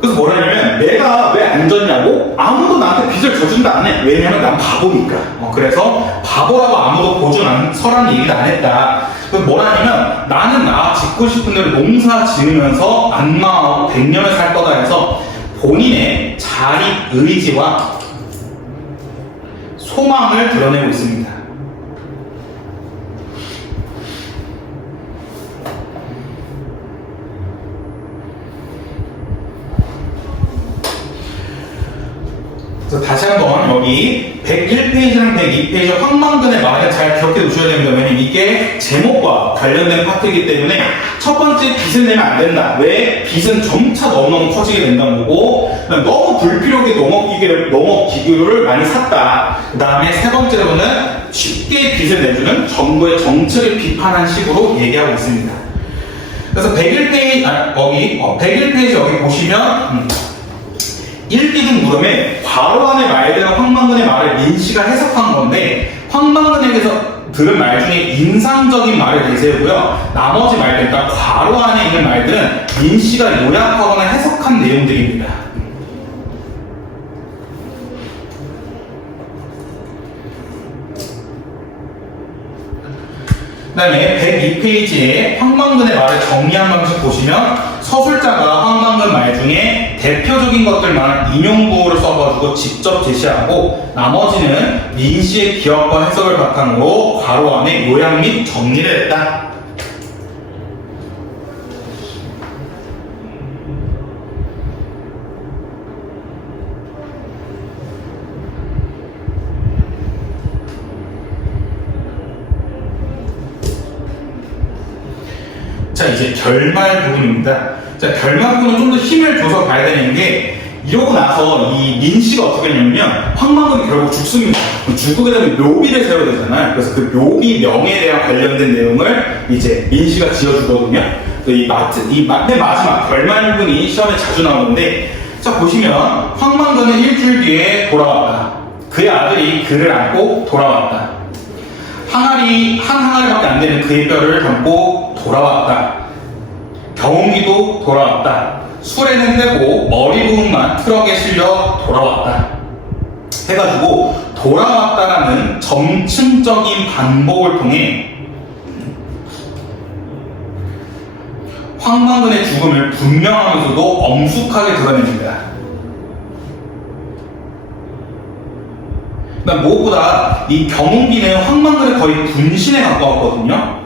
그래서 뭐라냐면 내가 왜 안 졌냐고 아무도 나한테 빚을 져준다 안 해. 왜냐면 난 바보니까. 그래서 바보라고 아무도 보증 안 서라는 얘기도 안 했다. 그래서 뭐라냐면 나는 나 짓고 싶은 대로 농사 지으면서 안마하고 100년을 살 거다 해서 본인의 자립 의지와 소망을 드러내고 있습니다. 그래서 다시 한번 여기 101페이지랑 102페이지 황망근의 말을 잘 기억해 두셔야 됩니다. 왜냐면 이게 제목과 관련된 파트이기 때문에 첫 번째 빚을 내면 안 된다. 왜? 빚은 점차 너무너무 커지게 된다는 거고, 너무 불필요하게 농업기구를 많이 샀다. 그 다음에 세 번째로는 쉽게 빚을 내주는 정부의 정책을 비판한 식으로 얘기하고 있습니다. 그래서 101페이지, 101페이지 여기 보시면 읽기 중 물음에 괄호 안에 말되는 황망근의 말을 민씨가 해석한 건데, 황망근에게서 들은 말 중에 인상적인 말을 내세우고요. 나머지 말들, 그러니까 괄호 안에 있는 말들은 민씨가 요약하거나 해석한 내용들입니다. 그 다음에 102페이지에 황망근의 말을 정리한 방식 보시면 서술자가 황망근 말 중에 대표적인 것들만 인용구호를 써가지고 직접 제시하고, 나머지는 민씨의 기억과 해석을 바탕으로 괄호 안에 요약 및 정리를 했다. 자, 이제 결말 부분입니다. 자, 결말 부분은 좀 더 힘을 줘서 봐야 되는 게, 이러고 나서 이 민씨가 어떻게 했냐면 황망근이 결국 죽습니다. 죽게 되면 묘비를 세워야 되잖아요. 그래서 그 묘비 명에 대한 관련된 내용을 이제 민씨가 지어주거든요. 이 맨 마지막 결말 부분이 시험에 자주 나오는데, 자 보시면 황망근은 일주일 뒤에 돌아왔다. 그의 아들이 그를 안고 돌아왔다. 한 항아리밖에 안 되는 그의 뼈를 담고 돌아왔다. 경운기도 돌아왔다. 수레는 떼고 머리 부분만 트럭에 실려 돌아왔다. 해가지고 돌아왔다라는 점층적인 반복을 통해 황망근의 죽음을 분명하면서도 엄숙하게 드러냅니다. 그러니까 무엇보다 이 경운기는 황망근을 거의 분신에 가까웠거든요.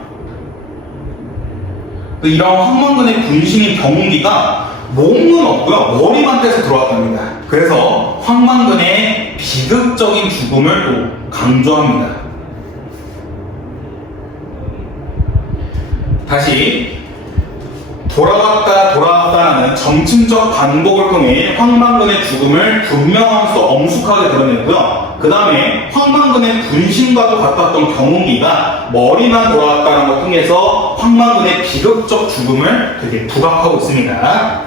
이런 황망근의 분신인 경운기가 몸은 없고요, 머리만 떼서 들어왔답니다. 그래서 황망근의 비극적인 죽음을 또 강조합니다. 다시 돌아왔다는 점층적 반복을 통해 황망근의 죽음을 분명하면서 엄숙하게 드러냈고요. 그 다음에 황만근의 분신과도 가깝던 경운기가 머리만 돌아왔다는 것 통해서 황만근의 비극적 죽음을 되게 부각하고 있습니다.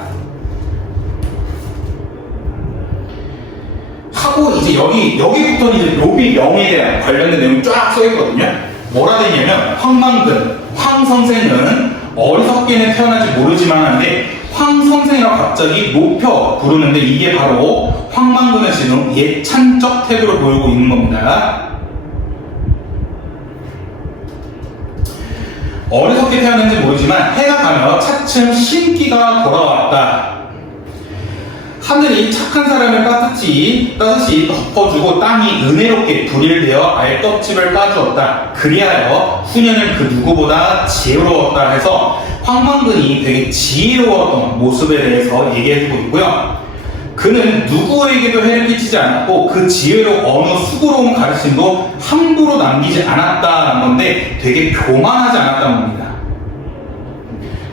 하고 이제 여기부터는 이제 묘비명에 대한 관련된 내용이 쫙 써있거든요. 뭐라 되냐면 황만근, 황 선생은 어리석게는 태어난지 모르지만 하는데 황 선생이라고 갑자기 높여 부르는데 이게 바로 황만근의 지금 예찬적 태도를 보이고 있는 겁니다. 어리석게 태어난지 모르지만 해가 가며 차츰 신기가 돌아왔다. 하늘이 착한 사람을 따뜻이 덮어주고 땅이 은혜롭게 불일 되어 알떡집을 까주었다. 그리하여 후년은 그 누구보다 지혜로웠다 해서 황만근이 되게 지혜로웠던 모습에 대해서 얘기해주고 있고요. 그는 누구에게도 해를 끼치지 않았고 그 지혜로 어느 수고로운 가르침도 함부로 남기지 않았다는 건데 되게 교만하지 않았다는 겁니다.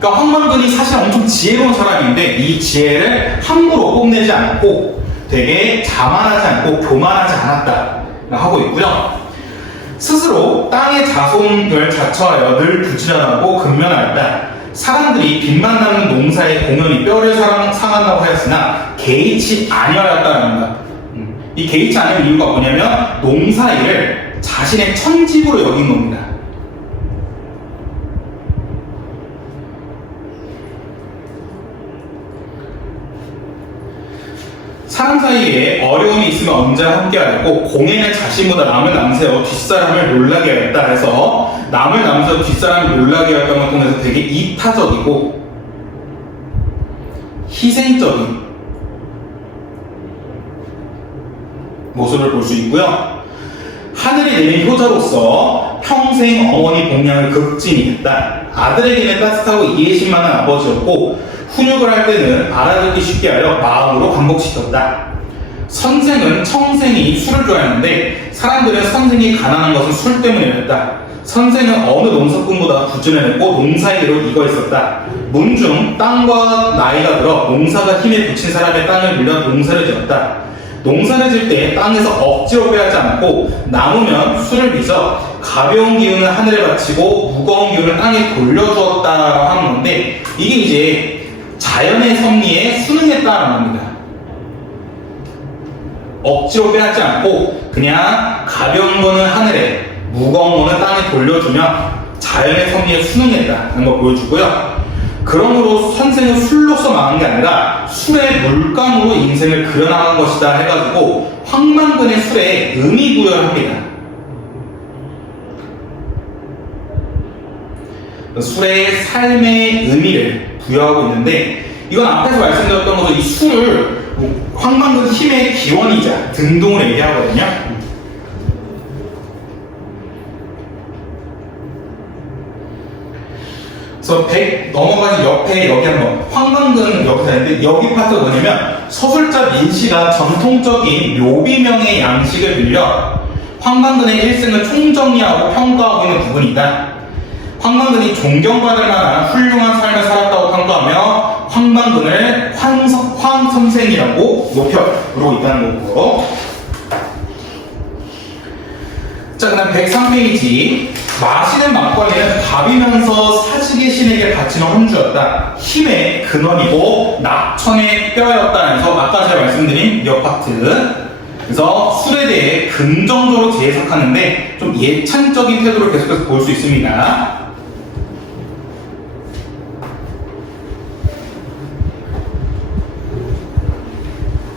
그러니까 황만근이 사실 엄청 지혜로운 사람인데 이 지혜를 함부로 뽐내지 않고 되게 자만하지 않고 교만하지 않았다 하고 있고요. 스스로 땅의 자손을 자처하여 늘 부지런하고 근면하였다. 사람들이 빛만 나는 농사의 공연이 뼈를 상한다고 하였으나 개의치 아니하였다는 겁니다. 이 개의치 않은 이유가 뭐냐면 농사일을 자신의 천직으로 여긴 겁니다. 사람 사이에 어려움이 있으면 언제나 함께하였고 공에는 자신보다 남을 남세워 뒷사람을 놀라게 하였다 해서 남을 남세워 뒷사람을 놀라게 하였다는 걸 통해서 되게 이타적이고 희생적인 모습을 볼 수 있고요. 하늘이 내린 효자로서 평생 어머니 봉양을 극진히 했다. 아들에게는 따뜻하고 이해심 많은 아버지였고 훈육을 할 때는 알아듣기 쉽게 하여 마음으로 반복시켰다. 선생은 청생이 술을 좋아했는데 사람들은 선생이 가난한 것은 술 때문이었다. 선생은 어느 농사꾼보다 부지런했고 농사일로 익어 있었다. 문중 땅과 나이가 들어 농사가 힘에 부친 사람의 땅을 빌려 농사를 지었다. 농사를 질 때 땅에서 억지로 빼앗지 않고 남으면 술을 빚어 가벼운 기운을 하늘에 바치고 무거운 기운을 땅에 돌려주었다라고 하는 건데 이게 이제 자연의 섭리에 순응했다는 겁니다. 억지로 빼앗지 않고 그냥 가벼운 거는 하늘에 무거운 거는 땅에 돌려주며 자연의 섭리에 순응했다는 걸 보여주고요. 그러므로 선생은 술로서 망한 게 아니라 술의 물감으로 인생을 그려나간 것이다 해가지고 황만근의 술에 의미 부여를 합니다. 술의 삶의 의미를 부여하고 있는데 이건 앞에서 말씀드렸던 것처럼 이 술을 황만근 힘의 기원이자 등등을 얘기하거든요. 그래서 100 넘어가지 옆에 여기 한번 황만근 여기서 있는데 여기 파트가 뭐냐면 서술자 민씨가 전통적인 묘비명의 양식을 빌려 황만근의 일생을 총정리하고 평가하고 있는 부분이다. 황만근이 존경받을 만한 훌륭한 삶을 살았다고 평가하며 황만근을 황 선생이라고 높여 부르고 있다는 거고요. 자, 그 다음 103페이지. 마시는 막걸리는 밥이면서 사직의 신에게 바치는 혼주였다. 힘의 근원이고 낙천의 뼈였다면서 아까 제가 말씀드린 옆 파트. 그래서 술에 대해 긍정적으로 재해석하는데 좀 예찬적인 태도를 계속해서 볼 수 있습니다.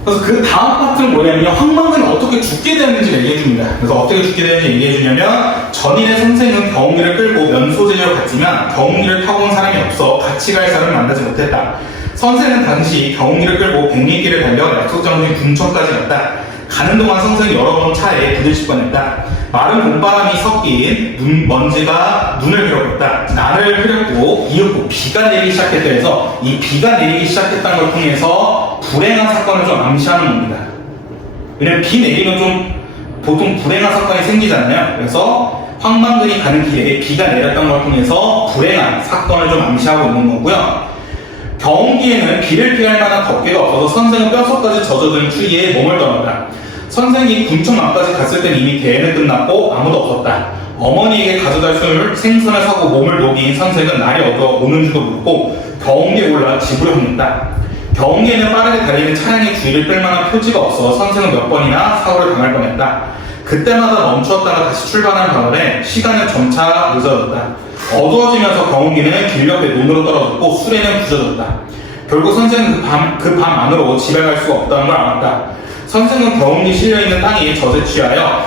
그래서 그 다음 파트는 뭐냐면요. 황만근이 어떻게 죽게 되었는지를 얘기해줍니다. 그래서 어떻게 죽게 되는지 얘기해주냐면 전인의 선생은 경운기를 끌고 면소제를 갔지만 경운기를 타고 온 사람이 없어 같이 갈 사람을 만나지 못했다. 선생은 당시 경운기를 끌고 백리길을 달려 약속장소인 군천까지 갔다. 가는 동안 선생이 여러 번 차에 부딪힐 뻔했다. 마른 봄바람이 섞인 먼지가 눈을 괴롭혔다. 날을 흐렸고 이윽고 비가 내리기 시작했다 해서 이 비가 내리기 시작했다는 걸 통해서 불행한 사건을 좀 암시하는 겁니다. 왜냐면 비 내리면 좀 보통 불행한 사건이 생기잖아요. 그래서 황만근이 가는 길에 비가 내렸던 걸 통해서 불행한 사건을 좀 암시하고 있는 거고요. 경운기에는 비를 피할 만한 덮개가 없어서 선생은 뼛속까지 젖어든 추위에 몸을 떨었다. 선생이 군청 앞까지 갔을 땐 이미 대회는 끝났고 아무도 없었다. 어머니에게 가져다 줄 생선을 사고 몸을 녹인 선생은 날이 어두워 오는지도 묻고 경운기에 올라 집으로 향했다. 경운기에는 빠르게 달리는 차량의 주위를 뺄 만한 표지가 없어 선생은 몇 번이나 사고를 당할 뻔했다. 그때마다 멈추었다가 다시 출발하는 바람에 시간은 점차 늦어졌다. 어두워지면서 경운기는 길 옆에 눈으로 떨어졌고 수레는 부서졌다. 결국 선생은 그 밤 안으로 집에 갈 수가 없다는 걸 알았다. 선생은 경운기 실려있는 땅에 젖에 취하여,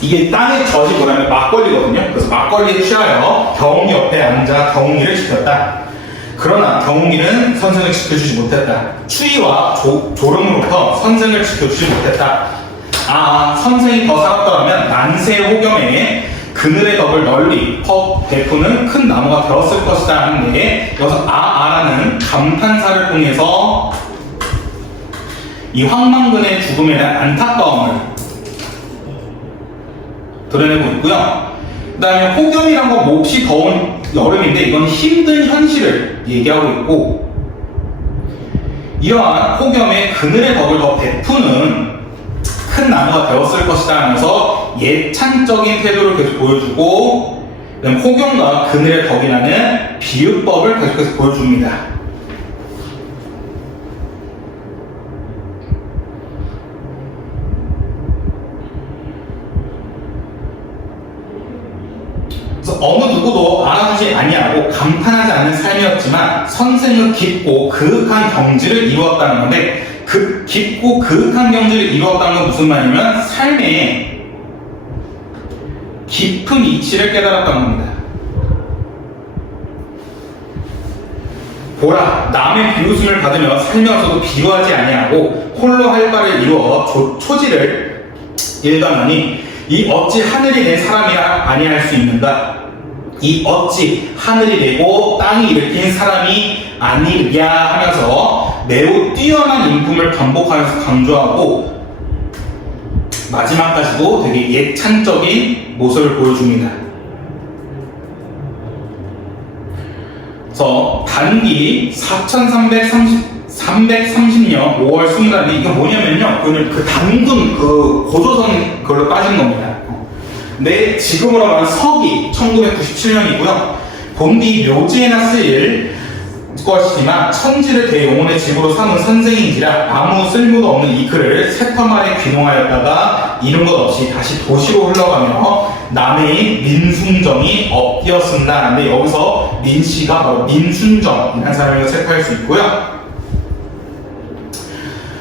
이게 땅의 젖이 뭐냐면 막걸리거든요. 그래서 막걸리에 취하여 경운기 옆에 앉아 경운기를 지켰다. 그러나 경운기는 선생을 지켜주지 못했다. 추위와 졸음으로부터 선생을 지켜주지 못했다. 선생이 더 살았더라면 난세 호겸에 그늘의 덕을 널리 베푸는 큰 나무가 되었을 것이다 하는데, 여기서 라는 감탄사를 통해서 이 황망근의 죽음에 대한 안타까움을 드러내고 있고요. 그 다음에 호겸이란 건 몹시 더운 여름인데 이건 힘든 현실을 얘기하고 있고, 이러한 호겸의 그늘의 덕을 더 베푸는 큰 나무가 되었을 것이다 하면서 예찬적인 태도를 계속 보여주고, 그다음 호겸과 그늘의 덕이라는 비유법을 계속해서 보여줍니다. 그래서 어느 누구도 알아주지 아니하고 감탄하지 않는 삶이었지만 선생은 깊고 그윽한 경지를 이루었다는 건데, 그 깊고 그윽한 경지를 이루었다는 건 무슨 말이냐면 삶의 깊은 이치를 깨달았다는 겁니다. 보라, 남의 비웃음을 받으며 살면서도 비유하지 아니하고 홀로 할 바를 이루어 초지를 일가하니 이 어찌 하늘이 내 사람이라 아니할 수 있는가? 이 어찌 하늘이 내고 땅이 일으킨 사람이 아니랴 하면서 매우 뛰어난 인품을 반복하면서 강조하고, 마지막까지도 되게 예찬적인 모습을 보여줍니다. 그래서 단기 4330년 5월 20일에 이게 뭐냐면요, 그 단군 고조선 그걸로 빠진 겁니다. 근데 지금으로 말하면 서기 1997년이고요. 본디 묘지에나 쓰일 것이지만 천지를 대용혼의 집으로 삼은 선생인지라 아무 쓸모도 없는 이 글을 새터말에 귀농하였다가 이른 것 없이 다시 도시로 흘러가며 남해인 민순정이 엎드었습니다. 근데 여기서 민씨가 바로 민순정이라는 사람을 체크할 수 있고요.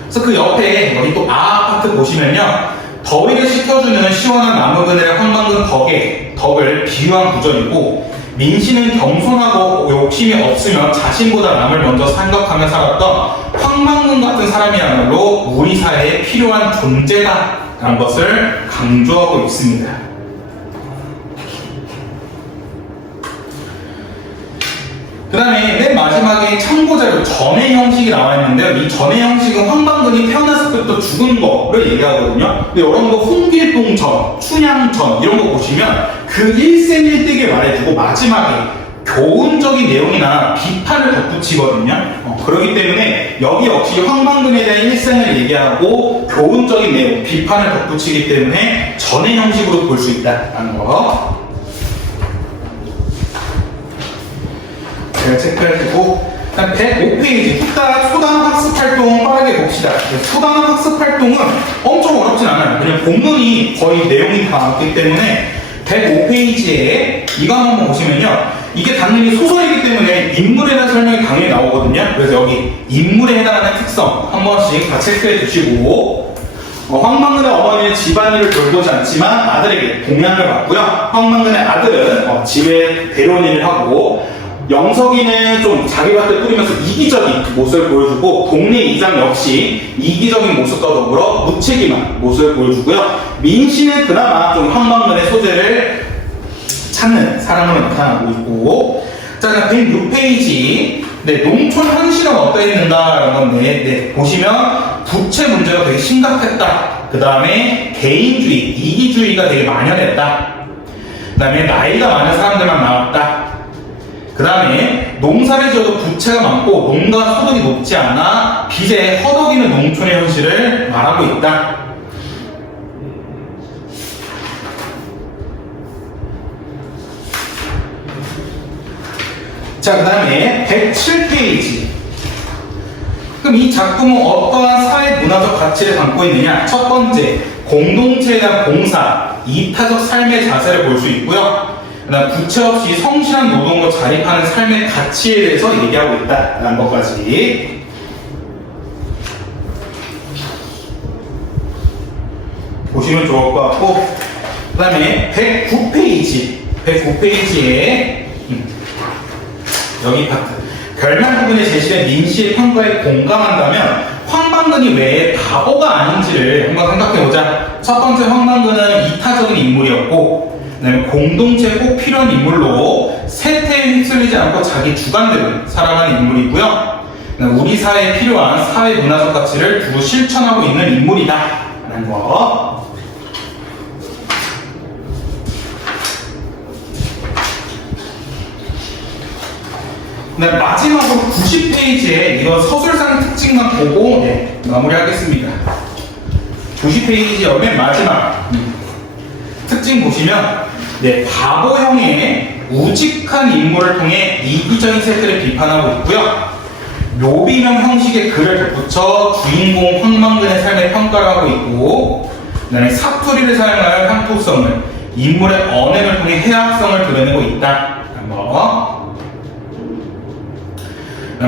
그래서 그 옆에 여기 또 아파트 보시면요, 더위를 식혀주는 시원한 나무 그늘의 황망근 덕을 비유한 구절이고, 민씨는 겸손하고 욕심이 없으며 자신보다 남을 먼저 생각하며 살았던 황망근 같은 사람이야말로 우리 사회에 필요한 존재다라는 것을 강조하고 있습니다. 그 다음에 맨 마지막에 참고자료 전의 형식이 나와 있는데요. 이 전의 형식은 황망근이 태어났을 때부터 죽은 거를 얘기하거든요. 근데 이런 거 홍길동전, 춘향전 이런 거 보시면 그 일생일대게 말해주고 마지막에 교훈적인 내용이나 비판을 덧붙이거든요. 그렇기 때문에 여기 역시 황망근에 대한 일생을 얘기하고 교훈적인 내용, 비판을 덧붙이기 때문에 전의 형식으로 볼 수 있다는 거 제가 체크해주고, 일단 105페이지 후딱 소단어 학습활동 빠르게 봅시다. 소단어 학습활동은 엄청 어렵진 않아요. 그냥 본문이 거의 내용이 다 왔기 때문에 105페이지에 이거 한번 보시면요, 이게 당연히 소설이기 때문에 인물에 대한 설명이 당연히 나오거든요. 그래서 여기 인물에 해당하는 특성 한 번씩 다 체크해 주시고, 황망근의 어머니는 집안일을 돌보지 않지만 아들에게 동양을 받고요. 황망근의 아들은 집에 대로원 일을 하고, 영석이는 좀 자기밭을 뿌리면서 이기적인 모습을 보여주고, 동네 이장 역시 이기적인 모습과 더불어 무책임한 모습을 보여주고요. 민씨는 그나마 좀 황망근의 소재를 찾는 사람으로 나타나고 있고, 자, 106페이지 농촌 현실은 어떠했는가라는 건데, 보시면 부채 문제가 되게 심각했다. 그 다음에 개인주의, 이기주의가 되게 만연했다. 그 다음에 나이가 많은 사람들만 나왔다. 그 다음에 농사를 지어도 부채가 많고 농가 소득이 높지 않아 빚에 허덕이는 농촌의 현실을 말하고 있다. 자, 그 다음에 107페이지. 그럼 이 작품은 어떠한 사회 문화적 가치를 담고 있느냐? 첫 번째, 공동체에 대한 봉사, 이타적 삶의 자세를 볼 수 있고요. 그다음 부채 없이 성실한 노동으로 자립하는 삶의 가치에 대해서 얘기하고 있다라는 것까지. 보시면 좋을 것 같고, 그 다음에 109페이지에 여기 파트. 결말 부분에 제시된 민씨의 평가에 공감한다면 황만근이 왜 바보가 아닌지를 한번 생각해보자. 첫 번째, 황만근은 이타적인 인물이었고, 그다음에 공동체에 꼭 필요한 인물로 세태에 휩쓸리지 않고 자기 주관대로 살아가는 인물이고요. 우리 사회에 필요한 사회 문화적 가치를 두루 실천하고 있는 인물이다 라는 거. 네, 마지막으로 90페이지에 이건 서술상 특징만 보고 마무리하겠습니다. 90페이지 맨 마지막 특징 보시면 바보형의 우직한 인물을 통해 이기적인 세태를 비판하고 있고요. 묘비명 형식의 글을 덧붙여 주인공 황만근의 삶을 평가를 하고 있고, 그다음에 사투리를 사용하여 향토성을, 인물의 언행을 통해 해학성을 드러내고 있다.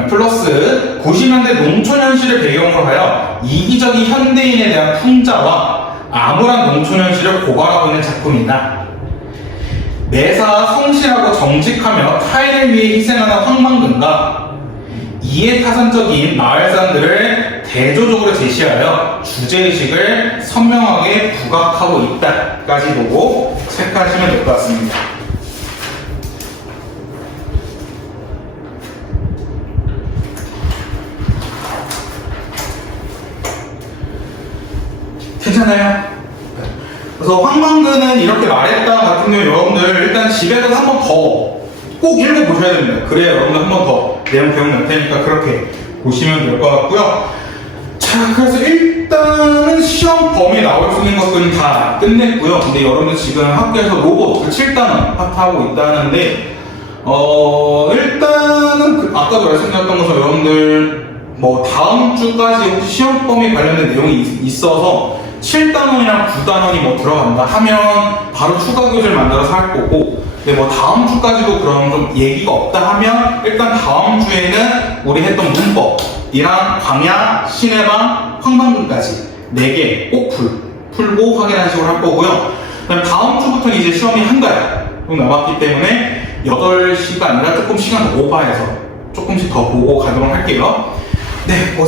플러스 90년대 농촌 현실을 배경으로 하여 이기적인 현대인에 대한 풍자와 암울한 농촌 현실을 고발하고 있는 작품이다. 매사 성실하고 정직하며 타인을 위해 희생하는 황만근과 이해타산적인 마을 사람들을 대조적으로 제시하여 주제의식을 선명하게 부각하고 있다까지도 체크하시면 될 것 같습니다. 괜찮아요? 그래서 황만근은 이렇게 말했다 같은 경우 여러분들 일단 집에서 한 번 더 꼭 읽어보셔야 됩니다. 그래야 여러분들 한 번 더 내용 기억날 테니까 그렇게 보시면 될 것 같고요. 자, 그래서 일단은 시험 범위에 나올 수 있는 것들은 다 끝냈고요. 근데 여러분들 지금 학교에서 로봇 7단원 파트하고 있다는데 일단은 아까도 말씀드렸던 것처럼 여러분들 다음 주까지 혹시 시험 범위 관련된 내용이 있어서 7단원이랑 9단원이 들어간다 하면 바로 추가 교재를 만들어서 할 거고, 근데 다음 주까지도 그런 좀 얘기가 없다 하면 일단 다음 주에는 우리 했던 문법이랑 광야, 시내방, 황만근까지 4개 꼭 풀고 확인하는 식으로 할 거고요. 그다음 다음 주부터는 이제 시험이 한 달 정도 남았기 때문에 8시가 아니라 조금 시간 더 오버해서 조금씩 더 보고 가도록 할게요. 네, 고생